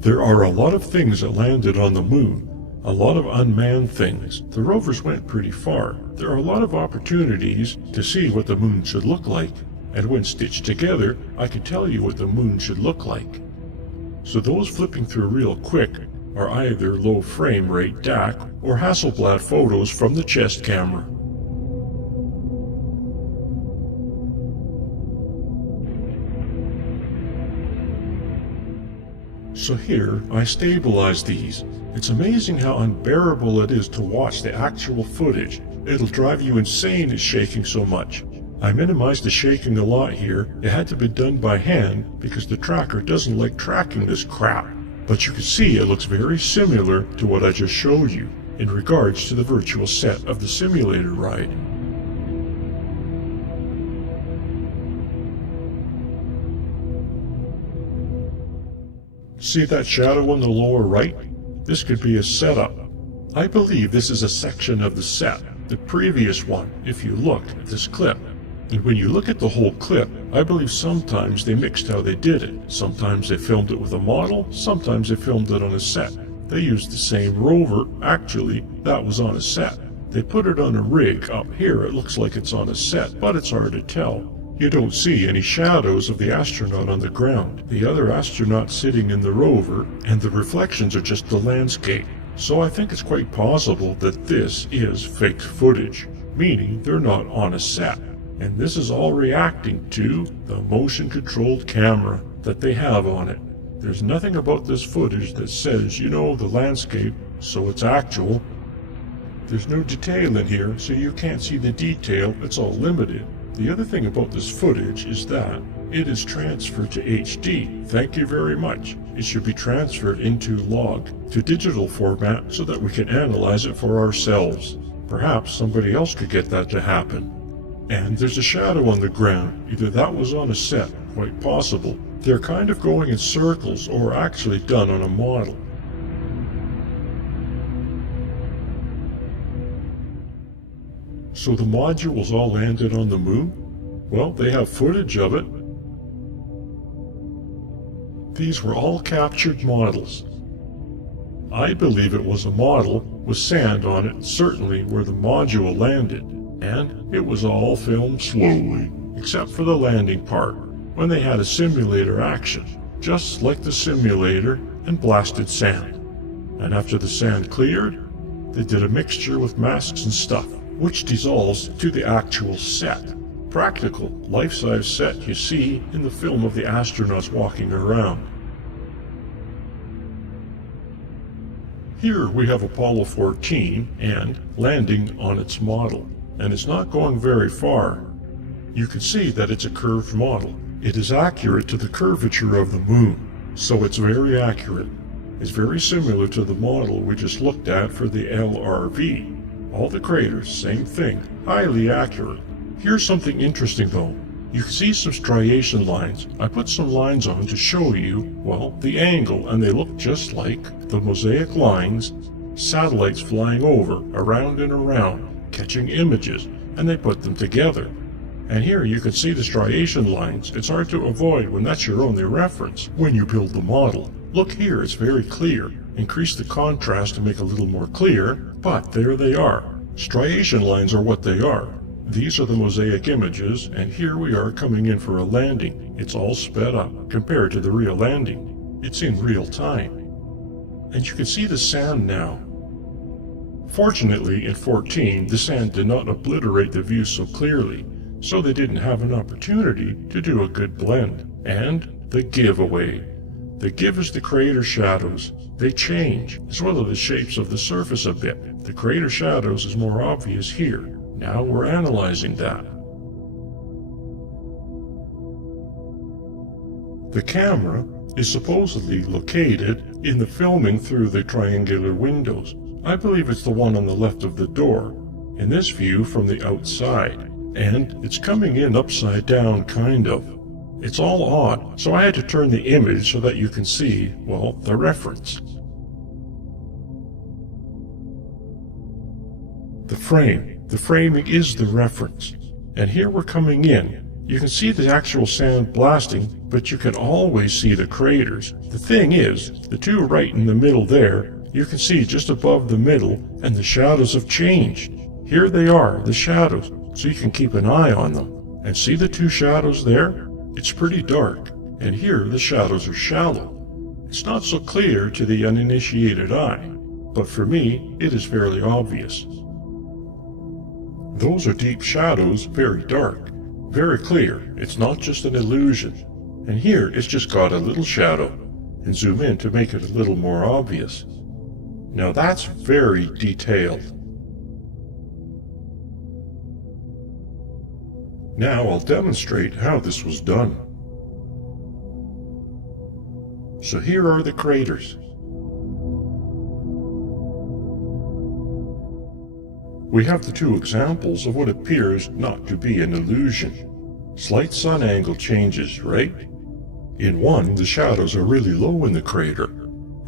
There are a lot of things that landed on the moon, a lot of unmanned things. The rovers went pretty far. There are a lot of opportunities to see what the moon should look like. And when stitched together, I can tell you what the moon should look like. So those flipping through real quick are either low frame rate DAC or Hasselblad photos from the chest camera. So here, I stabilize these. It's amazing how unbearable it is to watch the actual footage. It'll drive you insane it's shaking so much. I minimized the shaking a lot here. It had to be done by hand because the tracker doesn't like tracking this crap. But you can see it looks very similar to what I just showed you in regards to the virtual set of the simulator ride. See that shadow on the lower right? This could be a setup. I believe this is a section of the set, the previous one, if you look at this clip. And when you look at the whole clip, I believe sometimes they mixed how they did it. Sometimes they filmed it with a model, sometimes they filmed it on a set. They used the same rover, actually, that was on a set. They put it on a rig. Up here it looks like it's on a set, but it's hard to tell. You don't see any shadows of the astronaut on the ground, the other astronaut sitting in the rover, and the reflections are just the landscape. So I think it's quite possible that this is fake footage, meaning they're not on a set. And this is all reacting to the motion-controlled camera that they have on it. There's nothing about this footage that says, the landscape, so it's actual. There's no detail in here, so you can't see the detail, it's all limited. The other thing about this footage is that it is transferred to HD. Thank you very much. It should be transferred into log, to digital format, so that we can analyze it for ourselves. Perhaps somebody else could get that to happen. And there's a shadow on the ground. Either that was on a set, quite possible. They're kind of going in circles, or actually done on a model. So the modules all landed on the moon? Well, they have footage of it. These were all captured models. I believe it was a model with sand on it, certainly where the module landed, and it was all filmed slowly, except for the landing part, when they had a simulator action, just like the simulator, and blasted sand. And after the sand cleared, they did a mixture with masks and stuff, which dissolves to the actual set. Practical, life-size set you see in the film of the astronauts walking around. Here we have Apollo 14 and landing on its model, and it's not going very far. You can see that it's a curved model. It is accurate to the curvature of the moon, so it's very accurate. It's very similar to the model we just looked at for the LRV. All the craters, same thing, highly accurate. Here's something interesting though. You can see some striation lines. I put some lines on to show you, well, the angle, and they look just like the mosaic lines, satellites flying over, around and around, catching images, and they put them together. And here you can see the striation lines. It's hard to avoid when that's your only reference when you build the model. Look here, it's very clear. Increase the contrast to make it a little more clear, but there they are. Striation lines are what they are. These are the mosaic images, and here we are coming in for a landing. It's all sped up compared to the real landing. It's in real time. And you can see the sand now. Fortunately, in 14, the sand did not obliterate the view so clearly, so they didn't have an opportunity to do a good blend. And the giveaway. The give is the crater shadows. They change, as well as the shapes of the surface a bit. The crater shadows is more obvious here. Now we're analyzing that. The camera is supposedly located in the filming through the triangular windows. I believe it's the one on the left of the door, in this view from the outside, and it's coming in upside down kind of. It's all odd, so I had to turn the image so that you can see, well, the reference. The frame. The framing is the reference. And here we're coming in. You can see the actual sand blasting, but you can always see the craters. The thing is, the two right in the middle there, you can see just above the middle, and the shadows have changed. Here they are, the shadows, so you can keep an eye on them. And see the two shadows there? It's pretty dark, and here the shadows are shallow. It's not so clear to the uninitiated eye, but for me, it is fairly obvious. Those are deep shadows, very dark, very clear. It's not just an illusion. And here it's just got a little shadow, and zoom in to make it a little more obvious. Now that's very detailed. Now I'll demonstrate how this was done. So here are the craters. We have the two examples of what appears not to be an illusion. Slight sun angle changes, right? In one, the shadows are really low in the crater,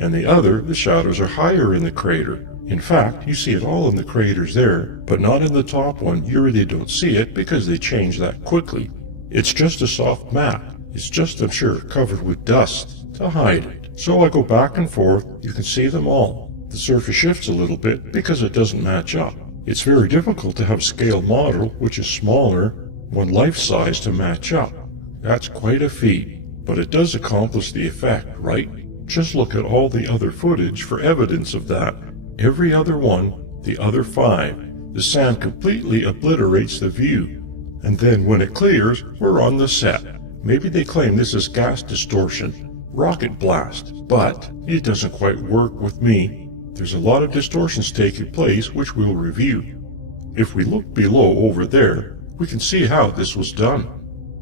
and the other, the shadows are higher in the crater. In fact, you see it all in the craters there, but not in the top one. You really don't see it because they change that quickly. It's just a soft mat. It's just, I'm sure, covered with dust to hide it. So I go back and forth, you can see them all. The surface shifts a little bit because it doesn't match up. It's very difficult to have a scale model which is smaller when life size to match up. That's quite a feat, but it does accomplish the effect, right? Just look at all the other footage for evidence of that. Every other one, the other 5, the sand completely obliterates the view. And then when it clears, we're on the set. Maybe they claim this is gas distortion, rocket blast, but it doesn't quite work with me. There's a lot of distortions taking place which we'll review. If we look below over there, we can see how this was done.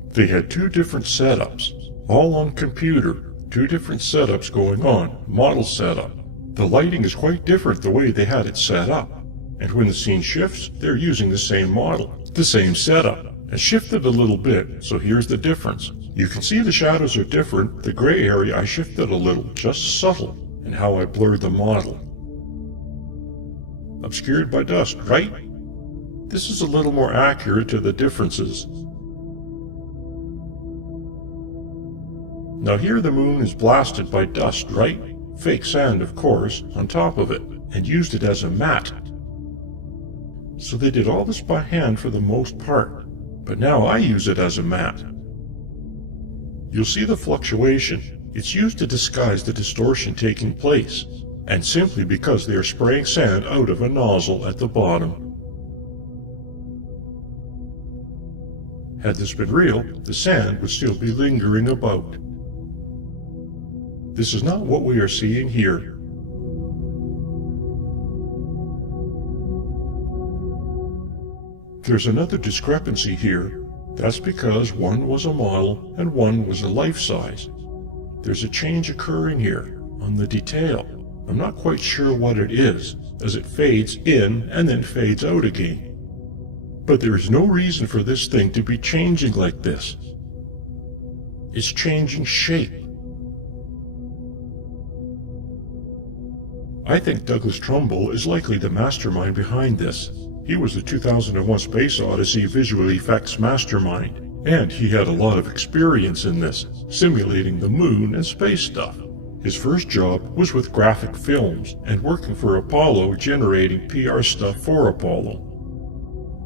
They had 2 different setups, all on computer, 2 different setups going on, model setup. The lighting is quite different the way they had it set up. And when the scene shifts, they're using the same model, the same setup, and shifted a little bit, so here's the difference. You can see the shadows are different, the gray area I shifted a little, just subtle, and how I blurred the model. Obscured by dust, right? this is a little more accurate to the differences. Now here the moon is blasted by dust, right? Fake sand, of course, on top of it, and used it as a mat. So they did all this by hand for the most part, but now I use it as a mat. You'll see the fluctuation. It's used to disguise the distortion taking place, and simply because they are spraying sand out of a nozzle at the bottom. Had this been real, the sand would still be lingering about. This is not what we are seeing here. There's another discrepancy here. That's because one was a model and one was a life-size. There's a change occurring here on the detail. I'm not quite sure what it is, as it fades in and then fades out again. But there is no reason for this thing to be changing like this. It's changing shape. I think Douglas Trumbull is likely the mastermind behind this. He was the 2001 Space Odyssey visual effects mastermind, and he had a lot of experience in this, simulating the moon and space stuff. His first job was with graphic films and working for Apollo generating PR stuff for Apollo.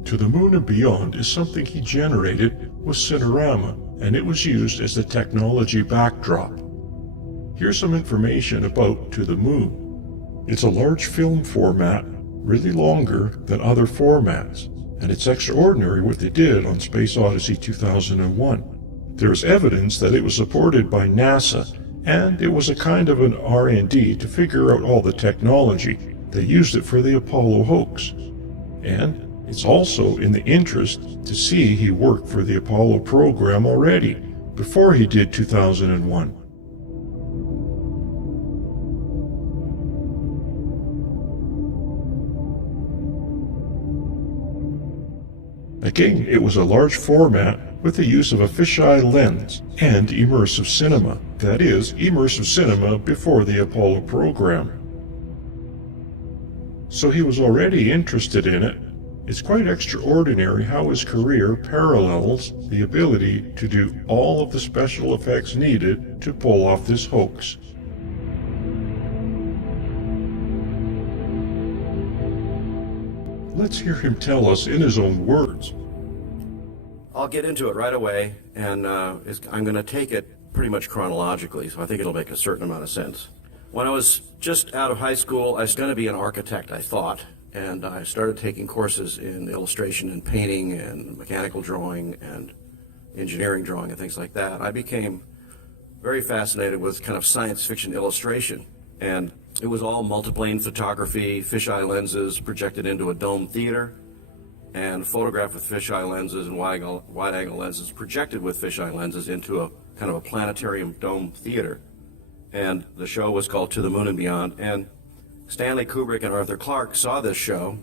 To the Moon and Beyond is something he generated with Cinerama, and it was used as the technology backdrop. Here's some information about To the Moon. It's a large film format, really longer than other formats, and it's extraordinary what they did on Space Odyssey 2001. There is evidence that it was supported by NASA, and it was a kind of an R&D to figure out all the technology. They used it for the Apollo hoax. And it's also in the interest to see he worked for the Apollo program already, before he did 2001. Again, it was a large format with the use of a fisheye lens and immersive cinema. That is, immersive cinema before the Apollo program. So he was already interested in it. It's quite extraordinary how his career parallels the ability to do all of the special effects needed to pull off this hoax. Let's hear him tell us in his own words. I'll get into it right away, and I'm going to take it pretty much chronologically, so I think it'll make a certain amount of sense. When I was just out of high school, I was going to be an architect, I thought, and I started taking courses in illustration and painting and mechanical drawing and engineering drawing and things like that. I became very fascinated with kind of science fiction illustration, and it was all multiplane photography, fisheye lenses projected into a dome theater, and photographed with fisheye lenses and wide-angle lenses projected with fisheye lenses into a kind of a planetarium dome theater. And the show was called To the Moon and Beyond, and Stanley Kubrick and Arthur Clarke saw this show,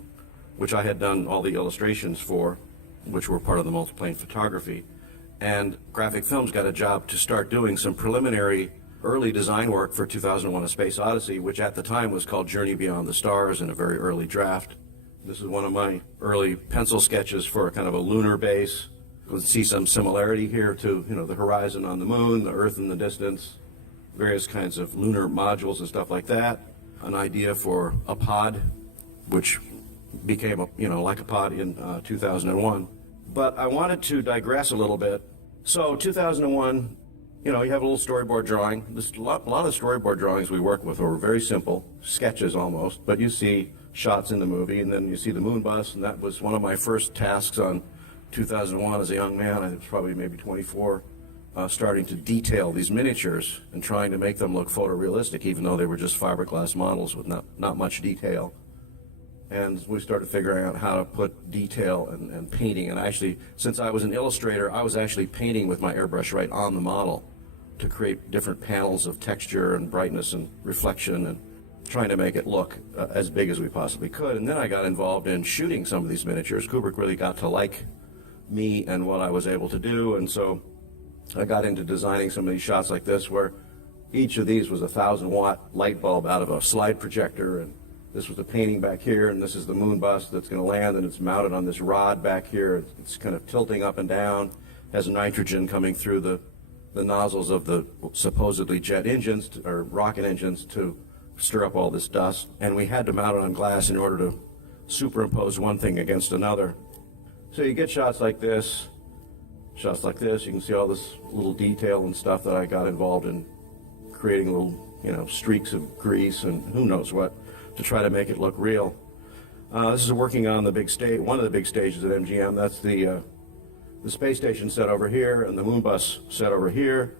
which I had done all the illustrations for, which were part of the multiplane photography, and Graphic Films got a job to start doing some preliminary early design work for 2001: A Space Odyssey, which at the time was called Journey Beyond the Stars in a very early draft. This is one of my early pencil sketches for a kind of a lunar base. You can see some similarity here to, the horizon on the moon, the Earth in the distance, various kinds of lunar modules and stuff like that. An idea for a pod, which became like a pod in 2001. But I wanted to digress a little bit. So 2001, you have a little storyboard drawing. A lot of the storyboard drawings we work with are very simple, sketches almost, but you see shots in the movie, and then you see the moon bus, and that was one of my first tasks on 2001 as a young man. I was probably maybe 24, starting to detail these miniatures and trying to make them look photorealistic, even though they were just fiberglass models with not much detail. And we started figuring out how to put detail and painting, and actually, since I was an illustrator, I was actually painting with my airbrush right on the model to create different panels of texture and brightness and reflection, and trying to make it look as big as we possibly could. And then I got involved in shooting some of these miniatures. Kubrick really got to like me and what I was able to do, and so I got into designing some of these shots like this, where each of these was a 1,000-watt light bulb out of a slide projector, and This was a painting back here, and this is the moon bus that's going to land, and it's mounted on this rod back here. It's kind of tilting up and down, has nitrogen coming through the nozzles of the supposedly jet engines or rocket engines to stir up all this dust. And we had to mount it on glass in order to superimpose one thing against another. So you get shots like this, shots like this. You can see all this little detail and stuff that I got involved in creating little, streaks of grease and who knows what to try to make it look real. This is working on the big stage, one of the big stages at MGM. That's the space station set over here and the moon bus set over here.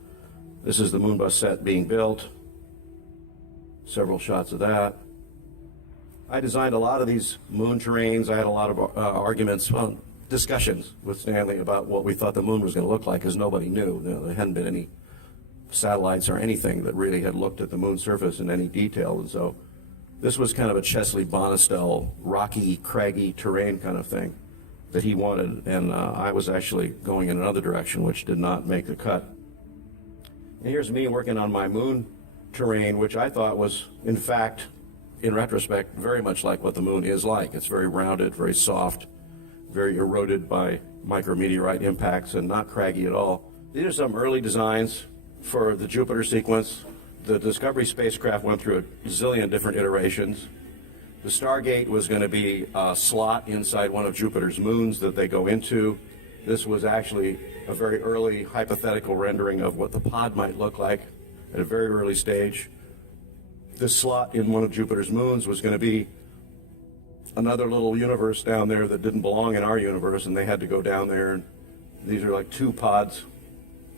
This is the moon bus set being built. Several shots of that. I designed a lot of these moon terrains. I had a lot of discussions with Stanley about what we thought the moon was going to look like, because nobody knew. There hadn't been any satellites or anything that really had looked at the moon's surface in any detail. And so this was kind of a Chesley Bonestell, rocky, craggy terrain kind of thing that he wanted. And I was actually going in another direction, which did not make the cut. And here's me working on my moon terrain, which I thought was, in fact, in retrospect, very much like what the moon is like. It's very rounded, very soft, very eroded by micrometeorite impacts, and not craggy at all. These are some early designs for the Jupiter sequence. The Discovery spacecraft went through a zillion different iterations. The Stargate was going to be a slot inside one of Jupiter's moons that they go into. This was actually a very early hypothetical rendering of what the pod might look like at a very early stage. This slot in one of Jupiter's moons was going to be another little universe down there that didn't belong in our universe, and they had to go down there. And these are like two pods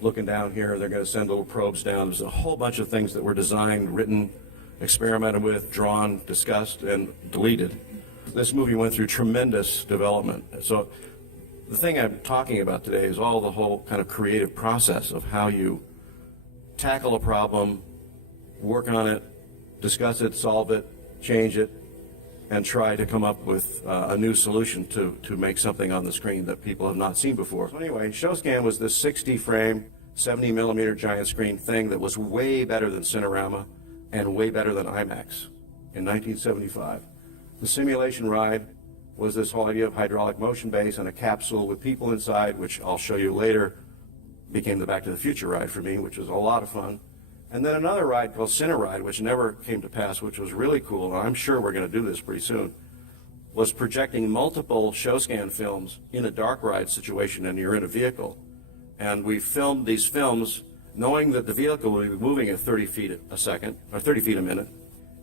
looking down here. They're going to send little probes down. There's a whole bunch of things that were designed, written, experimented with, drawn, discussed, and deleted. This movie went through tremendous development. So the thing I'm talking about today is all the whole kind of creative process of how you tackle a problem, work on it, discuss it, solve it, change it, and try to come up with a new solution to make something on the screen that people have not seen before. So anyway, ShowScan was this 60-frame, 70-millimeter giant screen thing that was way better than Cinerama and way better than IMAX in 1975. The simulation ride was this whole idea of hydraulic motion base and a capsule with people inside, which I'll show you later, became the Back to the Future ride for me, which was a lot of fun. And then another ride called Cineride, which never came to pass, which was really cool, and I'm sure we're going to do this pretty soon, was projecting multiple ShowScan films in a dark ride situation, and you're in a vehicle. And we filmed these films knowing that the vehicle would be moving at 30 feet a second, or 30 feet a minute.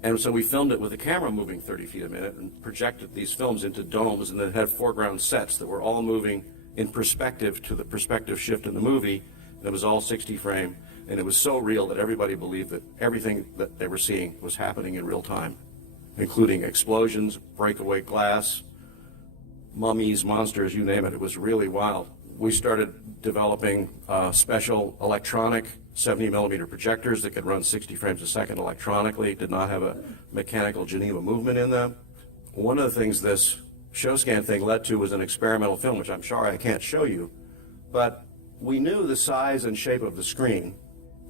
And so we filmed it with the camera moving 30 feet a minute and projected these films into domes, and then had foreground sets that were all moving in perspective to the perspective shift in the movie. And it was all 60 frame. And it was so real that everybody believed that everything that they were seeing was happening in real time, including explosions, breakaway glass, mummies, monsters, you name it. It was really wild. We started developing special electronic 70-millimeter projectors that could run 60 frames a second electronically, did not have a mechanical Geneva movement in them. One of the things this ShowScan thing led to was an experimental film, which I'm sorry I can't show you, but we knew the size and shape of the screen.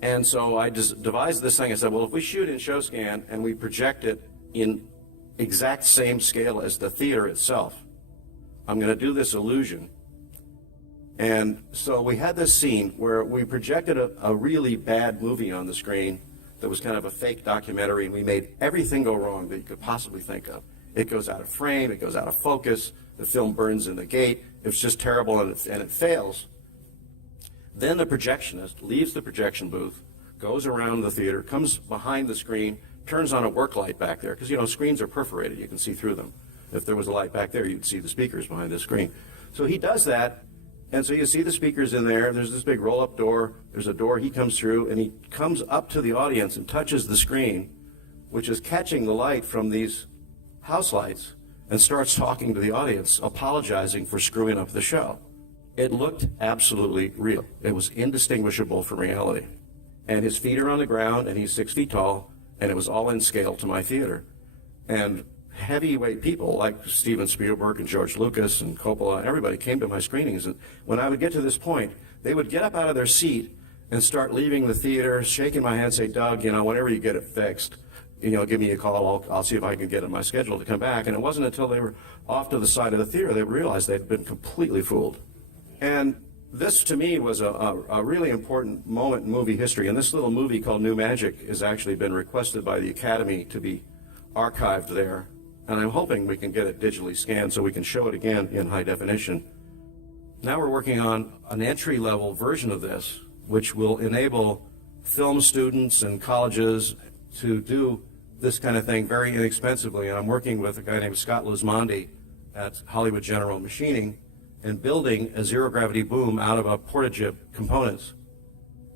And so I just devised this thing. I said, well, if we shoot in ShowScan and we project it in exact same scale as the theater itself, I'm going to do this illusion. And so we had this scene where we projected a really bad movie on the screen that was kind of a fake documentary, and we made everything go wrong that you could possibly think of. It goes out of frame, it goes out of focus, the film burns in the gate. It was just terrible, and it fails. Then the projectionist leaves the projection booth, goes around the theater, comes behind the screen, turns on a work light back there, because, screens are perforated. You can see through them. If there was a light back there, you'd see the speakers behind the screen. So he does that, and so you see the speakers in there. There's this big roll-up door. There's a door he comes through, and he comes up to the audience and touches the screen, which is catching the light from these house lights, and starts talking to the audience, apologizing for screwing up the show. It looked absolutely real. It was indistinguishable from reality. And his feet are on the ground, and he's 6 feet tall, and it was all in scale to my theater. And heavyweight people like Steven Spielberg and George Lucas and Coppola, everybody came to my screenings. And when I would get to this point, they would get up out of their seat and start leaving the theater, shaking my hand, say, Doug, whenever you get it fixed, give me a call. I'll see if I can get in my schedule to come back. And it wasn't until they were off to the side of the theater they realized they'd been completely fooled. And this, to me, was a really important moment in movie history. And this little movie called New Magic has actually been requested by the Academy to be archived there. And I'm hoping we can get it digitally scanned so we can show it again in high definition. Now we're working on an entry-level version of this, which will enable film students and colleges to do this kind of thing very inexpensively. And I'm working with a guy named Scott Lismondi at Hollywood General Machining and building a zero-gravity boom out of a porta-jib components.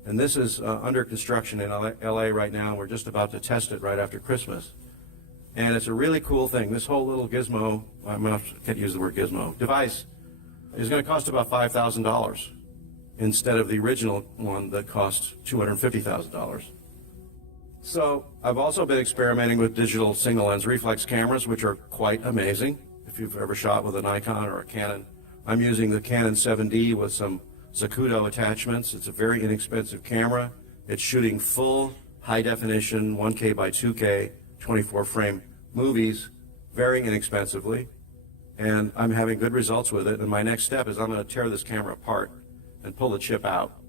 And this is under construction in LA right now. We're just about to test it right after Christmas. And it's a really cool thing. This whole little gizmo, I can't use the word gizmo, device is going to cost about $5,000 instead of the original one that cost $250,000. So I've also been experimenting with digital single lens reflex cameras, which are quite amazing. If you've ever shot with a Nikon or a Canon, I'm using the Canon 7D with some Zacuto attachments. It's a very inexpensive camera. It's shooting full high definition 1K by 2K 24 frame movies very inexpensively, and I'm having good results with it. And my next step is I'm going to tear this camera apart and pull the chip out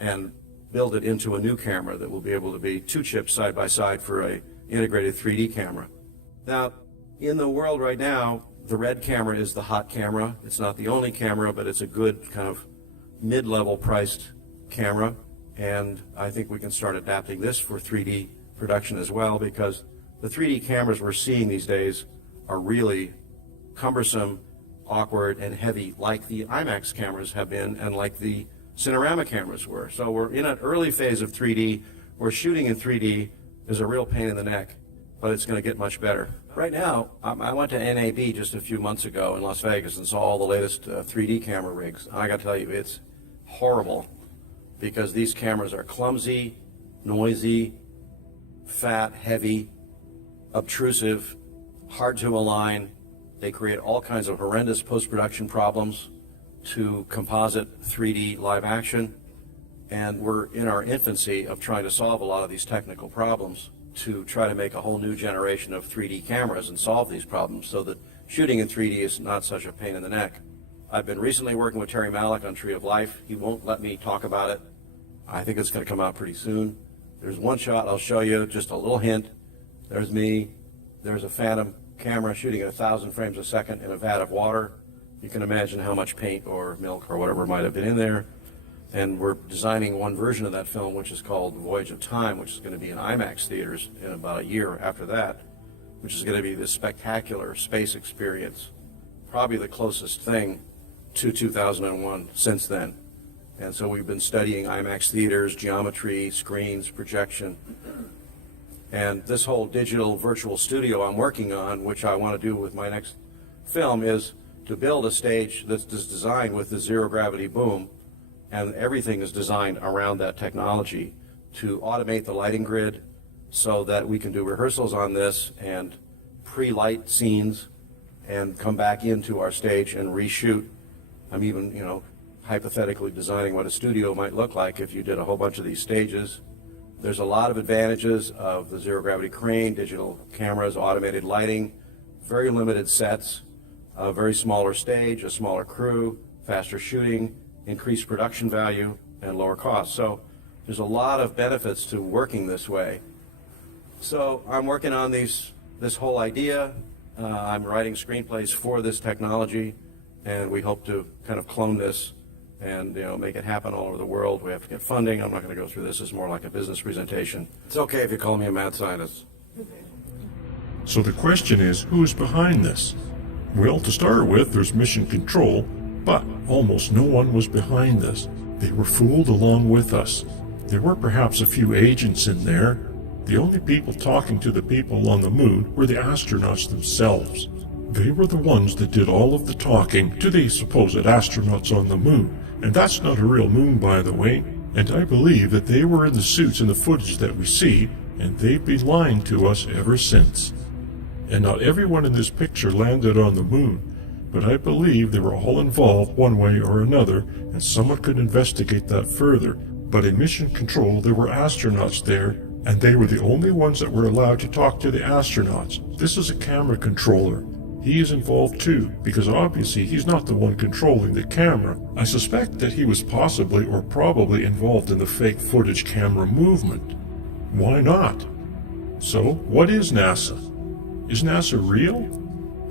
and build it into a new camera that will be able to be 2 chips side by side for a integrated 3D camera. Now, in the world right now, the red camera is the hot camera. It's not the only camera, but it's a good kind of mid-level priced camera, and I think we can start adapting this for 3D production as well, because the 3D cameras we're seeing these days are really cumbersome, awkward, and heavy, like the IMAX cameras have been and like the Cinerama cameras were. So we're in an early phase of 3D where shooting in 3D is a real pain in the neck, but it's going to get much better. Right now, I went to NAB just a few months ago in Las Vegas and saw all the latest 3D camera rigs. And I got to tell you, it's horrible because these cameras are clumsy, noisy, fat, heavy, obtrusive, hard to align. They create all kinds of horrendous post-production problems to composite 3D live action. And we're in our infancy of trying to solve a lot of these technical problems to try to make a whole new generation of 3D cameras and solve these problems so that shooting in 3D is not such a pain in the neck. I've been recently working with Terry Malick on Tree of Life. He won't let me talk about it. I think it's going to come out pretty soon. There's one shot I'll show you, just a little hint. There's me. There's a Phantom camera shooting at 1,000 frames a second in a vat of water. You can imagine how much paint or milk or whatever might have been in there. And we're designing one version of that film, which is called Voyage of Time, which is going to be in IMAX theaters in about a year after that, which is going to be this spectacular space experience, probably the closest thing to 2001 since then. And so we've been studying IMAX theaters, geometry, screens, projection. And this whole digital virtual studio I'm working on, which I want to do with my next film, is to build a stage that's designed with the zero-gravity boom, and everything is designed around that technology to automate the lighting grid so that we can do rehearsals on this and pre-light scenes and come back into our stage and reshoot. I'm even, hypothetically designing what a studio might look like if you did a whole bunch of these stages. There's a lot of advantages of the zero-gravity crane, digital cameras, automated lighting, very limited sets, a very smaller stage, a smaller crew, faster shooting, increased production value, and lower costs. So there's a lot of benefits to working this way. So I'm working on this whole idea. I'm writing screenplays for this technology, and we hope to kind of clone this and make it happen all over the world. We have to get funding. I'm not going to go through this. It's more like a business presentation. It's okay if you call me a mad scientist. So the question is, who's behind this? Well, to start with, there's Mission Control, but almost no one was behind this. They were fooled along with us. There were perhaps a few agents in there. The only people talking to the people on the moon were the astronauts themselves. They were the ones that did all of the talking to the supposed astronauts on the moon. And that's not a real moon, by the way. And I believe that they were in the suits in the footage that we see, and they've been lying to us ever since. And not everyone in this picture landed on the moon, but I believe they were all involved one way or another, and someone could investigate that further. But in Mission Control, there were astronauts there And they were the only ones that were allowed to talk to the astronauts. This is a camera controller. He is involved too, because obviously he's not the one controlling the camera. I suspect that he was possibly or probably involved in the fake footage camera movement. Why not? So, what is NASA? Is NASA real?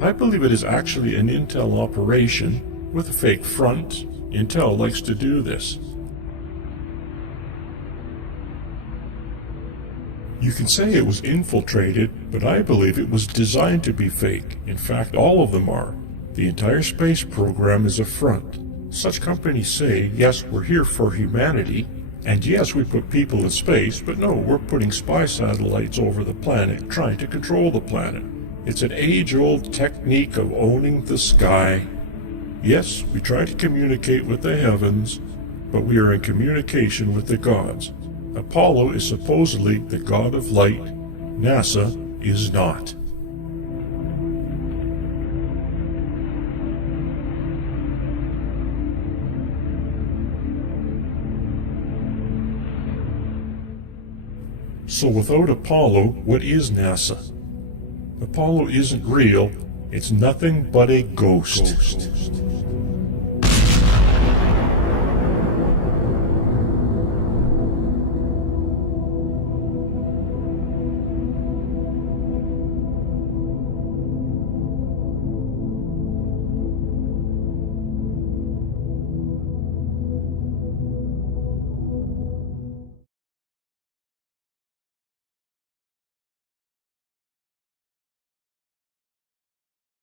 I believe it is actually an intel operation with a fake front. Intel likes to do this. You can say it was infiltrated, but I believe it was designed to be fake. In fact, all of them are. The entire space program is a front. Such companies say, yes, we're here for humanity, and yes, we put people in space, but no, we're putting spy satellites over the planet, trying to control the planet. It's an age-old technique of owning the sky. Yes, we try to communicate with the heavens, but we are in communication with the gods. Apollo is supposedly the god of light. NASA is not. So without Apollo, what is NASA? Apollo isn't real. It's nothing but a ghost.